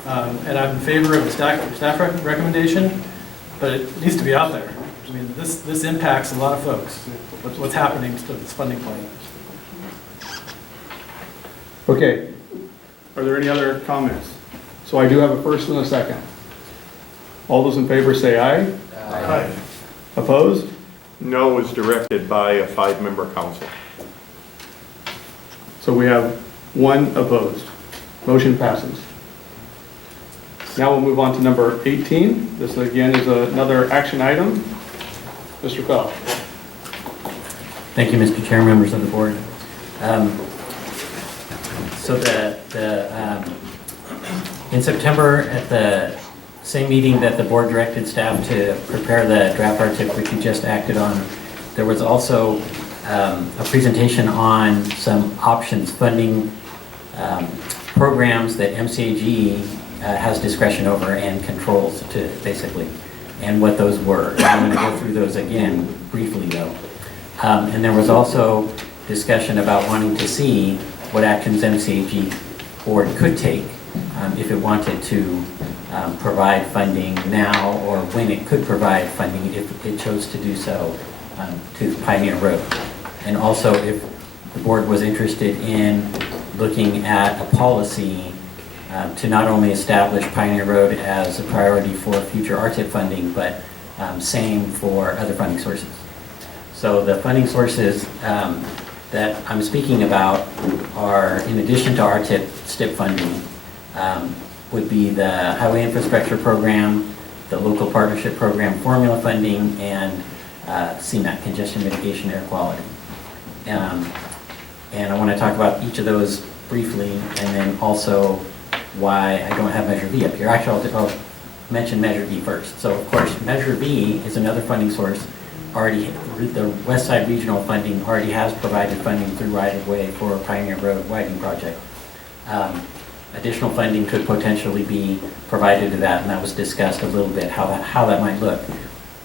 And I'm in favor of the staff recommendation, but it needs to be out there. I mean, this impacts a lot of folks, what's happening to this funding plan. Okay. Are there any other comments? So I do have a first and a second. All those in favor say aye. Aye. Opposed? No is directed by a 5-member council. So we have 1 opposed. Motion passes. Now we'll move on to number 18. This again is another action item. Mr. Fell. Thank you, Mr. Chair, members of the board. So in September, at the same meeting that the board directed staff to prepare the draft RTIP, which you just acted on, there was also a presentation on some options funding programs that MCAG has discretion over and controls to basically, and what those were. I'm going to go through those again briefly though. And there was also discussion about wanting to see what actions MCAG board could take if it wanted to provide funding now, or when it could provide funding if it chose to do so to Pioneer Road. And also if the board was interested in looking at a policy to not only establish Pioneer Road as a priority for future RTIP funding, but same for other funding sources. So the funding sources that I'm speaking about are, in addition to RTIP STIP funding, would be the Highway Infrastructure Program, the Local Partnership Program formula funding, and CMAQ, Congestion Mitigation Air Quality. And I want to talk about each of those briefly, and then also why I don't have Measure V up here. Actually, I'll mention Measure V first. So of course, Measure V is another funding source. Already, the West Side Regional funding already has provided funding through right-of-way for Pioneer Road widening project. Additional funding could potentially be provided to that, and that was discussed a little bit, how that might look.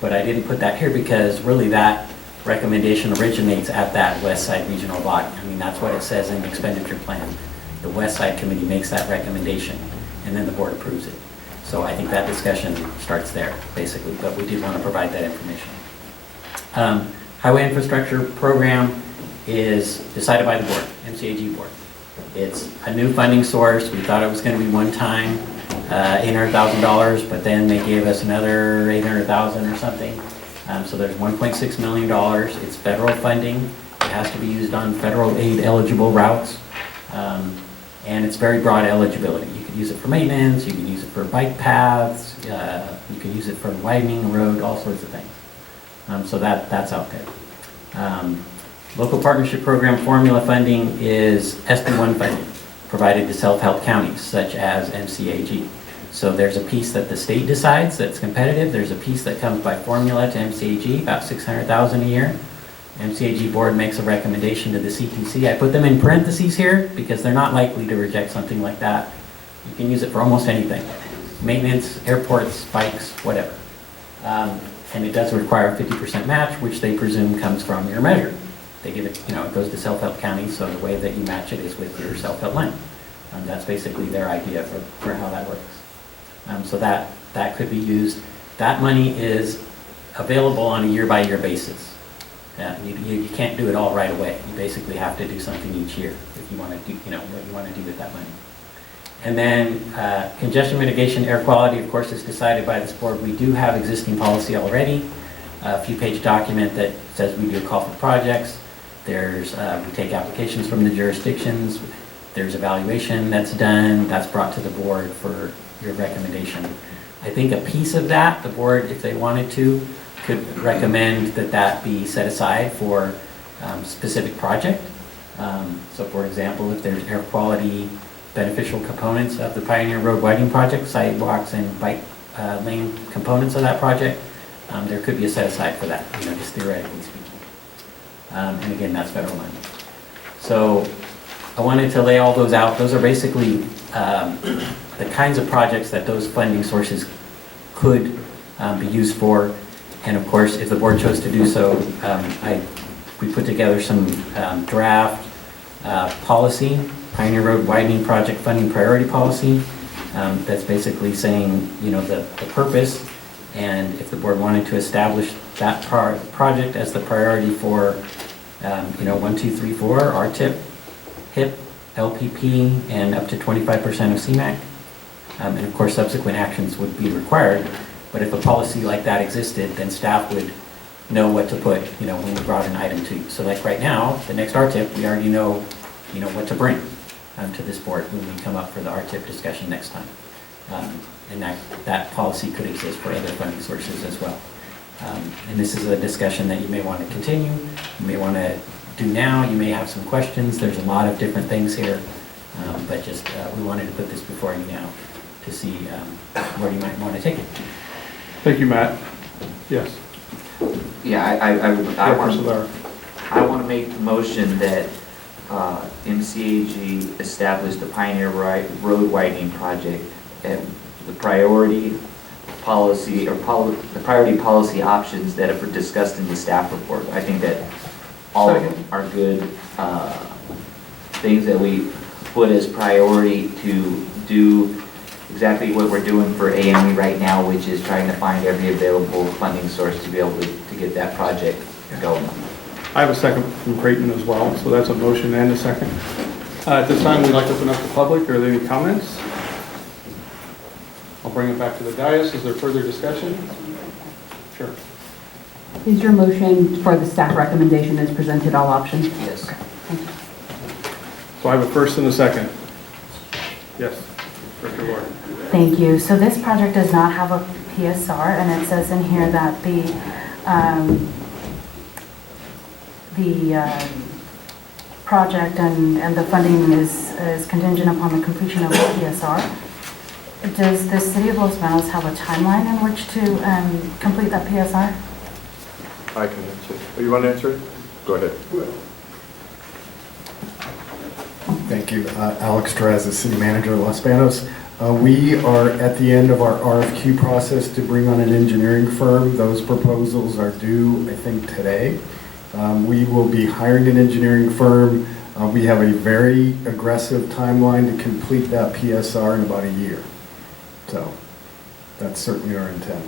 But I didn't put that here because really that recommendation originates at that West Side Regional body. I mean, that's what it says in the expenditure plan. The West Side Committee makes that recommendation, and then the board approves it. So I think that discussion starts there, basically, but we did want to provide that information. Highway Infrastructure Program is decided by the board, MCAG board. It's a new funding source. We thought it was going to be one time, $800,000, but then they gave us another $800,000 or something. So there's $1.6 million. It's federal funding. It has to be used on federal aid eligible routes. And it's very broad eligibility. You could use it for maintenance, you can use it for bike paths, you can use it for widening a road, all sorts of things. So that's out there. Local Partnership Program formula funding is SB1 funding provided to self-help counties such as MCAG. So there's a piece that the state decides that's competitive. There's a piece that comes by formula to MCAG, about $600,000 a year. MCAG board makes a recommendation to the CTC. I put them in parentheses here because they're not likely to reject something like that. You can use it for almost anything. Maintenance, airports, bikes, whatever. And it does require a 50% match, which they presume comes from your measure. They give it, it goes to self-help counties, so the way that you match it is with your self-help line. That's basically their idea for how that works. So that could be used. That money is available on a year-by-year basis. You can't do it all right away. You basically have to do something each year if you want to do, what you want to do with that money. And then congestion mitigation, air quality, of course, is decided by this board. We do have existing policy already, a few-page document that says we do a call for projects. There's, we take applications from the jurisdictions. There's evaluation that's done. That's brought to the board for your recommendation. I think a piece of that, the board, if they wanted to, could recommend that be set aside for specific project. So for example, if there's air quality beneficial components of the Pioneer Road widening project, sidewalks and bike lane components of that project, there could be a set aside for that, just theoretically speaking. And again, that's federal money. So I wanted to lay all those out. Those are basically the kinds of projects that those funding sources could be used for. And of course, if the board chose to do so, we put together some draft policy, Pioneer Road Widening Project Funding Priority Policy. That's basically saying, you know, the purpose, and if the board wanted to establish that project as the priority for, you know, 1, 2, 3, 4, RTIP, HIP, LPP, and up to 25% of CMAQ. And of course, subsequent actions would be required. But if a policy like that existed, then staff would know what to put, you know, when we brought an item to you. So like right now, the next RTIP, we already know, you know, what to bring to this board when we come up for the RTIP discussion next time. And that policy could exist for other funding sources as well. And this is a discussion that you may want to continue, you may want to do now, you may have some questions. There's a lot of different things here, but just we wanted to put this before you now to see where you might want to take it. Thank you, Matt. Yes. Yeah, I want to make the motion that MCAG establish the Pioneer Road Widening Project and the priority policy or the priority policy options that are discussed in the staff report. I think that all of them are good things that we put as priority to do exactly what we're doing for AME right now, which is trying to find every available funding source to be able to get that project going. I have a second from Creighton as well, so that's a motion and a second. At this time, we'd like to open up the public. Are there any comments? I'll bring it back to the dais. Is there further discussion? Sure. Is your motion for the staff recommendation as presented all options? Yes. Okay, thank you. So I have a first and a second. Yes, Director Ward. Thank you. So this project does not have a PSR, and it says in here that the project and the funding is contingent upon the completion of the PSR. Does the city of Los Menos have a timeline in which to complete that PSR? I can answer. Oh, you want to answer it? Go ahead. Thank you. Alex Drez, the city manager of Los Banos. We are at the end of our RFQ process to bring on an engineering firm. Those proposals are due, I think, today. We will be hiring an engineering firm. We have a very aggressive timeline to complete that PSR in about a year. So that's certainly our intent.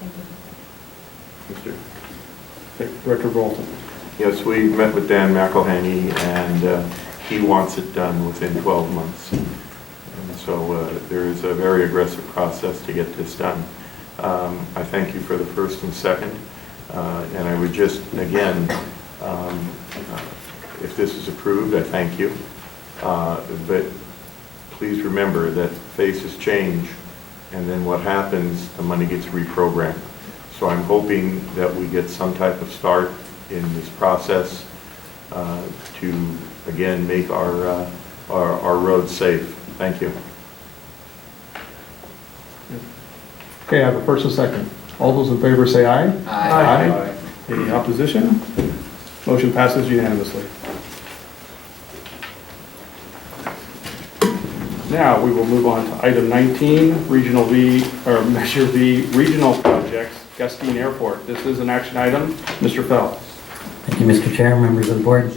Thank you. Mr. Director Bolton. Yes, we met with Dan McElhaney, and he wants it done within 12 months. And so there is a very aggressive process to get this done. I thank you for the first and second. And I would just, again, if this is approved, I thank you. But please remember that faces change, and then what happens, the money gets reprogrammed. So I'm hoping that we get some type of start in this process to, again, make our roads safe. Thank you. Okay, I have a first and second. All those in favor say aye. Aye. Aye. Any opposition? Motion passes unanimously. Now we will move on to item 19, Regional V, or Measure V, Regional Projects, Gustine Airport. This is an action item. Mr. Fell. Thank you, Mr. Chair, members of the board.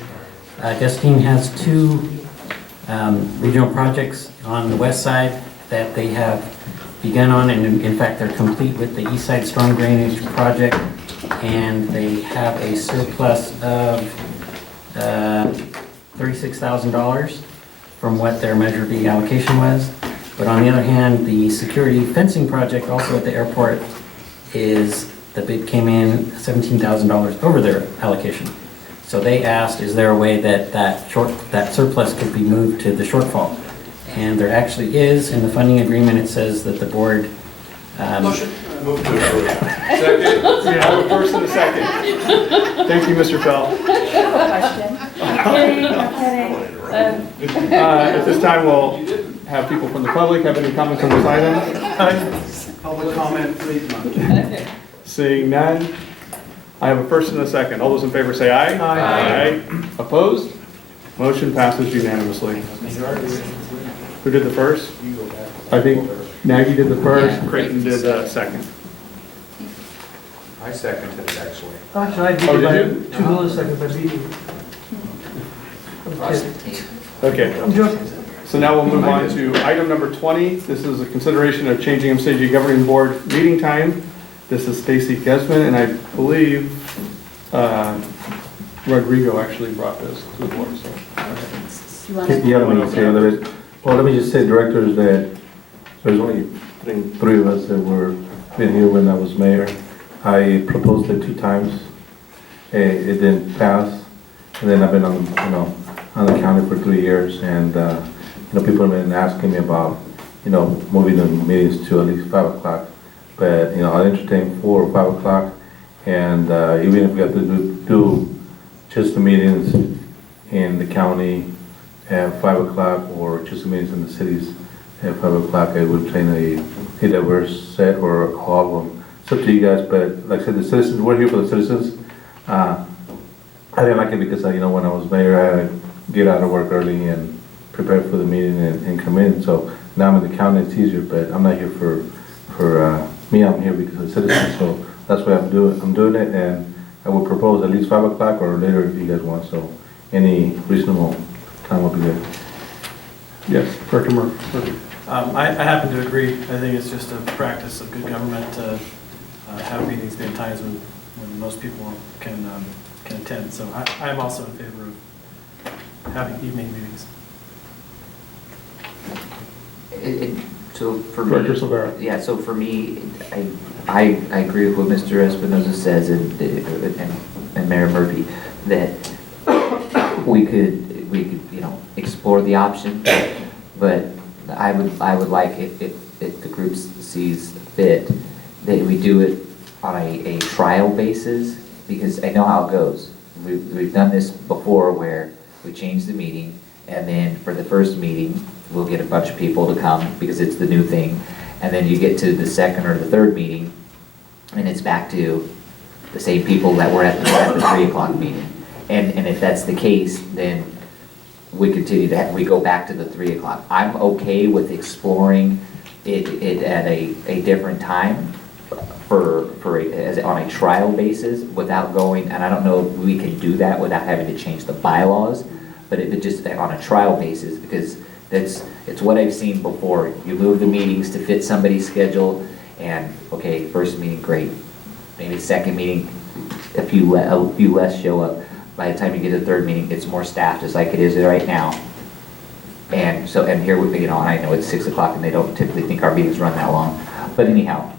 Gustine has two regional projects on the west side that they have begun on, and in fact they're complete with the east side storm drainage project, and they have a surplus of $36,000 from what their Measure B allocation was. But on the other hand, the security fencing project also at the airport the bid came in $17,000 over their allocation. So they asked, is there a way that surplus could be moved to the shortfall? And there actually is. In the funding agreement, it says that the board... Motion. Move to approve. Second. Yeah, I have a first and a second. Thank you, Mr. Fell. I have a question. At this time, we'll have people from the public have any comments on this item. Public comment, please. Seeing none, I have a first and a second. All those in favor say aye. Aye. Opposed? Motion passes unanimously. Who did the first? I think Nagy did the first, Creighton did the second. I seconded it, actually. Actually, I did Oh, it by did you? 2 milliseconds by beating. Okay. I'm joking. So now we'll move on to item number 20. This is a consideration of changing MCAG governing board meeting time. This is Stacy Gesman, and I believe Rodrigo actually brought this to the board, so. Yeah, let me say a little bit. Well, let me just say, directors, that there's only three of us that were been here when I was mayor. I proposed it 2 times. It didn't pass. And then I've been on the county for 3 years, and people have been asking me about, moving the meetings to at least 5 o'clock. But, I'll entertain 4 or 5 o'clock. And even if we have to do just the meetings in the county at 5 o'clock, or just the meetings in the cities at 5 o'clock, I would train a diverse set or all of them. It's up to you guys, but like I said, the citizens, we're here for the citizens. I didn't like it because, when I was mayor, I had to get out of work early and prepare for the meeting and come in. So now I'm in the county, it's easier, but I'm not here for me, I'm here because of the citizens. So that's why I'm doing it, and I would propose at least 5 o'clock or later if you guys want. So any reasonable time will be good. Yes, Director Murphy. I happen to agree. I think it's just a practice of good government to have meetings in times when most people can attend. So I am also in favor of having evening meetings. So for me, Director Silvera. yeah. So for me, I agree with what Mr. Espinoza says and Mayor Murphy, that we could explore the option, but I would like if the group sees fit that we do it on a trial basis, because I know how it goes. We've done this before where we change the meeting, and then for the first meeting we'll get a bunch of people to come because it's the new thing, and then you get to the second or the third meeting and it's back to the same people that were at the 3 o'clock meeting. And if that's the case, then we we go back to the 3 o'clock. I'm okay with exploring it at a different time on a trial basis without going, and I don't know if we can do that without having to change the bylaws, but it just on a trial basis, because it's what I've seen before. You move the meetings to fit somebody's schedule, and okay, first meeting, great. Maybe second meeting, a few less show up. By the time you get to the third meeting, it's more staffed, just like it is right now. And here we, and I know it's 6 o'clock, and they don't typically think our meetings run that long. But anyhow,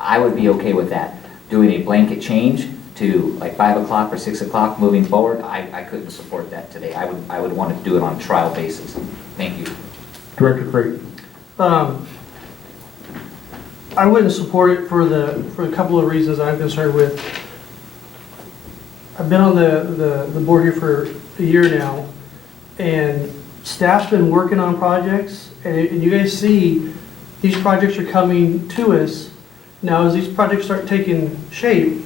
I would be okay with that. Doing a blanket change to like 5 o'clock or 6 o'clock moving forward, I couldn't support that today. I would want to do it on a trial basis. Thank you. Director Creighton. I wouldn't support it for a couple of reasons I'm concerned with. I've been on the board here for a year now, and staff's been working on projects, and you guys see these projects are coming to us. Now, as these projects start taking shape,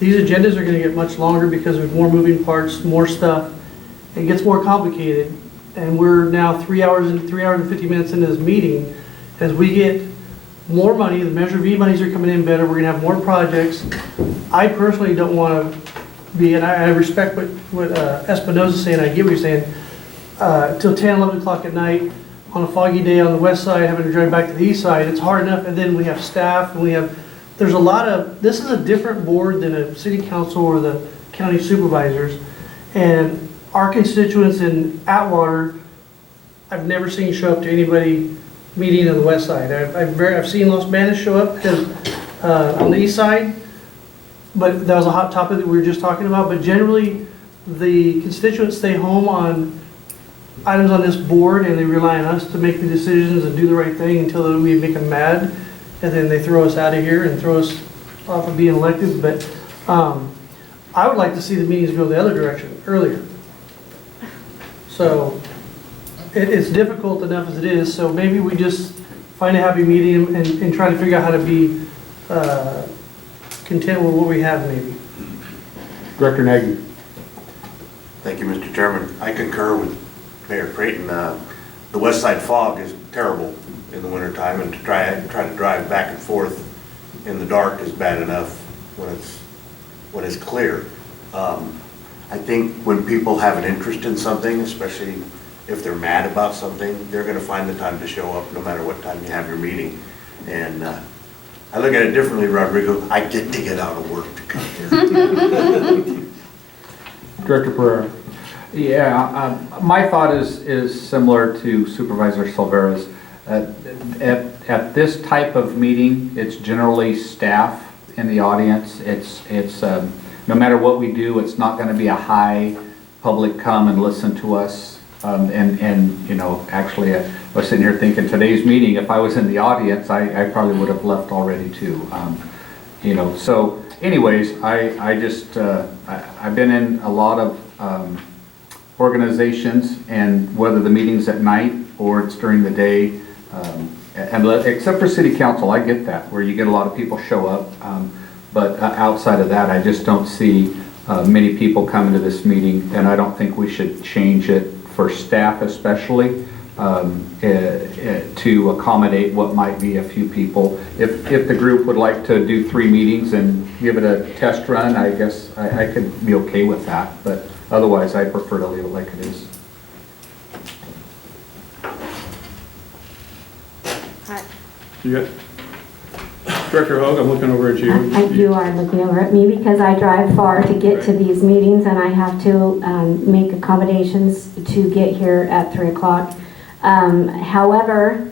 these agendas are going to get much longer because there's more moving parts, more stuff. It gets more complicated, and we're now 3 hours and 50 minutes into this meeting. As we get more money, the Measure V monies are coming in better, we're going to have more projects. I personally don't want to be, and I respect what Espinoza's saying, I get what you're saying, till 10, 11 o'clock at night on a foggy day on the west side, having to drive back to the east side, it's hard enough, and then we have staff, and there's a lot of, this is a different board than a city council or the county supervisors, and our constituents in Atwater, I've never seen show up to anybody meeting on the west side. I've seen Los Banos show up because on the east side, but that was a hot topic that we were just talking about, but generally the constituents stay home on items on this board, and they rely on us to make the decisions and do the right thing until we make them mad, and then they throw us out of here and throw us off of being elected. But I would like to see the meetings go the other direction earlier. So it's difficult enough as it is, so maybe we just find a happy medium and try to figure out how to be content with what we have, maybe. Director Nagy. Thank you, Mr. Chairman. I concur with Mayor Creighton. The west side fog is terrible in the wintertime, and to try to drive back and forth in the dark is bad enough when it's clear. I think when people have an interest in something, especially if they're mad about something, they're gonna find the time to show up no matter what time you have your meeting. And I look at it differently, Rodrigo. I get to get out of work to come here. Director Pereira. Yeah, my thought is similar to Supervisor Silvera's. At this type of meeting, it's generally staff in the audience. It's no matter what we do, it's not going to be a high public come and listen to us. And you know, actually, I was sitting here thinking today's meeting, if I was in the audience, I probably would have left already too. You know, so anyways, I've been in a lot of organizations, and whether the meeting's at night or it's during the day, except for city council, I get that, where you get a lot of people show up. But outside of that, I just don't see many people coming to this meeting, and I don't think we should change it for staff especially, to accommodate what might be a few people. If the group would like to do 3 meetings and give it a test run, I guess I could be okay with that, but otherwise I prefer to leave it like it is. You got, Director Hoag, I'm looking over at you. You are looking over at me because I drive far to get to these meetings, and I have to make accommodations to get here at 3 o'clock. However,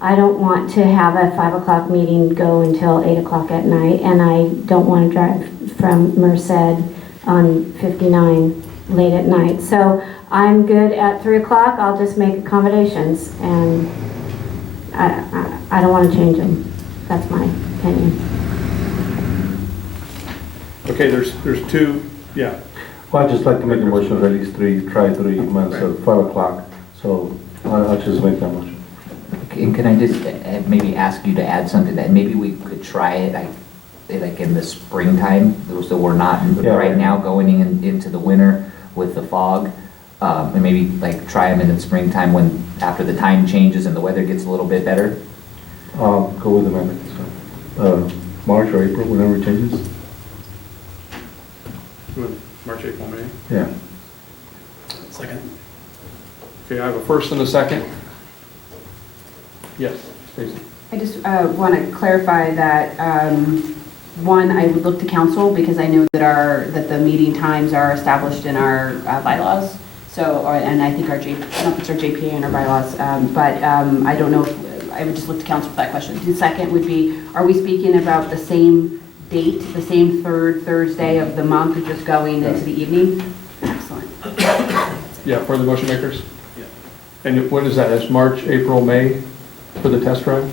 I don't want to have a 5 o'clock meeting go until 8 o'clock at night, and I don't want to drive from Merced on 59 late at night. So I'm good at 3 o'clock. I'll just make accommodations, and I don't want to change them. That's my opinion. Okay, there's 2, yeah. Well, I'd just like to make a motion for at least try 3 months at 5 o'clock. So I'll just make that motion. Okay, and can I just maybe ask you to add something that maybe we could try it like in the springtime, so we're not right now going into the winter with the fog, and maybe like try them in the springtime when after the time changes and the weather gets a little bit better. Go with amendments. March or April, whenever it changes. March, April, May. Yeah. Second. Okay, I have a first and a second. Yes, Stacy. I just want to clarify that, one, I would look to council because I know that the meeting times are established in our bylaws. So, and I think I don't know if it's our JPA and our bylaws, but I don't know if, I would just look to council for that question. The second would be, are we speaking about the same date, the same third Thursday of the month, or just going into the evening? Excellent. Yeah, for the motion makers? Yeah. And what is that, it's March, April, May for the test run?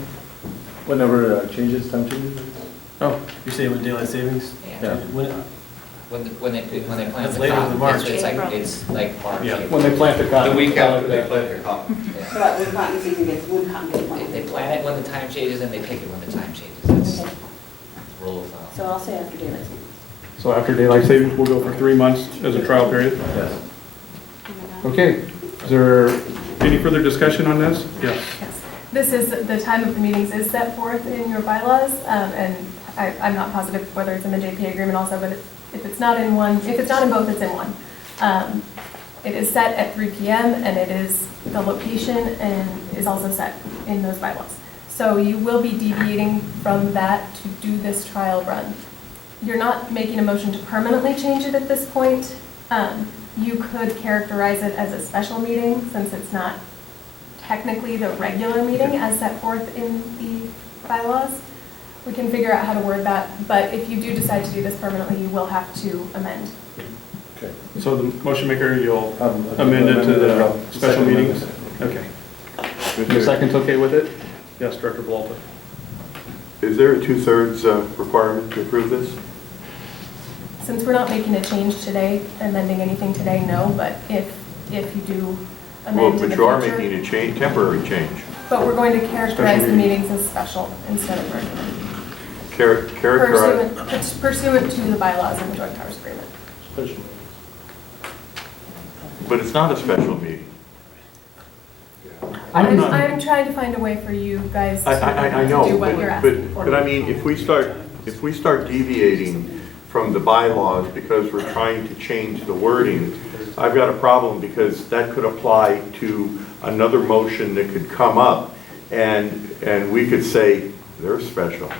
Whenever time changes? Oh. You're saying with daylight savings? Yeah. When they plant That's the later cotton, than March. it's like March. Yeah, when they plant the cotton. The week after they plant their cotton. When cotton season gets, They plant it when the time changes and they pick it when the time changes. That's rule of thumb. So I'll say after daylight savings. So after daylight savings, we'll go for 3 months as a trial period? Yes. Okay, is there any further discussion on this? Yes. This is, the time of the meetings is set forth in your bylaws, and I'm not positive whether it's in the JPA agreement also, but if it's not in one, if it's not in both, it's in one. It is set at 3 p.m. and it is, the location and is also set in those bylaws. So you will be deviating from that to do this trial run. You're not making a motion to permanently change it at this point. You could characterize it as a special meeting since it's not technically the regular meeting as set forth in the bylaws. We can figure out how to word that, but if you do decide to do this permanently, you will have to amend. Okay. So the motion maker, you'll amend it to the special meetings? Okay. The second's okay with it? Yes, Director Balta. Is there a 2/3 requirement to approve this? Since we're not making a change today, amending anything today, no, but if you do amend in But the you are future- making a change, temporary change. But we're going to characterize the Special meeting. meetings as special instead of regular. Characterize. Pursuant to the bylaws and the joint powers agreement. But it's not a special meeting. I'm trying to find a way for you guys I to know, do what you're asking for. but I mean, if we start deviating from the bylaws because we're trying to change the wording, I've got a problem because that could apply to another motion that could come up and we could say, they're special.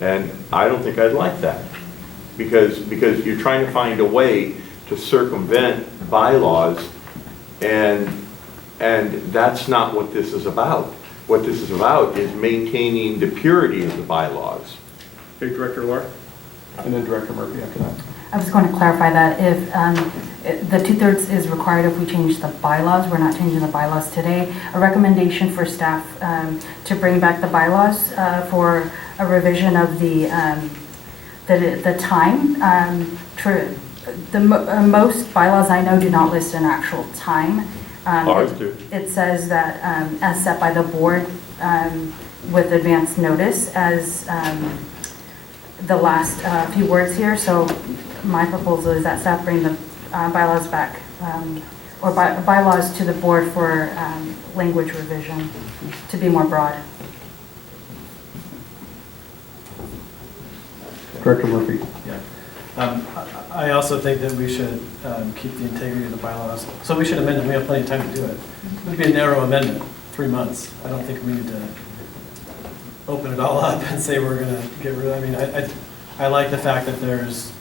And I don't think I'd like that because you're trying to find a way to circumvent bylaws and that's not what this is about. What this is about is maintaining the purity of the bylaws. Okay, Director Lahr, and then Director Murphy after that. I was going to clarify that if the 2/3 is required if we change the bylaws, we're not changing the bylaws today. A recommendation for staff to bring back the bylaws for a revision of the time. Most bylaws I know do not list an actual time. Ours do. It says that as set by the board with advance notice as the last few words here. So my proposal is that staff bring the bylaws back or bylaws to the board for language revision to be more broad. Director Murphy. Yeah. I also think that we should keep the integrity of the bylaws. So we should amend them. We have plenty of time to do it. It would be a narrow amendment, 3 months. I don't think we need to open it all up and say we're going to get rid of it. I mean, I like the fact that there's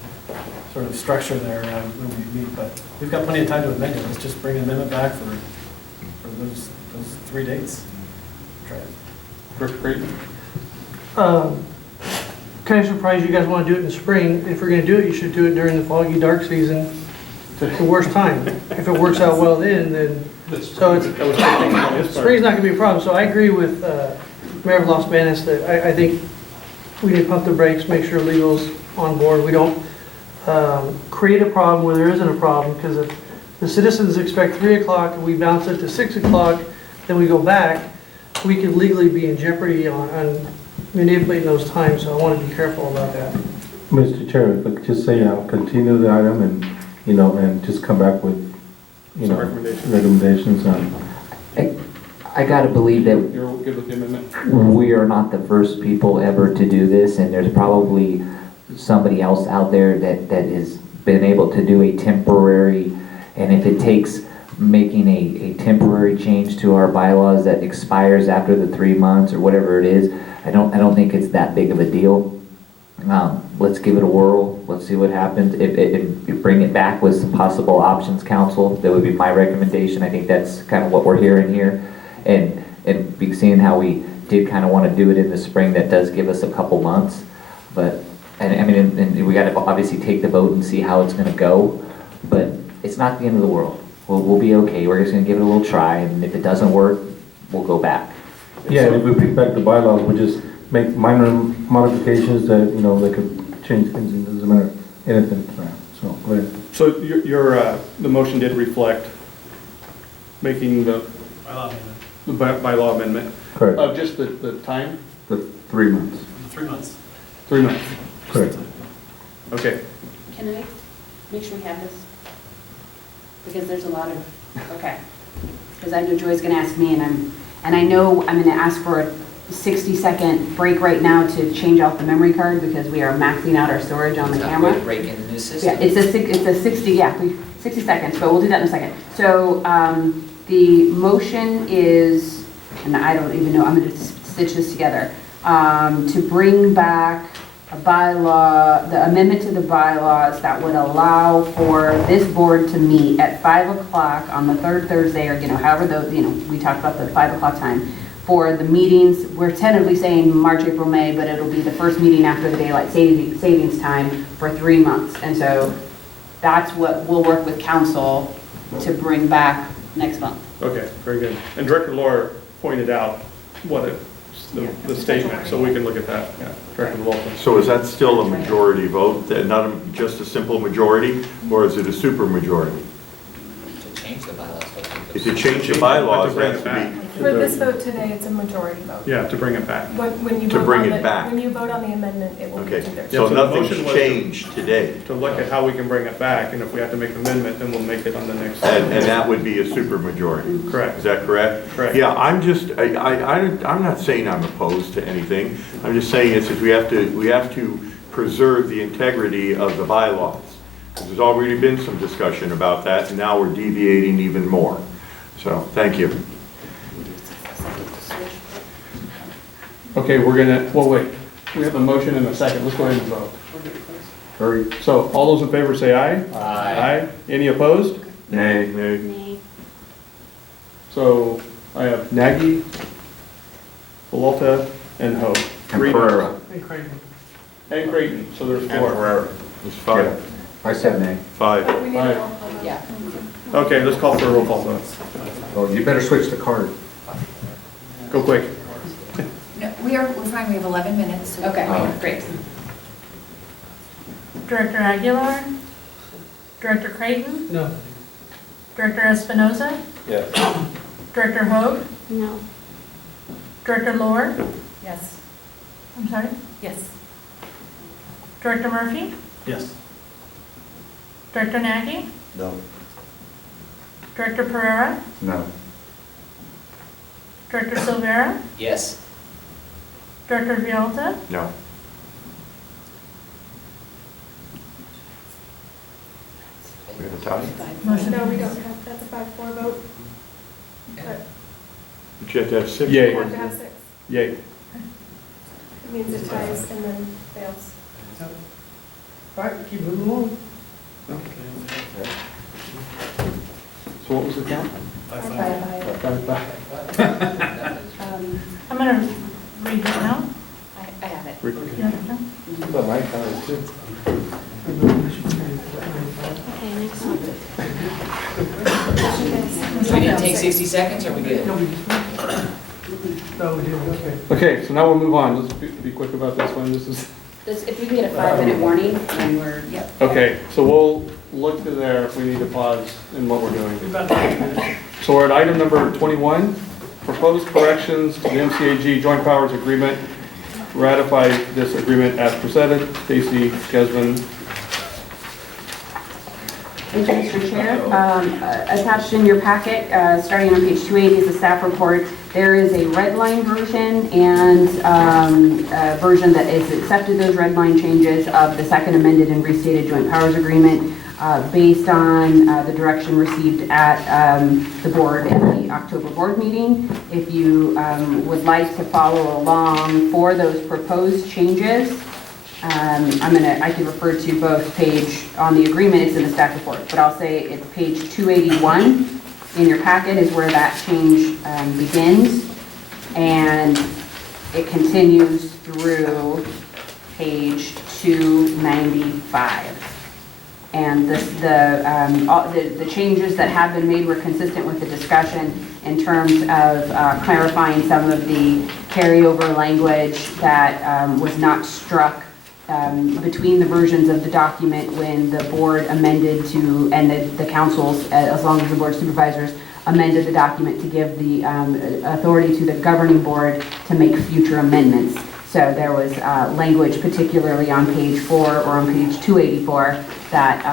sort of structure there when we meet, but we've got plenty of time to amend it. Let's just bring an amendment back for those 3 dates. Try it. Director Creighton. Kind of surprised you guys want to do it in spring. If you're going to do it, you should do it during the foggy, dark season, the worst time. If it works out well then so it's, spring's not going to be a problem. So I agree with Mayor of Los Banos that I think we need to pump the brakes, make sure legal's on board. We don't create a problem where there isn't a problem, because if the citizens expect 3 o'clock and we bounce it to 6 o'clock, then we go back, we could legally be in jeopardy on manipulating those times, so I want to be careful about that. Mr. Chair, if I could just say, continue the item and, and just come back with, recommendations on. I gotta believe that You're good with the amendment? we are not the first people ever to do this, and there's probably somebody else out there that has been able to do a temporary, and if it takes making a temporary change to our bylaws that expires after the 3 months or whatever it is, I don't think it's that big of a deal. Let's give it a whirl. Let's see what happens. If bring it back with some possible options, council, that would be my recommendation. I think that's kind of what we're hearing here. And seeing how we did kind of want to do it in the spring, that does give us a couple months. But, and we got to obviously take the vote and see how it's going to go. But it's not the end of the world. We'll be okay. We're just going to give it a little try. And if it doesn't work, we'll go back. Yeah, and if we pick back the bylaws, we just make minor modifications that, that could change things. It doesn't matter anything. So, go ahead. So the motion did reflect making the bylaw amendment. Correct. Of just the time? The 3 months. 3 months. 3 months. Correct. Okay. Can I make sure we have this? Because there's a lot of, okay. Because I know Joy's gonna ask me, and I know I'm gonna ask for a 60-second break right now to change out the memory card because we are maxing out our storage on the camera. Break in the new system. Yeah, it's a 60 seconds, but we'll do that in a second. So the motion is, and I don't even know, I'm gonna stitch this together, to bring back a bylaw, the amendment to the bylaws that would allow for this board to meet at 5 o'clock on the third Thursday, or however we talked about the 5 o'clock time for the meetings. We're tentatively saying March, April, May, but it'll be the first meeting after the daylight savings time for 3 months. And so that's what we'll work with council to bring back next month. Okay, very good. And Director Lahr pointed out what the statement, so we can look at that. Yeah, Director Walton. So is that still a majority vote, not just a simple majority, or is it a super majority? To change the bylaws. If you change the bylaws, it has to be. For this vote today, it's a majority vote. Yeah, to bring it back. When you To vote bring on it the- back. When you vote on the amendment, it will be Okay, 2/3. so the nothing's motion was changed today. To look at how we can bring it back, and if we have to make an amendment, then we'll make it on the next. And that would be a super majority. Correct. Is that correct? Correct. Yeah, I'm not saying I'm opposed to anything. I'm just saying we have to preserve the integrity of the bylaws. Because there's already been some discussion about that, and now we're deviating even more. So, thank you. Okay, we're gonna, well, wait. We have a motion and a second. Let's go ahead and vote. Hurry. So, all those in favor say aye. Aye. Any opposed? Nay. Nay. So, I have Nagy, Peralta, and Ho. And Pereira. And Creighton, so there's And four. Pereira. There's five. I said nay. Five. We need a roll call vote. Yeah. Okay, let's call for a roll call vote. Oh, you better switch the card. Go quick. No, we're fine, we have 11 minutes. Okay, great. Director Aguilar? Director Creighton? No. Director Espinoza? Yes. Director Hoag? No. Director Lohr? Yes. I'm sorry? Yes. Director Murphy? Yes. Director Nagy? No. Director Pereira? No. Director Silvera? Yes. Director Vialta? No. We have a tie? Motion No, we don't have, that's a 5-4 vote. But But you have to have six. Yay. we have to have 6. Yay. It means it ties and then fails. All right, keep moving along. So what was the count? 5-5. 5-5. I'm going to read this now. I have it. Yeah, no? Okay, next one. So we didn't take 60 seconds, or we good? No, we do, okay. Okay, so now we'll move on. Let's be quick about this one. This is, If we get a 5-minute warning, then we're, yep. okay, so we'll look to there if we need to pause in what we're doing. So we're at item number 21, proposed corrections to the MCAG Joint Powers Agreement. Ratify this agreement as presented. Stacy Gesman. Thank you, Mr. Chair. Attached in your packet, starting on page 280 is the staff report. There is a red line version and a version that is accepted those red line changes of the second amended and restated joint powers agreement based on the direction received at the board at the October board meeting. If you would like to follow along for those proposed changes, I can refer to both page, on the agreement, it's in the staff report, but I'll say it's page 281 in your packet is where that change begins, and it continues through page 295. And the changes that have been made were consistent with the discussion in terms of clarifying some of the carryover language that was not struck between the versions of the document when the board amended to, and the councils, as long as the board supervisors, amended the document to give the authority to the governing board to make future amendments. So there was language, particularly on page 4 or on page 284, that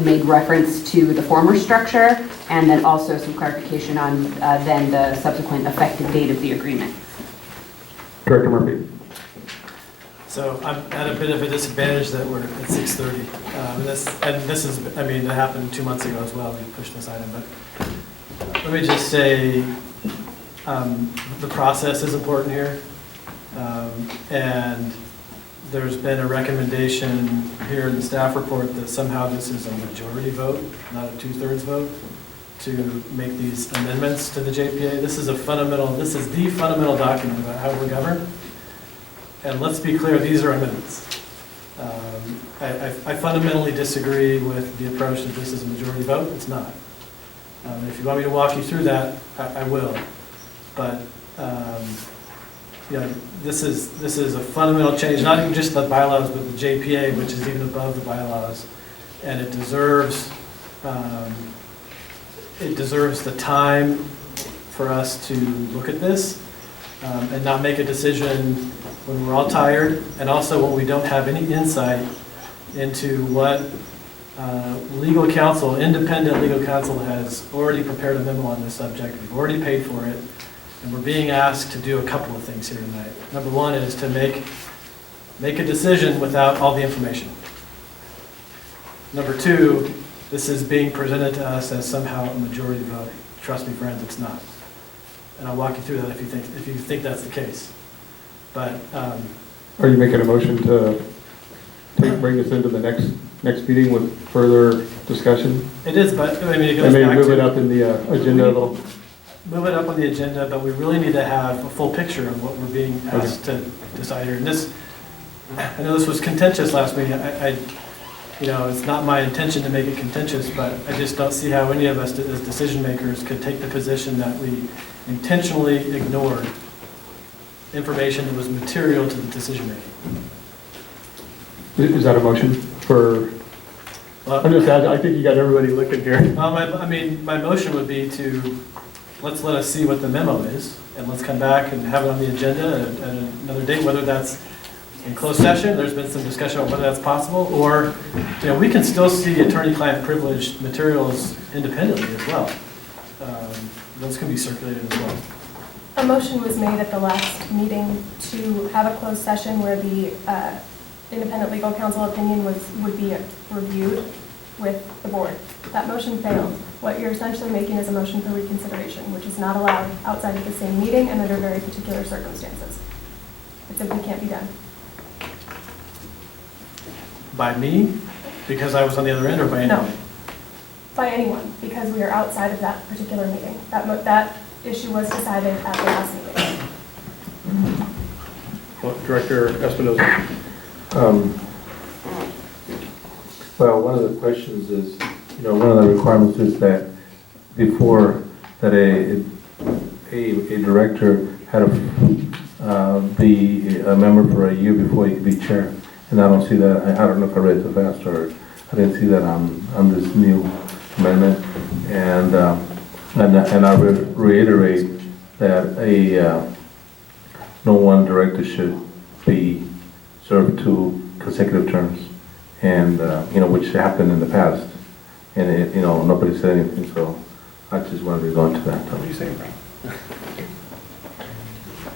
made reference to the former structure, and then also some clarification on then the subsequent effective date of the agreement. Director Murphy. So I'm at a bit of a disadvantage that we're at 6:30. And this is, I mean, it happened 2 months ago as well, we pushed this item, but let me just say, the process is important here. And there's been a recommendation here in the staff report that somehow this is a majority vote, not a 2/3 vote, to make these amendments to the JPA. This is the fundamental document about how we're governed. And let's be clear, these are amendments. I fundamentally disagree with the approach that this is a majority vote. It's not. If you want me to walk you through that, I will. But this is a fundamental change, not even just the bylaws, but the JPA, which is even above the bylaws, and it deserves the time for us to look at this and not make a decision when we're all tired, and also when we don't have any insight into what legal counsel, independent legal counsel, has already prepared a memo on this subject. We've already paid for it. And we're being asked to do a couple of things here tonight. Number one is to make make a decision without all the information. Number two, this is being presented to us as somehow a majority vote. Trust me, friends, it's not. And I'll walk you through that if you think that's the case. But Are you making a motion to bring this into the next meeting with further discussion? it is, but I mean, it goes And maybe back move to it up in the agenda a little? move it up on the agenda, but we really need to have a full picture of what we're being asked to decide here. And this, I know this was contentious last meeting. It's not my intention to make it contentious, but I just don't see how any of us as decision makers could take the position that we intentionally ignored information that was material to the decision making. Is that a motion for? I'm just asking, I think you got everybody looking here. My motion would be to, let us see what the memo is, and let's come back and have it on the agenda at another date, whether that's in closed session. There's been some discussion on whether that's possible, or, we can still see attorney-client privileged materials independently as well. Those can be circulated as well. A motion was made at the last meeting to have a closed session where the independent legal counsel opinion would be reviewed with the board. That motion failed. What you're essentially making is a motion for reconsideration, which is not allowed outside of the same meeting and under very particular circumstances. It simply can't be done. By me, because I was on the other end, or by anyone? No, by anyone, because we are outside of that particular meeting. That issue was decided at the last meeting. Well, Director Espinoza. Well, one of the questions is, one of the requirements is that before that a director had to be a member for a year before he could be chair. And I don't see that, I don't know if I read too fast or I didn't see that on this new amendment. And I reiterate that no one director should be served 2 consecutive terms, and which happened in the past, and nobody said anything, so I just wanted to go into that. What are you saying, Brian?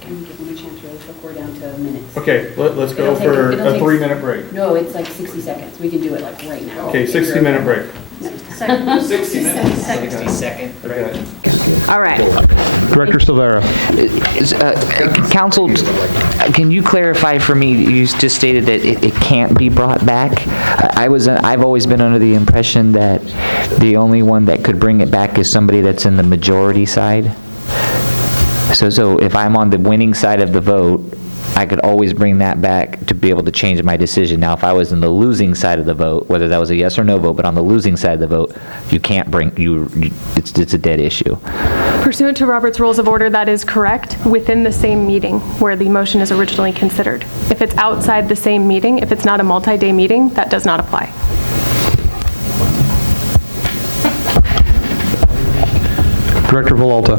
Can we give them a chance really quick? We're down to minutes. Okay, let's go for a 3-minute break. No, it's like 60 seconds. We can do it like right now. Okay, 60-minute break. 60 minutes. 60-second break. All right. Director Silvera. Council, can you clarify for me, you just stated that it can't be brought back? I've always been under the impression that the only one that could bring it back is somebody that's in the majority side. So if I'm on the winning side of the vote, I could always bring that back to be able to change my decision. Now, if I was in the losing side of the vote, whether that was a yes or no vote, but on the losing side of the vote, you can't bring, it's a dead issue. Pursuant to Robert's Rules of Order, that is correct, within the same meeting where the motion is originally considered. If it's outside the same meeting, if it's not a multi-day meeting, that does not apply. Director Villalta.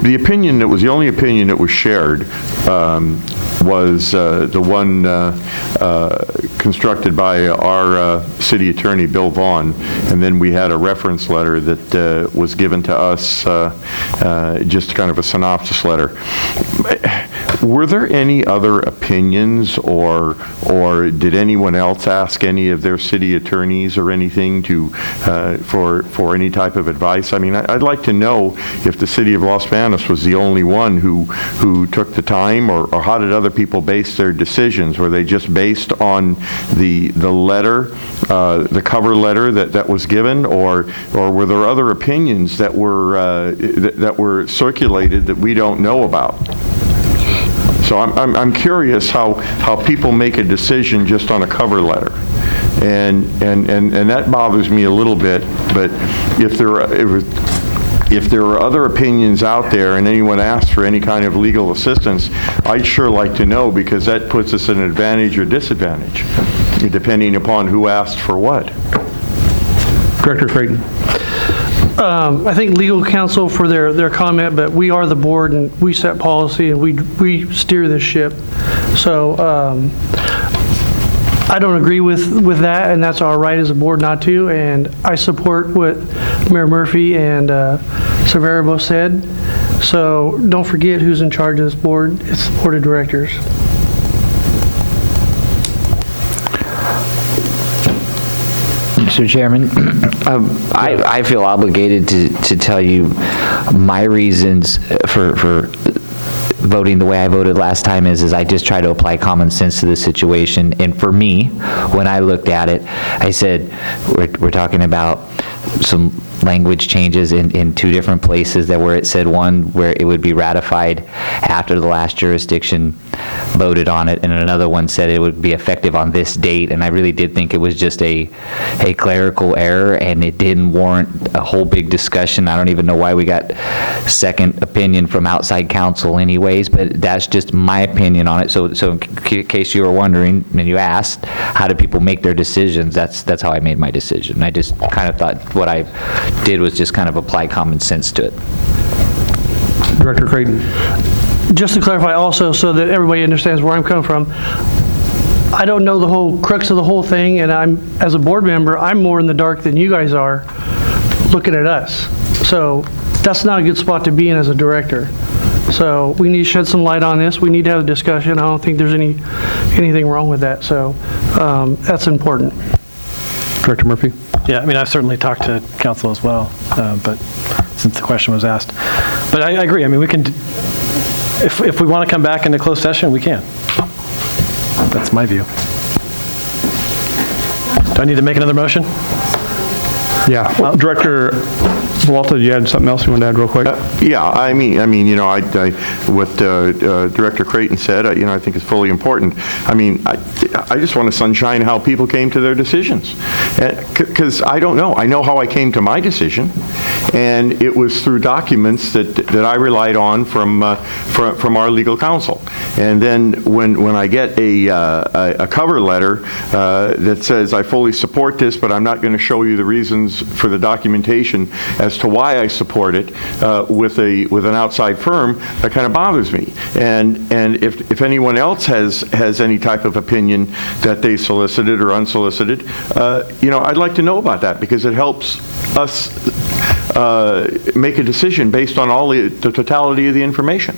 The opinion that was the only opinion that was shared was the one constructed by our city attorney, Bill Vaughn, and then we had a reference letter that was given to us, just kind of a synopsis letter. Were there any other opinions, or did anyone else ask any of their city attorneys or anything for any type of advice? I mean, I'd like to know if the city of Los Banos was the only one who took the time, or how did other people base their decisions? Were they just based on the letter, the cover letter that was given, or were there other opinions that were circulated that we don't know about? So I'm curious how people make a decision just on a cover letter, and that bothers me a little bit. But if there are other opinions out there and anyone asks for any kind of legal assistance, I'd sure like to know, because that puts us at an advantage or disadvantage, depending upon who asked for what. Director Creighton. I think legal counsel for their comment, but we are the board and we set policy and we steer this ship. So I don't agree with that, and that's our right as a board not to. And I support what Mayor Murphy and Silvera both said. So don't forget who's in charge of this board. It's the board of directors. Mr. Chairman, I feel obligated to tell you my reasons for voting the way I voted last time is I just try to apply common sense to the situation. And for me, when I looked at it, I said, we're talking about some language changes in two different places that where it said one where it would be ratified after the last jurisdiction voted on it, and another one said it would be effective on this date, and I really did think it was just a clerical error, and it didn't warrant a whole big discussion. I don't even know why we got second opinion from outside counsel anyways, but that's just my opinion on it. So in case you were wondering, and you asked, how do people make their decisions, that's how I made my decision. I just kind of thought what I did was just kind of apply common sense to it. Director Creighton. Just to clarify also, so that everybody understands where I'm coming from, I don't know the whole crux of the whole thing, and as a board member, I'm more in the dark than you guys are looking at us. So that's not a good spot to be in as a director. So we need to shed some light on this. We need to have a discussion. I don't think there's anything wrong with that. So that's important. Director Murphy? Yeah, I mean, I've certainly talked to council as well, but since the question was asked. But I agree. I mean, we can, if we want to come back into closed session, we can. That's my view. Do I need to make another motion? Yeah, well, Director Walter, you had something else you want to add real quick? Yeah, I mean, you know, what Director Creighton said, you know, I think is fully important. I mean, I just want to sunshine how people came to their decisions, because I don't know. I know how I came to my decision, and it was through documents that I relied on from our legal counsel. And then when I get a cover letter that says I fully support this, but I'm not going to show you the reasons for the documentation as to why I support it with an outside firm, that kind of bothers me. And if anyone else has any type of opinion that they solicited or unsolicited, you know, I'd like to know about that, because it helps us make a decision based on all the totality of the information.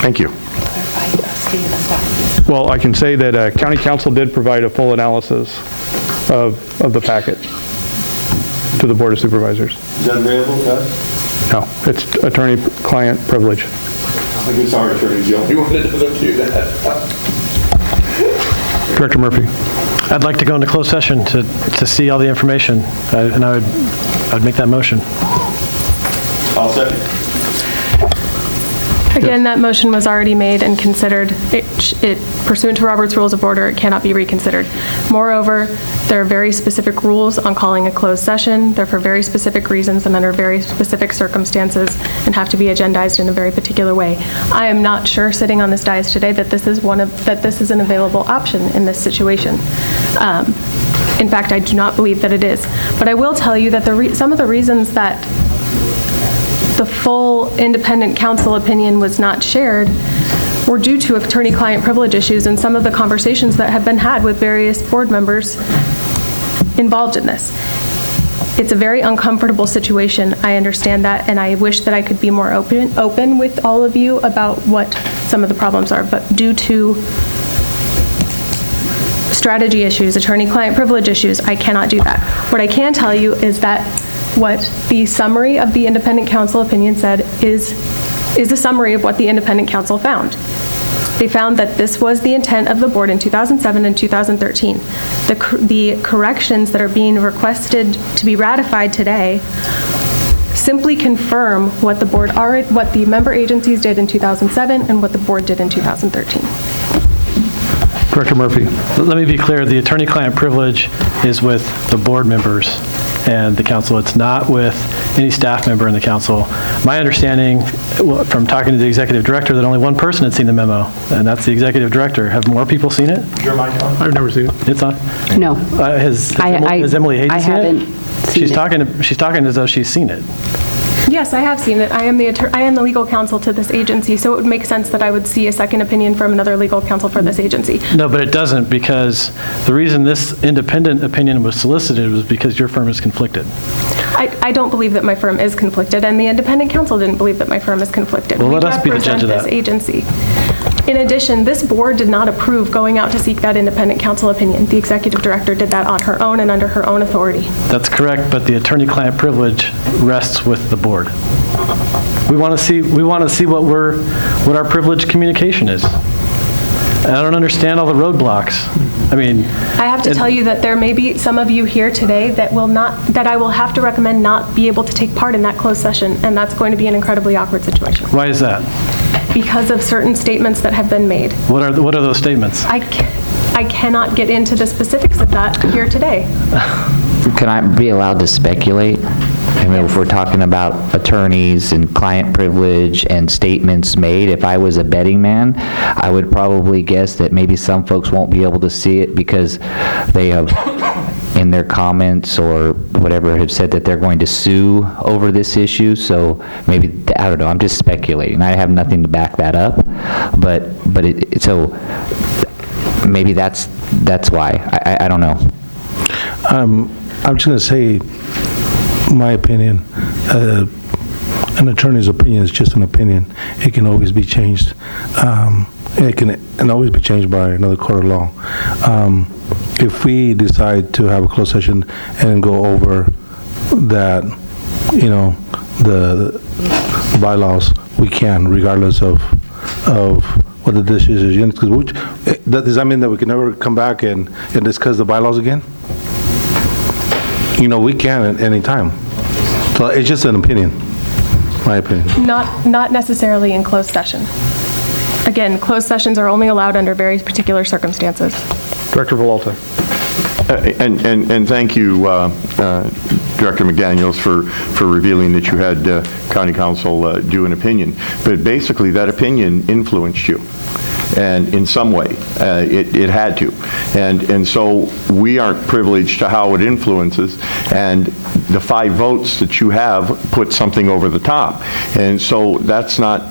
Thank you. Well, I can say that County Council did provide a full analysis of the packet to the Board of Supervisors. Is that available to us? No, it's attorney-client privilege. I guess our attorney's the only one that doesn't do that. Director Murphy. I'd like to go into closed session to see all the information, and I would make that motion. I'll second. Again, that motion was already made and considered. It pursuant to Robert's Rules of Order, it cannot be reconsidered. Moreover, there are very specific rules on calling a closed session. They're for very specific reasons and under very specific circumstances, and have to be agendized in a very particular way. I am not sure, sitting on this dais today, that this is an available option in this situation. In fact, I do not believe that it is. But I will tell you that some of the reasons that the full independent counsel opinion was not shared were due to attorney-client privilege issues and some of the conversations that have been had with various board members involved in this. It's a very uncomfortable situation. I understand that, and I wish that I could be more open with all of you about what some of the problems are, but due to strategy issues, attorney-client privilege issues, I cannot do that. What I can tell you is that what the summary of the independent counsel opinion said is a summary of what the independent counsel found. They found that this was the intent of the board in 2007 and 2013. The corrections that are being requested to be ratified today simply confirm what what the member agencies did in 2007 and what the board did in 2013. Director Murphy. Let me be clear, the attorney-client privilege is with the board members and the council. It's not with any staff member in the council. My understanding from talking to the executive director that only one person had seen the memo, and that's the executive director. Have more people seen it? Is your mic on? I've never seen it. It's on? No. Has Emily Hayden seen it? I haven't seen She's talking as though she's seen it. Yes, I have seen it. I am the legal counsel to this agency, so it would make sense that I would see a second opinion from another legal counsel for this agency. No, but it doesn't, because the reason this independent opinion was solicited was because your firm is conflicted. I don't believe that my firm is conflicted, and the independent counsel didn't believe that my firm is conflicted. Well, let us be the judge of that. We represent this agency. In addition, this board did not approve going out to seek that independent counsel opinion. The executive director did that on her own and under her own authority. That's correct, but the attorney-client privilege rests with the board. We want to see what our privileged communication is. And I don't understand all the roadblocks. I mean, I have to tell you that there may be some of you here today that I will have to recommend not be able to take part in that closed session, and that's going to be an incredibly awkward situation. Why is that? Because of certain statements that have been made. What are those statements? I cannot get into the specifics of that here today. Can I be allowed to speculate? I mean, if we're talking about attorneys and client privilege and statements made, if I was a betting man, I would probably guess that maybe some folks won't be able to see it because they have, in their comments or whatever, have said that they're going to sue over this issue. So maybe, I don't know, I'm just speculating. I have nothing to back that up. So maybe that's why. I don't know. I'm just going to say my opinion. An attorney's opinion is just an opinion. It can always be changed. It can always be changed by another court of law. If we decide to have a closed session and go over that, the bylaws, we can, regardless of what the decision is. Does that mean that we can never come back and discuss the bylaws again? We can at any time. So it's just an opinion, my opinion. Not necessarily in closed session. Again, closed sessions are only allowed under very particular circumstances. Director Villalta. And thank you, Director McDaniels, for revealing that you had County Council do an opinion. But basically, that opinion influenced you. And in some way, it had to. And so we aren't privileged to how it influences, and the 5 votes that you have put something over the top. And so that's not,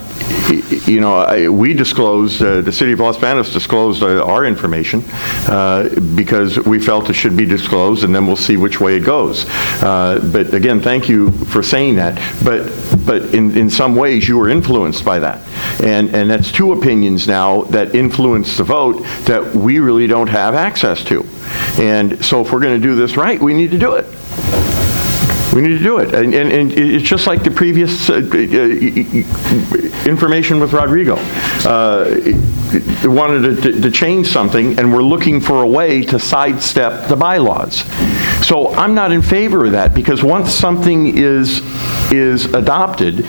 we disclosed, the city of Los Banos disclosed our information because we felt it should be disclosed, and then we'll see which way it goes. But again, thank you for saying that. But in some ways, you were influenced by that. And that's 2 opinions now that influence the vote that we really don't have access to. And so if we're going to do this right, we need to do it. We need to do it. And it's just like the previous information with Rodrigo. They wanted to change something, and we're looking for a way to sidestep the bylaws. So I'm not in favor of that, because once something is adopted,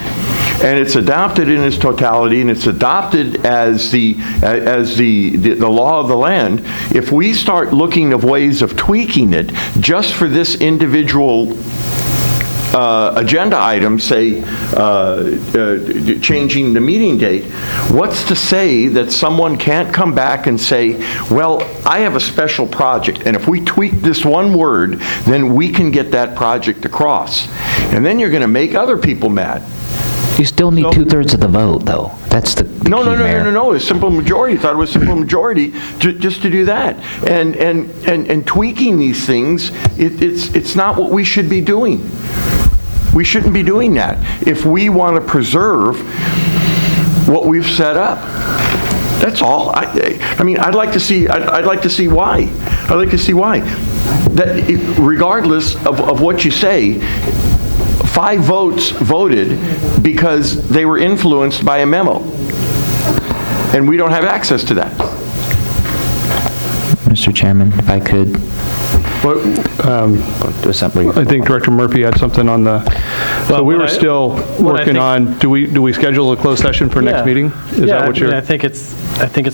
and it's adopted in its totality, and it's adopted as the law of the land, if we start looking of ways of tweaking it just for this individual agenda item, say changing the meeting date, what's to say that someone can't come back and say, well, I have a special project, and if we tweak this one word, then we can get that project across. And then you're going to make other people mad. You still need 2/3 of the vote, though. That's the key, Mayor. No. It's simple majority. I thought it was simple majority just to do that. And tweaking these things, it's not what we should be doing. We shouldn't be doing that if we want to preserve what we've set up. That's all. I mean, I'd like to see why. I'd like to see why. That regardless of what you say, 5 votes voted because they were influenced by a memo. And we don't have access to that. Mr. Chairman, if I could. I think Director Murphy had something on the, so we were still working on, do we schedule a closed session for next meeting? Is that what you're? I think it's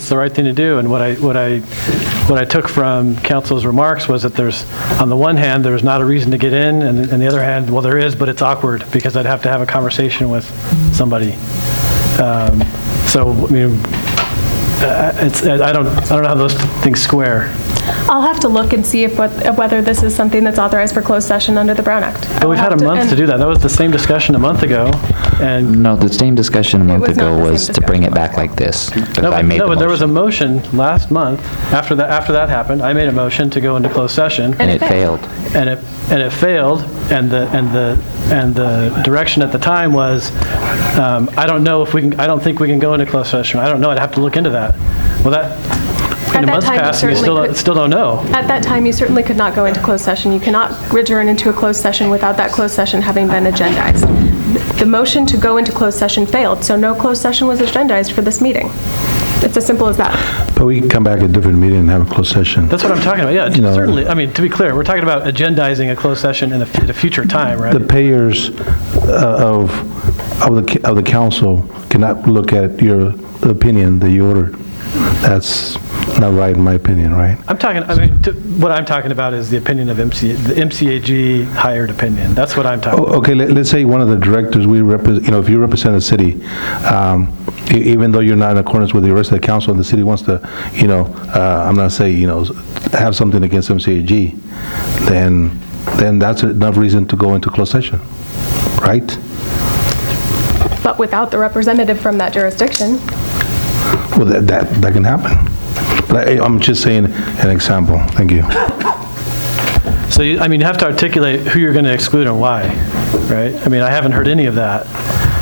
the right thing to do. And what I took from council's remarks was that there's, on the one hand, there's not a reason to get in, and the other hand, well, there is, but it's awkward because I'd have to have a conversation with somebody. So, I mean, I don't know how those things square. I'll have to look and see if whether this is something that's authorized for closed session under the Brown Act. But we've had a month to do that. That was the same discussion a month ago, and. No, the same discussion a month was not ago the same was to bring it back like this. No, I made the but there was a motion. motion last month, after that happened, I made a motion to go into closed session. And it failed. And it failed, and the direction at the time was, I don't think we can go into closed session. I don't know, I'd have to look into that. Well, in a month's passed, and you still don't know. At that time, you certainly could not go into closed session. You cannot adjourn into a closed session without that closed session having been agendized. The motion to go into closed session failed, so no closed session was agendized for this meeting. It's as simple as that. But we can come back at a different meeting and have a closed session. That's what I'm talking about, yeah, certainly. I mean, to be clear, we're talking about agendizing a closed session in a future time, right? The payers of the council cannot look at the opinion that you ordered. That's not right, in my opinion, right? What I'm talking about is the opinion of the MCAG hired opinion. That's what I'm talking about. Okay, let's say one of the directors if you represent a city, even though you're not in accordance with the rest of the council, and the city wants to, I'm not saying, have something against MCAG, then that's enough reason to go into closed session, right? But without the representative from that jurisdiction. Well, that can happen. But I'm just saying an example. Thank you. So, you have to articulate who you're going to exclude and why, right? I haven't heard any of that.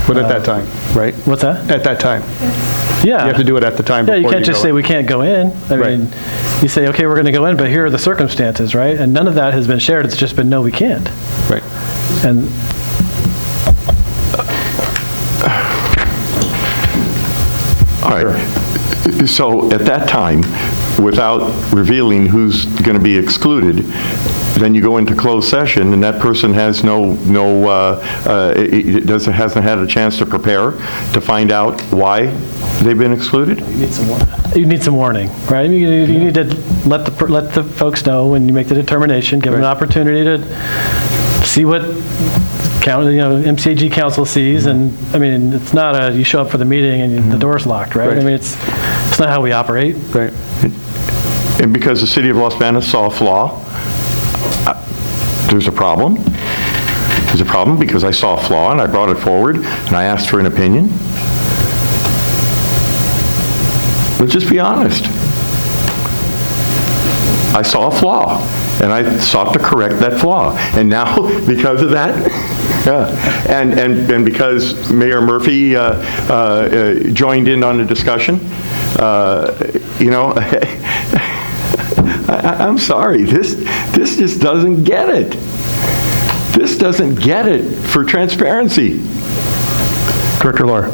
But at that time, right? What's that? At that time. Yeah. You have to do it at the time. Yeah, you can't just say we can't go in. You say, okay, we're going to go in, but here are the circumstances, right? And none of that has been shared. It's just been, no, we can't. Right. And all right. So at that time, without revealing who's going to be excluded, then you go into closed session, and that person has hasn't had a chance to prepare to find out why they've been excluded. you need some warning, right? You need to let the folks know when you make the determination, give them an opportunity to see what MCAG council sees, and it's not you show up for the meeting and the door's locked, right? It's not how we operate. Right. And because the city of Los Banos saw a flaw, there's a problem. There's a problem because I saw a flaw and I brought it forward and I asked for an opinion. Let's just be honest. I saw a flaw and I sought to correct that flaw. And now, because of that, and because Mayor Murphy joined in on the discussion, I'm sorry, this just doesn't get it. This doesn't get it for transparency. Director Laura.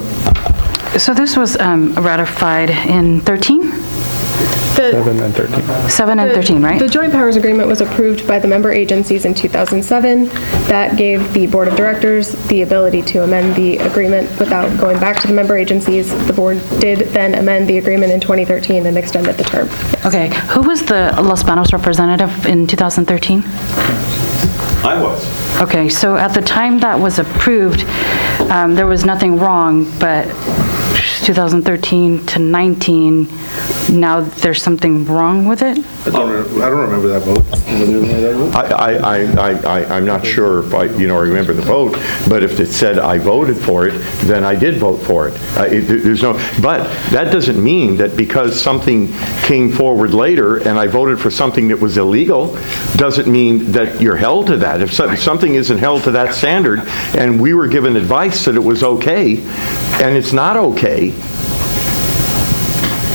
So this was ratified in 13? 7 and 13. 7 and 13, right? The Joint Powers Agreement was approved by the member agencies in 2007. That gave the Board of Directors the ability to amend the agreement without going back to the member agencies. The board did then amend the agreement in 2013 and extended the term. Okay. Who was the Los Banos representative in 2013? I was. Okay, so at the time that was approved, there was nothing wrong, but 2013 to 19, now there's something wrong with it? I don't remember that vote. I'm not sure if I remember the vote, but if it said I voted for it, then I did vote for it. But that doesn't mean that because something came forward later and I voted for something that was illegal, doesn't mean that you're held to that. If something isn't held to that standard and we were given advice that it was okay and it's not okay,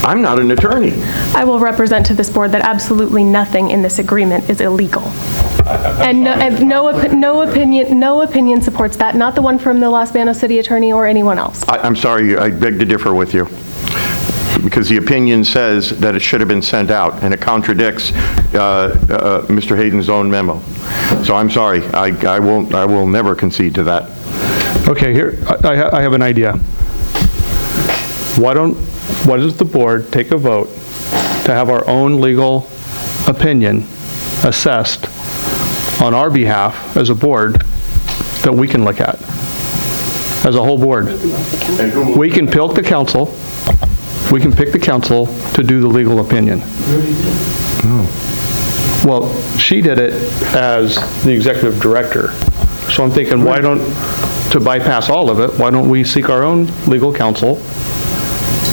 I'm not an attorney. I will represent to this board that absolutely nothing in this agreement is illegal. And no opinion supports that, not the one from the Los Banos City Attorney or anyone else. I'm sorry, I beg to differ with you. Because the opinion says that it should have been sent out, and it contradicts Mr. Hayden's own memo. So I'm sorry, I will never concede to that. Okay, here, I have an idea. Why does the board take a vote to have our own legal opinion assessed on our behalf as a board that we can look at as a whole board? We can pick the council. We can pick the council to do the legal opinion. Well, she did it as the executive director. So I'm thinking, to bypass all of it, why don't we seek our own legal counsel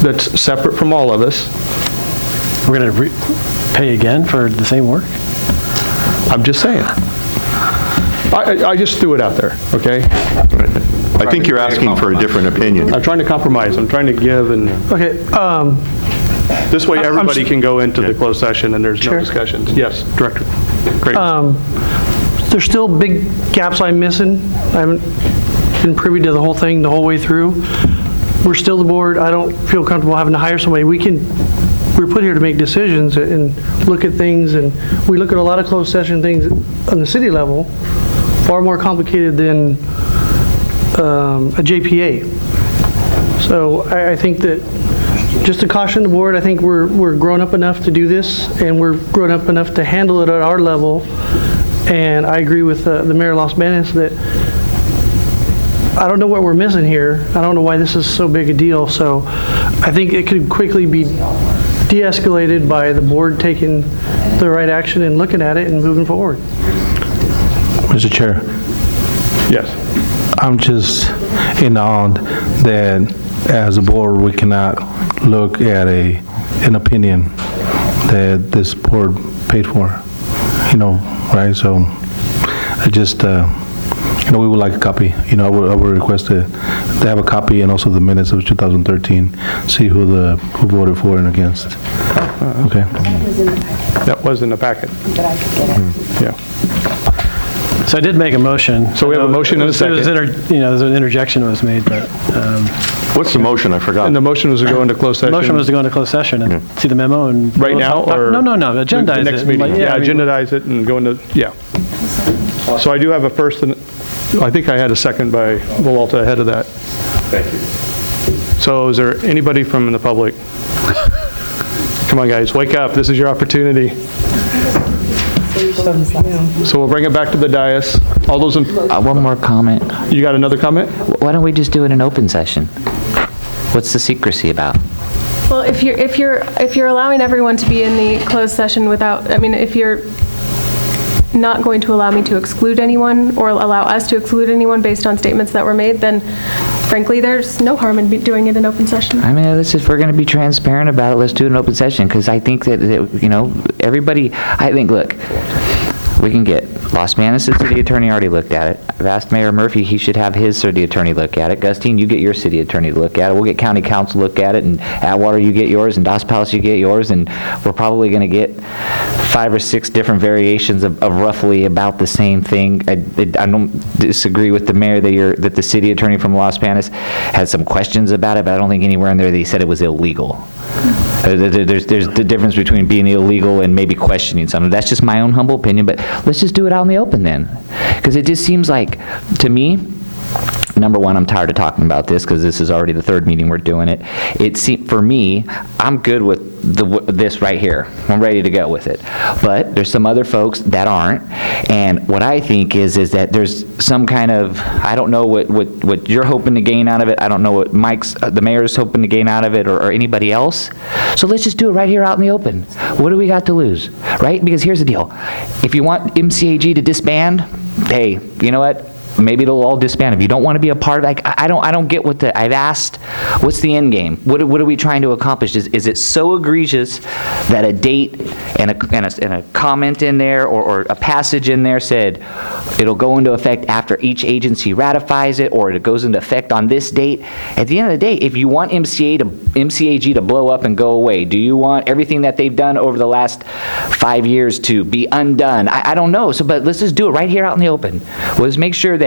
that's separate from all of us? We're going to pay again for the same work? I'm just saying. I just threw it out there, okay? I think you're asking for a different opinion. I'm trying to compromise, I'm trying to give, and Okay, this way everybody can go into the closed session and there's no discussions. Yes, Director. Great. there's still big gaps I'm missing. I haven't been privy to the whole thing the whole way through. We're still the board. I don't feel comfortable having to hire somebody. We're put here to make decisions and look at things, and we look at a lot of closed session things on the city level, far more complicated than a JPA. So I think that, just to caution the board, I think we're grown up enough to do this, and we're grown up enough to handle it at our level. And I agree with the Mayor of Los Banos that I don't know what we're missing here. I don't know why this is so big a deal. So I think it could quickly be de-escalated by the board taking the right action and looking at it and moving forward. Mr. Chair. Yes. I'm just in awe that as a board, we cannot look at an opinion that this board paid for, right? So I just, we would like a copy. I would request to have a copy and also the minutes of 2013, see who voted for and against. Okay. That was in the packet. But I could get it. Yeah. So I did make a motion. So we have a motion and a second. There's an interjection was made, but. What's the motion? I forgot. And the motion was to go into closed session. The motion was to go into closed session and see the memo and. Right now, or? No, agendize the next it. meeting. Yeah, agendize it and go into, yeah. So I do have a first, and I think I had a second by Villalta ahead of that. Thank you. So is there anybody from the public? Come on, guys, wake up. This is your opportunity. So we'll bring it back to the dais. All those in... One more comment. You got another comment? Why don't we just do it in open session? What's the secrecy about? Well, if you're allowing everyone to be in the closed session without, if you're not going to allow me to exclude anyone or allow us to exclude anyone based on statements that were made, then frankly, there's no harm in doing it in open session. If we're going to be transparent about it, let's do it in open session, because I think that, everybody, look, we can get Los Banos, the city attorney already looked at it. I've asked Mayor Murphy, he should have his city attorney look at it. Gustine, you get your city attorney to look at it. We'll get county council look at it, and Atwater, you get yours, and Dos Palos, you get yours, and we're probably going to get 5 or 6 different variations of roughly about the same thing. I don't disagree with the mayor that the city attorney from Los Banos had some questions about it, but I don't think anywhere in there they said it was illegal. There's the difference between being illegal and maybe questioning something. That's just my own humble opinion, but let's just do it out in the open then. Because it just seems like, to me, number one, I'm tired of talking about this because this is already the 3rd meeting we're doing it. For me, I'm good with this right here. I'm ready to go with it. But there's some other folks that aren't. And what I think is that there's some kind of, I don't know what you're hoping to gain out of it. I don't know what the mayor's hoping to gain out of it, or anybody else. So let's just do it right here out in the open. What do we got to lose, right? Because here's the deal. If you want MCAG to disband, hey, you know what? Maybe it'll all disband. If you don't want to be a part of it, I don't get I've asked, what's the end game? What are we trying to accomplish? Is it so egregious that a date and a comment in there or a passage in there said it'll go into effect after each agency ratifies it, or it goes into effect on this date? At the end of the day, if you want MCAG to blow up and go away, do you want everything that they've done over the last 5 years to be undone? I don't know. But let's just do it right here out in the open. Let's make sure that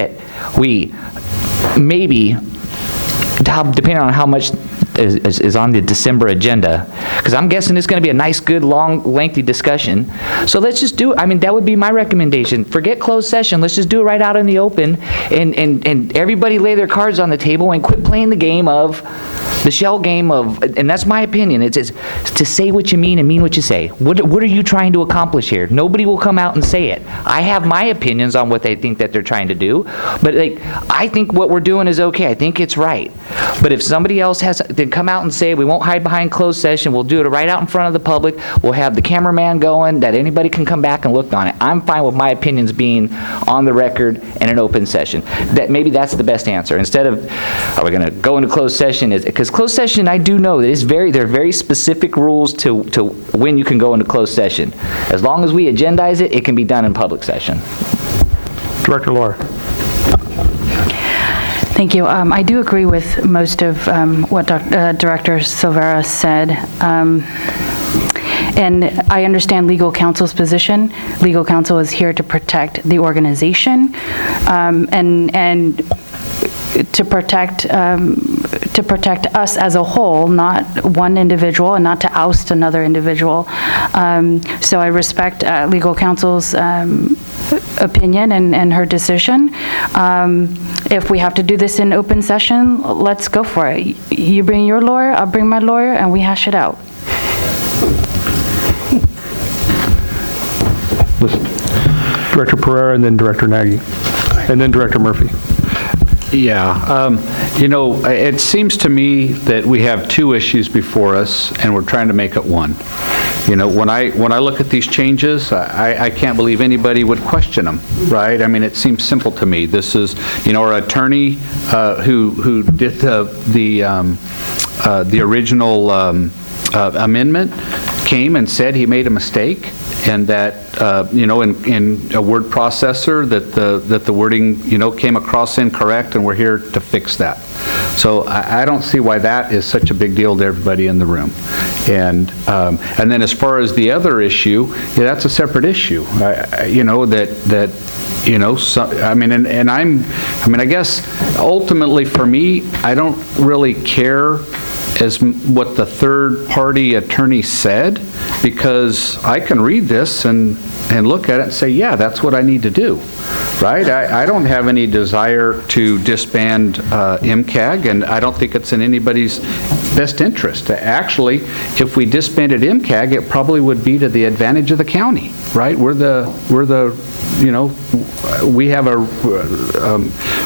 we maybe, depending on how much is on the December agenda, because I'm guessing it's going to be a nice, good, long, lengthy discussion. So let's just do it. That would be my recommendation. Forget closed session. Let's just do it right out in the open, and everybody lay their cards on the table and quit playing the game of The shell game of, and that's my opinion, it's to say what you mean and mean what you say. What are you trying to accomplish here? Nobody will come out and say it. I have my opinions on what they think that they're trying to do, but like, I think what we're doing is okay. I think it's right. But if somebody else has, then come out and say, we won't hide behind closed session, we'll do it right out in front of the public, we'll have the cameraman going, that anybody can come back and look on it. I'm fine with my opinions being on the record in an open session. Maybe that's the best answer. Instead of, are we gonna go into closed session, because closed session, I do know that there are very specific rules to when you can go into closed session. As long as we agendize it, it can be done in public session. Director Laura. Thank you. I do agree with most of what Director Silvera said. And I understand legal counsel's position. Legal counsel is here to protect the organization and to protect us as a whole, not one individual, and not to oust another individual. So I respect legal counsel's opinion and her decision. If we have to do this in open session, let's go for it. You bring your lawyer, I'll bring my lawyer, and we hash it out. Listen. Director Pereira and then Director Nagy, and then Director Murphy. Yeah, it seems to me that we have two issues before us, and we're trying to make it one. When I look at these changes, I can't believe anybody would question them, right? I mean, it seems simple to me. This is, our attorney who did the original amendment came and said he made a mistake, and that in a word processor that the wording came across incorrect, and we're here to fix that. So I don't see why that is such a big deal to everybody in the room. And then as far as the other issue, that's a separate issue. I guess ultimately for me, I don't really care as what the third-party attorney said, because I can read this and look at it and say, yeah, that's what I need to do, right? I don't have any desire to disband MCAG, and I don't think it's in anybody's best interest. Actually, if we disbanded MCAG, it probably would be to the advantage of the county, right? We have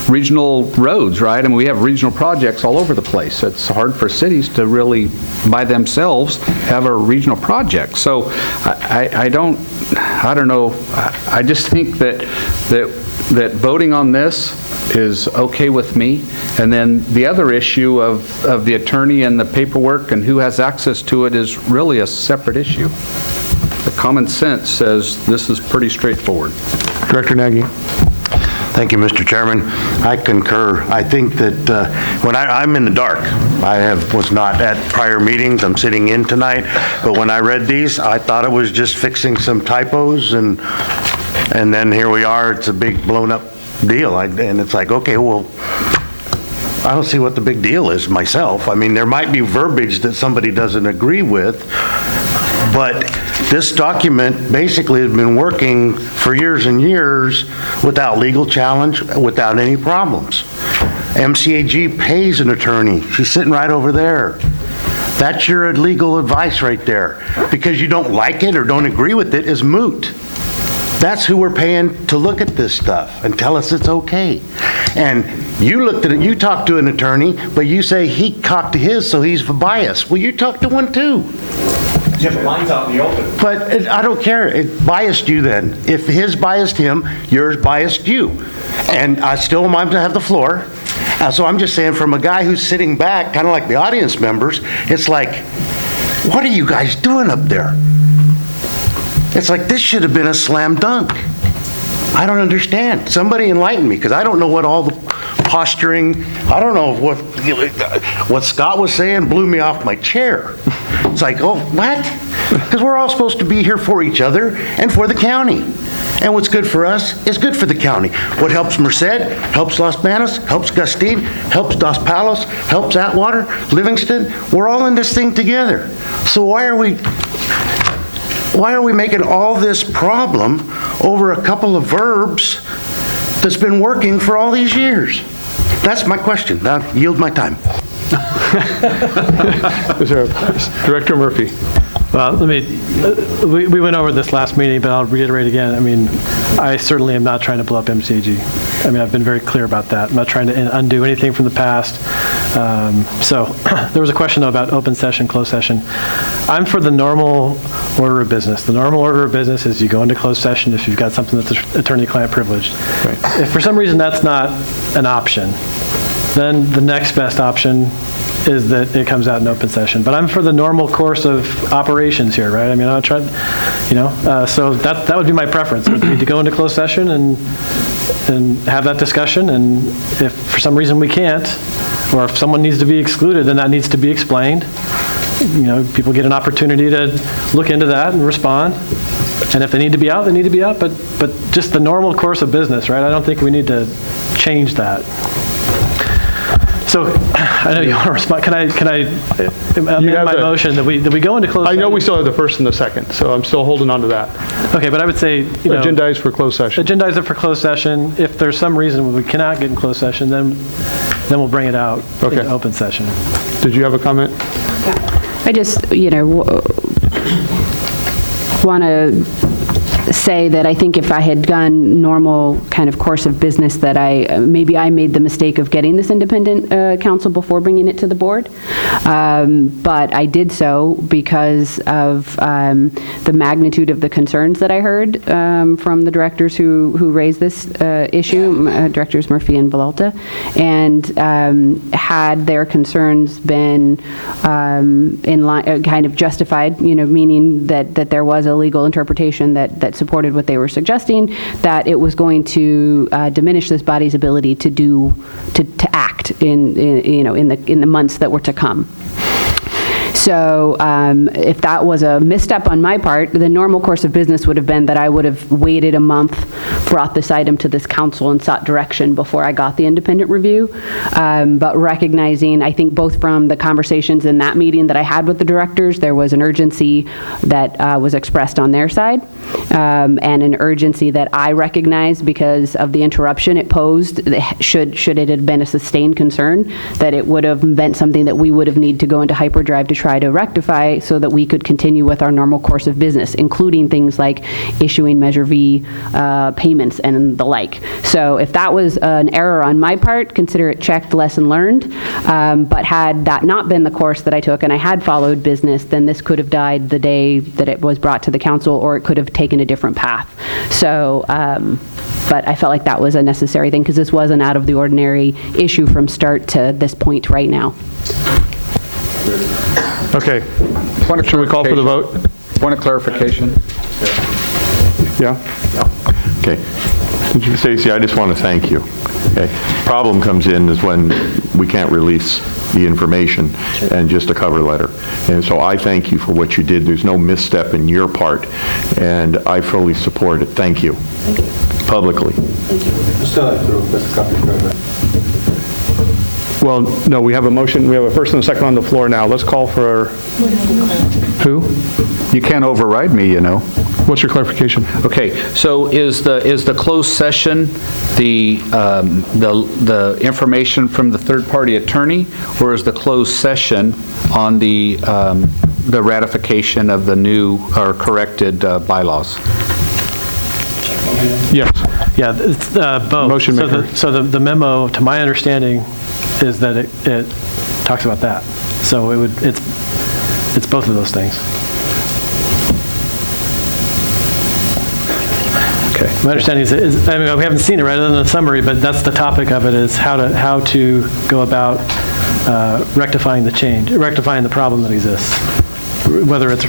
regional roads, right? And we have regional projects all over the place. It's hard for cities to really, by themselves, have a regional project. So I don't know. I just think that voting on this is okay with me. And then the other issue of the attorney and the paperwork and who has access to it is really a separate issue. The common sense says this is pretty straightforward. Director Nagy. Thank you, Mr. Chairman. I concur. I think that when I'm in the dark, was not at prior meetings. I'm sitting in tonight, but when I read these, I thought it was just fixing some typos, and then here we are. It's a big blown up deal, and it's like, okay, well, I don't see what the big deal is myself. I mean, there might be verbiage that somebody doesn't agree with, but this document basically has been working for years and years without legal challenge, without any problems. MCAG pays an attorney. She's sitting right over there. That's your legal advice right there. Because you don't like it or don't agree with it is moot. That's who we're paying to look at this stuff and tell us it's okay. And you looked at it, you talked to an attorney, but you say he talked to his, so he's biased. Well, you talked to one too. Yeah, but mine's out in the open. But I don't care. It biased you then. If his biased him, yours biased you. And I still want to have the floor. So I'm just saying, from a guy who's sitting back, kind of like the audience members, it's like, what are you guys doing up there? It's like, this should have been a slam dunk. I don't understand. Somebody enlighten me, because I don't know what all the posturing, I don't know what Scott was saying blew me off my chair. It's like, oh, what? Because we're all supposed to be here for each other and for the county. And what's good for us is good for the county. What helps Merced, helps Los Banos, helps Gustine, helps Dos Palos, helps Atwater, Livingston. We're all in this thing together. So why are we making all this problem over a couple of verbs that's been working for all these years? That's my question. Now, yield my time. Is there Director Murphy? Well, we went over this last meeting, but I'll reiterate again. I mean, I certainly am not trying to blow up MCAG. I mean, I've been very clear about that. I'm not trying to undo anything from the past. So there was a question though about open session, closed session. I'm for the normal order of business. The normal order of business is you go into closed session if you've got something that's attorney-client privileged. Right. If for some reason that's not an option, then the next best option is that it comes out in open session. But I'm for the normal course of operations here, right? I mean, I'll try, so that would be my preference, would be to go into closed session and have that discussion, and if for some reason we can't, or if someone needs to be excluded, then that needs to be explained. People get an opportunity to look into that and respond. And if they need to be out, they need to be out, but just the normal course of business, right? I don't think we need to change that. So, I know you want to respond. Can I amend my motion that we go into closed session? I know we still have the first and the second, so I'm still holding on to that. Okay, but I would say, agendize for closed session. Agendize it for closed session. If there's some reason we cannot get in closed session, then we'll bring it out in open session. Did you have a comment? I just, want to say that I think if I had gone normal kind of course of business, that maybe I made the mistake of getting this independent counsel before bringing it to the board. But I did so because of the magnitude of the concerns that I heard from the directors who raised this issue, Directors Murphy and Villalta, and had their concerns been in line, kind of justified, meaning that there was a legal interpretation that supported what they were suggesting, that it was going to diminish this body's ability to act in the months that were to come. So if that was a misstep on my part, the normal course of business would have been that I would have waited a month, brought this item to this council and sought direction before I got the independent review. But recognizing, I think both from the conversations in that meeting that I had with the directors, there was an urgency that was expressed on their side, and an urgency that I recognized because of the interruption it posed, should it have been a sustained concern, that it would have been something that we would have needed to go into hyperdrive to try to rectify so that we could continue with our normal course of business, including things like issuing Measure V payments and the like. So if that was an error on my part, consider it checked, lesson learned. But had that not been the course that I took and I had followed business, then this could have died the day that it was brought to the council, or it could have taken a different path. So, but I felt like that was a necessary thing because this was an out of the ordinary issue from start to this point right now. Okay. Should we call for the vote? Point of clarification. Yeah? Okay. Stacy, I just want to thank you. Okay. Problem comes in is when we can't release the information and just a cover letter. And so I thank you for what you did. There's no misstep in your part, and I fully support it. Thank you. Publicly. Well, no, we have a motion. We have a first and a second on the floor now. Let's call for who? You can't override me, What's your clarification? Okay, so is the closed session the information from the third-party attorney, or is the closed session on the ratification of the new or corrected bylaws? Yes. Yeah, it's both. Motion maker. So the memo, to my understanding, is that it talks about that. So it's both of those things. Okay. My understanding is, I mean, we haven't seen it right other than the summary, but that's the topic of it, is how to go about rectifying the problem that exists, whether it's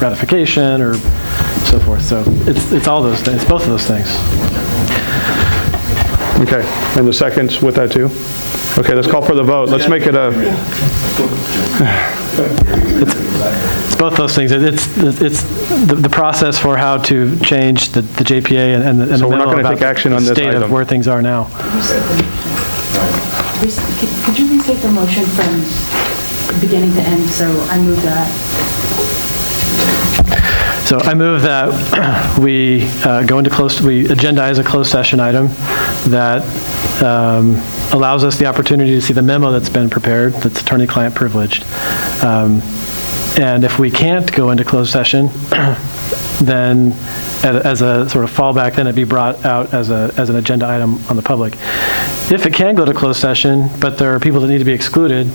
ratification or so forth. So it's all those things, both of those things. Okay, and the seconds with that too? Okay, let's call for the vote. Let's make it a... It's both those things. It's the process for how to change the JPA and the So we're not going to take action on this state item. of where things are now. Could you restate the motion from beginning to end? So I move that. So I move that we we agendize a closed session item that allows us the opportunity to see the memo that's been prepared, that's attorney-client privileged. And if we can't go into closed session, then as a sort of fallback, then it'd be brought out as an agenda item on the public. If it can go to closed session, but there are people that need to be excluded,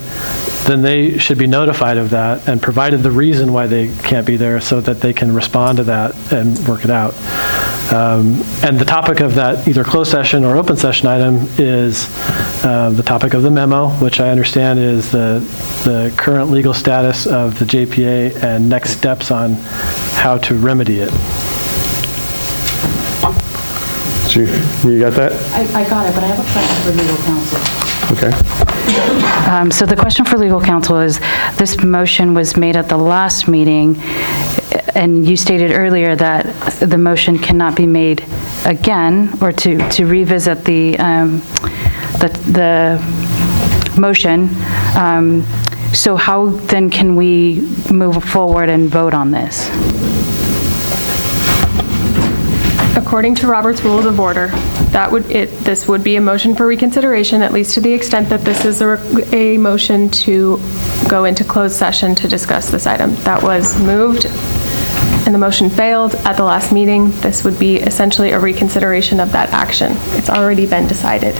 then they should be notified of that and provided the reason why they can't be there so that they can respond to that and work it out. And the topic of that either closed session or open session item is the topic of the memo, which I understand is the current legal status of the JPA and next steps on how to remedy it. So you got that? I got it, but I have a question for legal counsel. Okay. So the question for legal counsel is, this motion was made at the last meeting, and you stated earlier that the motion cannot be made again, or to revisit the motion. So how then can we move forward and vote on this? According to Robert's Rules of Order, this would be a motion for reconsideration, at least to the extent that this is a motion to go into closed session to discuss this item. That was moved, and the motion failed at the last meeting. This would be essentially a reconsideration of that action. It's already been decided.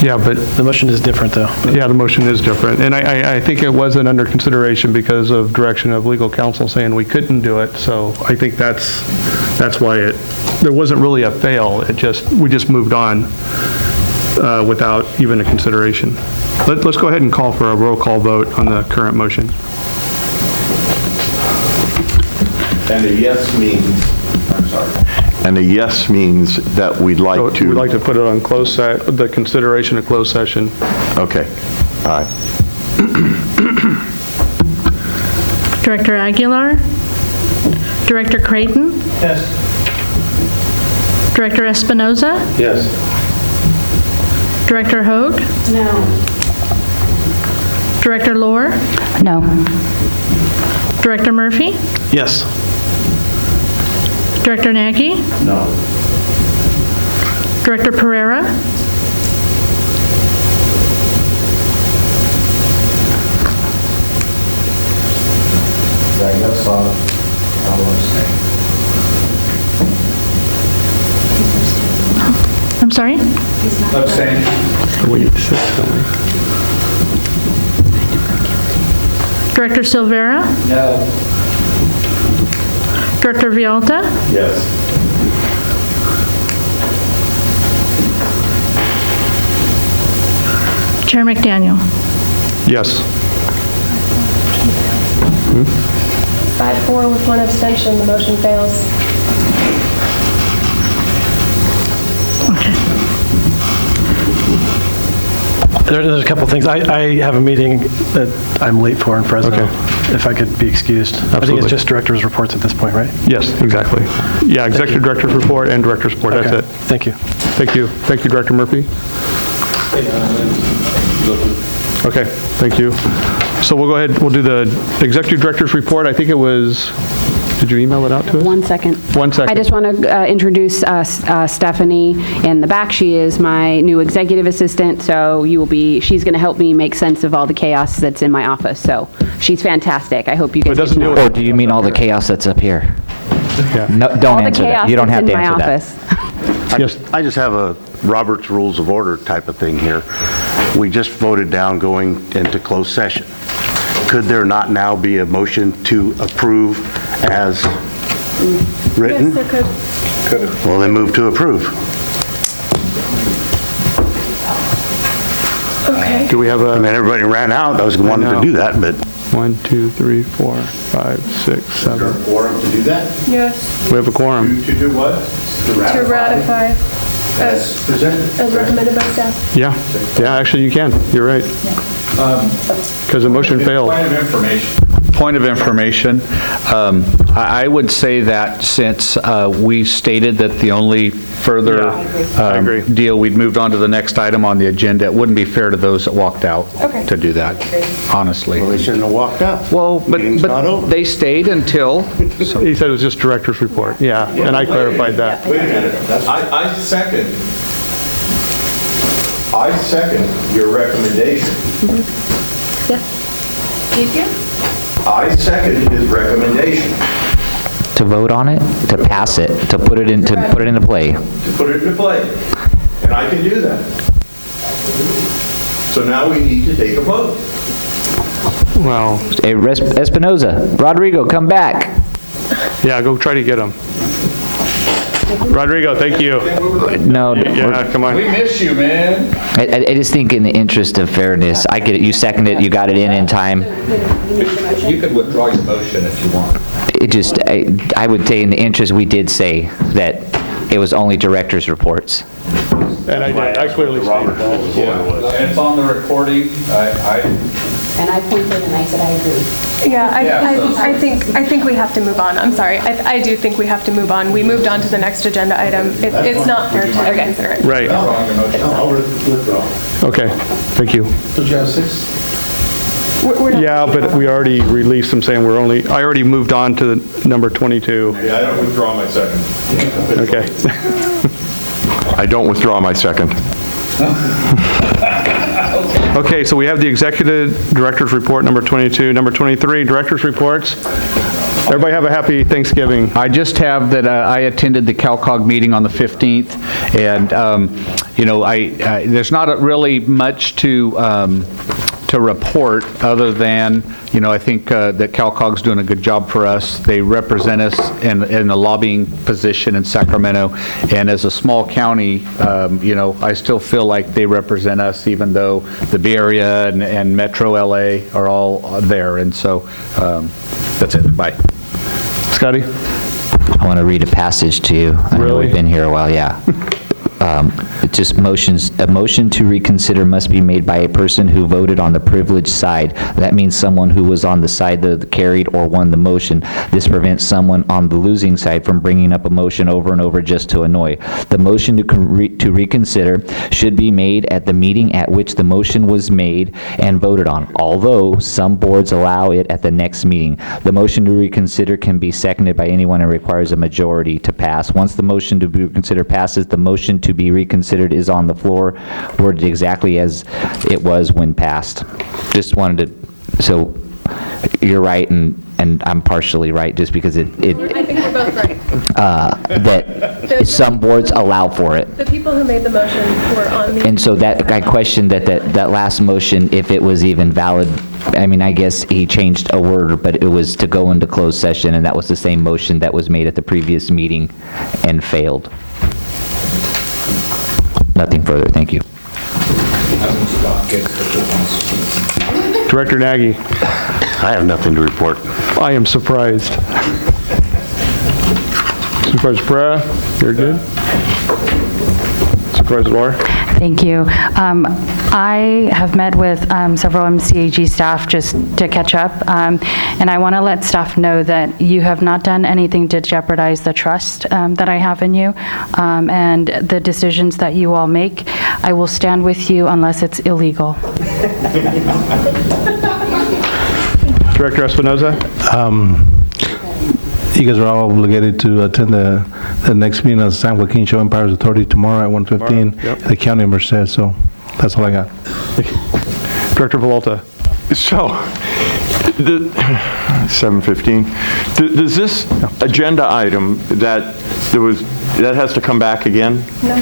Yeah, but The motion is different, though. yeah, the motion is different. And I think it wasn't under consideration because of direction of legal counsel saying we couldn't do it. So I think that's why there wasn't really a fail. We just moved on without even a consideration. Let's go ahead and call for a roll call vote on the current motion. And a yes means, I'm sorry. And a yes means that we'd like So to... we'd like to put it on the consideration of closed session. Okay, all right. Director Aguilar? Director Creighton? Yes. Director Espinoza? Yes. Director Hoag? No. Director Lohr? No. Director Murphy? Yes. Director Nagy? No. Director Pereira? Yes, I'll abstain. I'm sorry? Abstain. Wait, 6, only. Director Silvera? No. Director Vialta? Yes. Chair McDaniel? Yes. 5-4 with one abstention, the motion fails. There's a couple things. I have a meeting that I'm late for in Fresno. If I could be excused. I think Absolutely. it's just director's reports at this point, right? Yes, exactly. Yeah, executive director's report and director's report, that's Okay. it. Thank you. Thank you. Thank you, Director Murphy. Okay, thank you. So we'll go ahead, we'll do the executive director's report. I think it was, did you email it out to us? 1 second. 1 second. I just want to introduce Stephanie in the back. She is my new executive assistant, so she's going to help me make sense of all the chaos that's in my office. So she's fantastic. I hope you guys get to know her. Or do you mean all the chaos that's up here? No, don't answer that. You don't have to answer that. I just have a Robert's Rules of Order type of thing here. We just voted down going into closed session. Could there not now be a motion to approve as written? Yes, there could. Well, then move to approve. Okay. Do we have a... I mean, everybody ran out. I was wanting to do that, but... 1, 2, 3, 4, 5, 6, 7. Quorum to do that? Yes. We have a quorum. To do what? To ratify As presented. as recommended by staff. Yeah, actually you can. You're right. Because the motion failed. Point of information. I would say that since we stated that the only further deal, we'd moved on to the next item on the agenda, it wouldn't be fair to those that walked out to do that, honestly. Well, they shouldn't have walked out. Well, but they stayed until... He said it was just director's report. Yeah, and I clarified that. Wait a minute. I second. I second your recommendation. Yeah. Thank you. I second his recommendation To vote on it, to pass it, to put it into play. to put it into play. And I can do that. So now we need to take a vote. Well, Hey, Espinoza, Rodrigo, come back. yeah, go try to get him. Rodrigo, thank you. No, Yeah, come on. We miss you, man. I just think in the interest of fairness, I get it, you seconded it, you got it in time. You could withdraw your motion if you want. It just, I would say in the interest, we did say that it was only director's reports. And I did, I clearly stated that. Yeah, it's on the recording. And I pointed and I said I agree. Yeah, Yeah, I think we have to move on. I'm sorry. I do think we have to move on. We moved on to the next agenda item. It's not fair to reconsider it. Right, I'll withdraw. okay, thank you. Did you have 6? We're not- Yeah, but we already released them saying I already moved on to number 22. Yeah, I don't withdraw my second. Okay. I don't withdraw my second. Okay, so we have the executive director's report, number 22. Number 23, director's reports. Everybody have a happy Thanksgiving. I just have that I attended the CalCog meeting on the 15th, and, there's not really much to report other than, I think that CalCog's doing a good job for us. They represent us in a lobbying position in Sacramento, and as a small county, I still feel like they represent us, even though the Bay Area and Metro LA are all there, and so that's it. Bye. Scotty? I want to read a passage to you. I know Really? we've been here a while, yeah. It just a motion to reconsider must be made by a person who voted on the privileged side. That means someone who was on the side that carried or won the motion. This prevents someone on the losing side from bringing up a motion over and over just to annoy. The motion to reconsider should be made at the meeting at which the motion was made and voted on, although some boards allow it at the next meeting. The motion to reconsider can be seconded by anyone and requires a majority to pass. Once the motion to be reconsidered passes, the motion to be reconsidered is on the floor, worded exactly as it was when passed. Just wanted to, so you're right, and I'm partially right, just because I think we're both right. that some boards allow for it. The people who made the motion were on the... And so that, I questioned that last motion, if it was even valid. I mean, I guess he changed a word, but it was to go into closed session, and that was the same motion that was made at the previous meeting and failed. Nothing further, thank you. Director Nagy? I have nothing to report. I am surprised. Supervisor Pereira, you're good? Supervisor Laura? Thank you. I have met with several MCAG staff just to catch up, and I want to let staff know that you have not done anything to jeopardize the trust that I have in you, and the decisions that you all make, I will stand with you unless it's illegal. Director Espinoza? You guys are all obligated to attend the next meeting of the San Joaquin Show Empires Authority tomorrow at 1:15 Yep. at the County of Merced, so that's all I got. Director Volta? So, 7:15, does this agenda item that has to come back again? No.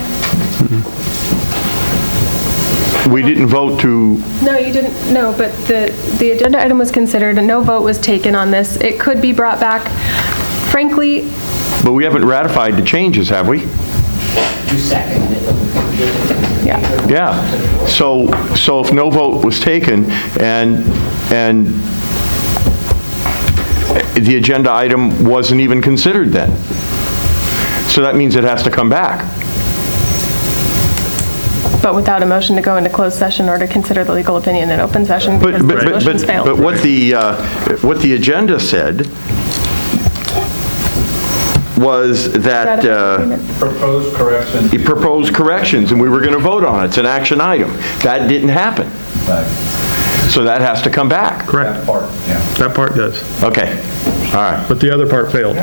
We didn't vote to, No, you didn't, no, but the agenda item was considered, and no vote was taken on this. It could be brought back. Frankly, but we haven't ratified the changes, have we? You seconded it, but we couldn't do it. yeah. Yeah. So if no vote was taken and the agenda item wasn't even considered then, so that means it has to come back. But without a motion to go into closed session or to consider the legal opinion in open session because the motion's failed. But what the agenda said was that proposed corrections, and we were going to vote on it. It's an action item. That didn't happen. So that has to come back. Correct. That part, yeah. That part does. Okay. All right. But the other part failed.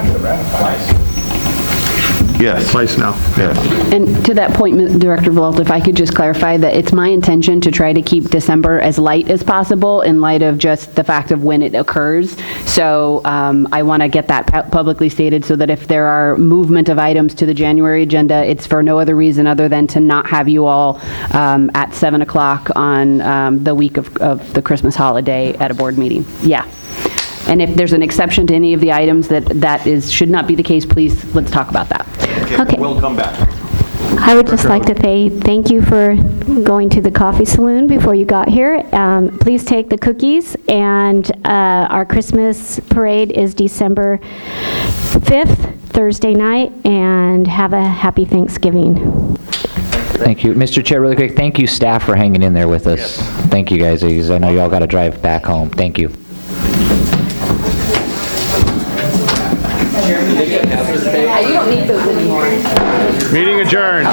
Yes. Twice now. Yes. And to that point, Director Villalta, if I could just clarify that it's my intention to try to keep December as light as possible in light of just the fact of when it occurs. So I want to get that publicly stated so that if there are movement of items to the January agenda, it's for no other reason other than to not have you all at 7 o'clock on the week of the Christmas holiday at a board meeting. Yeah. And if there's an exception to any of the items should not be the case, please, let's talk about that. Okay. We'll come back. I would just like to say thank you for going to the coffee saloon before you got here. Please take the cookies, and our Christmas parade is December 5th, Thursday night, and have a happy Thanksgiving. Thank you. Mr. Chair, really quick, thank you staff for hanging in there with us. Thank you guys. I know you all got to drive back home. Thank you. You don't need those anymore. Meeting adjourned.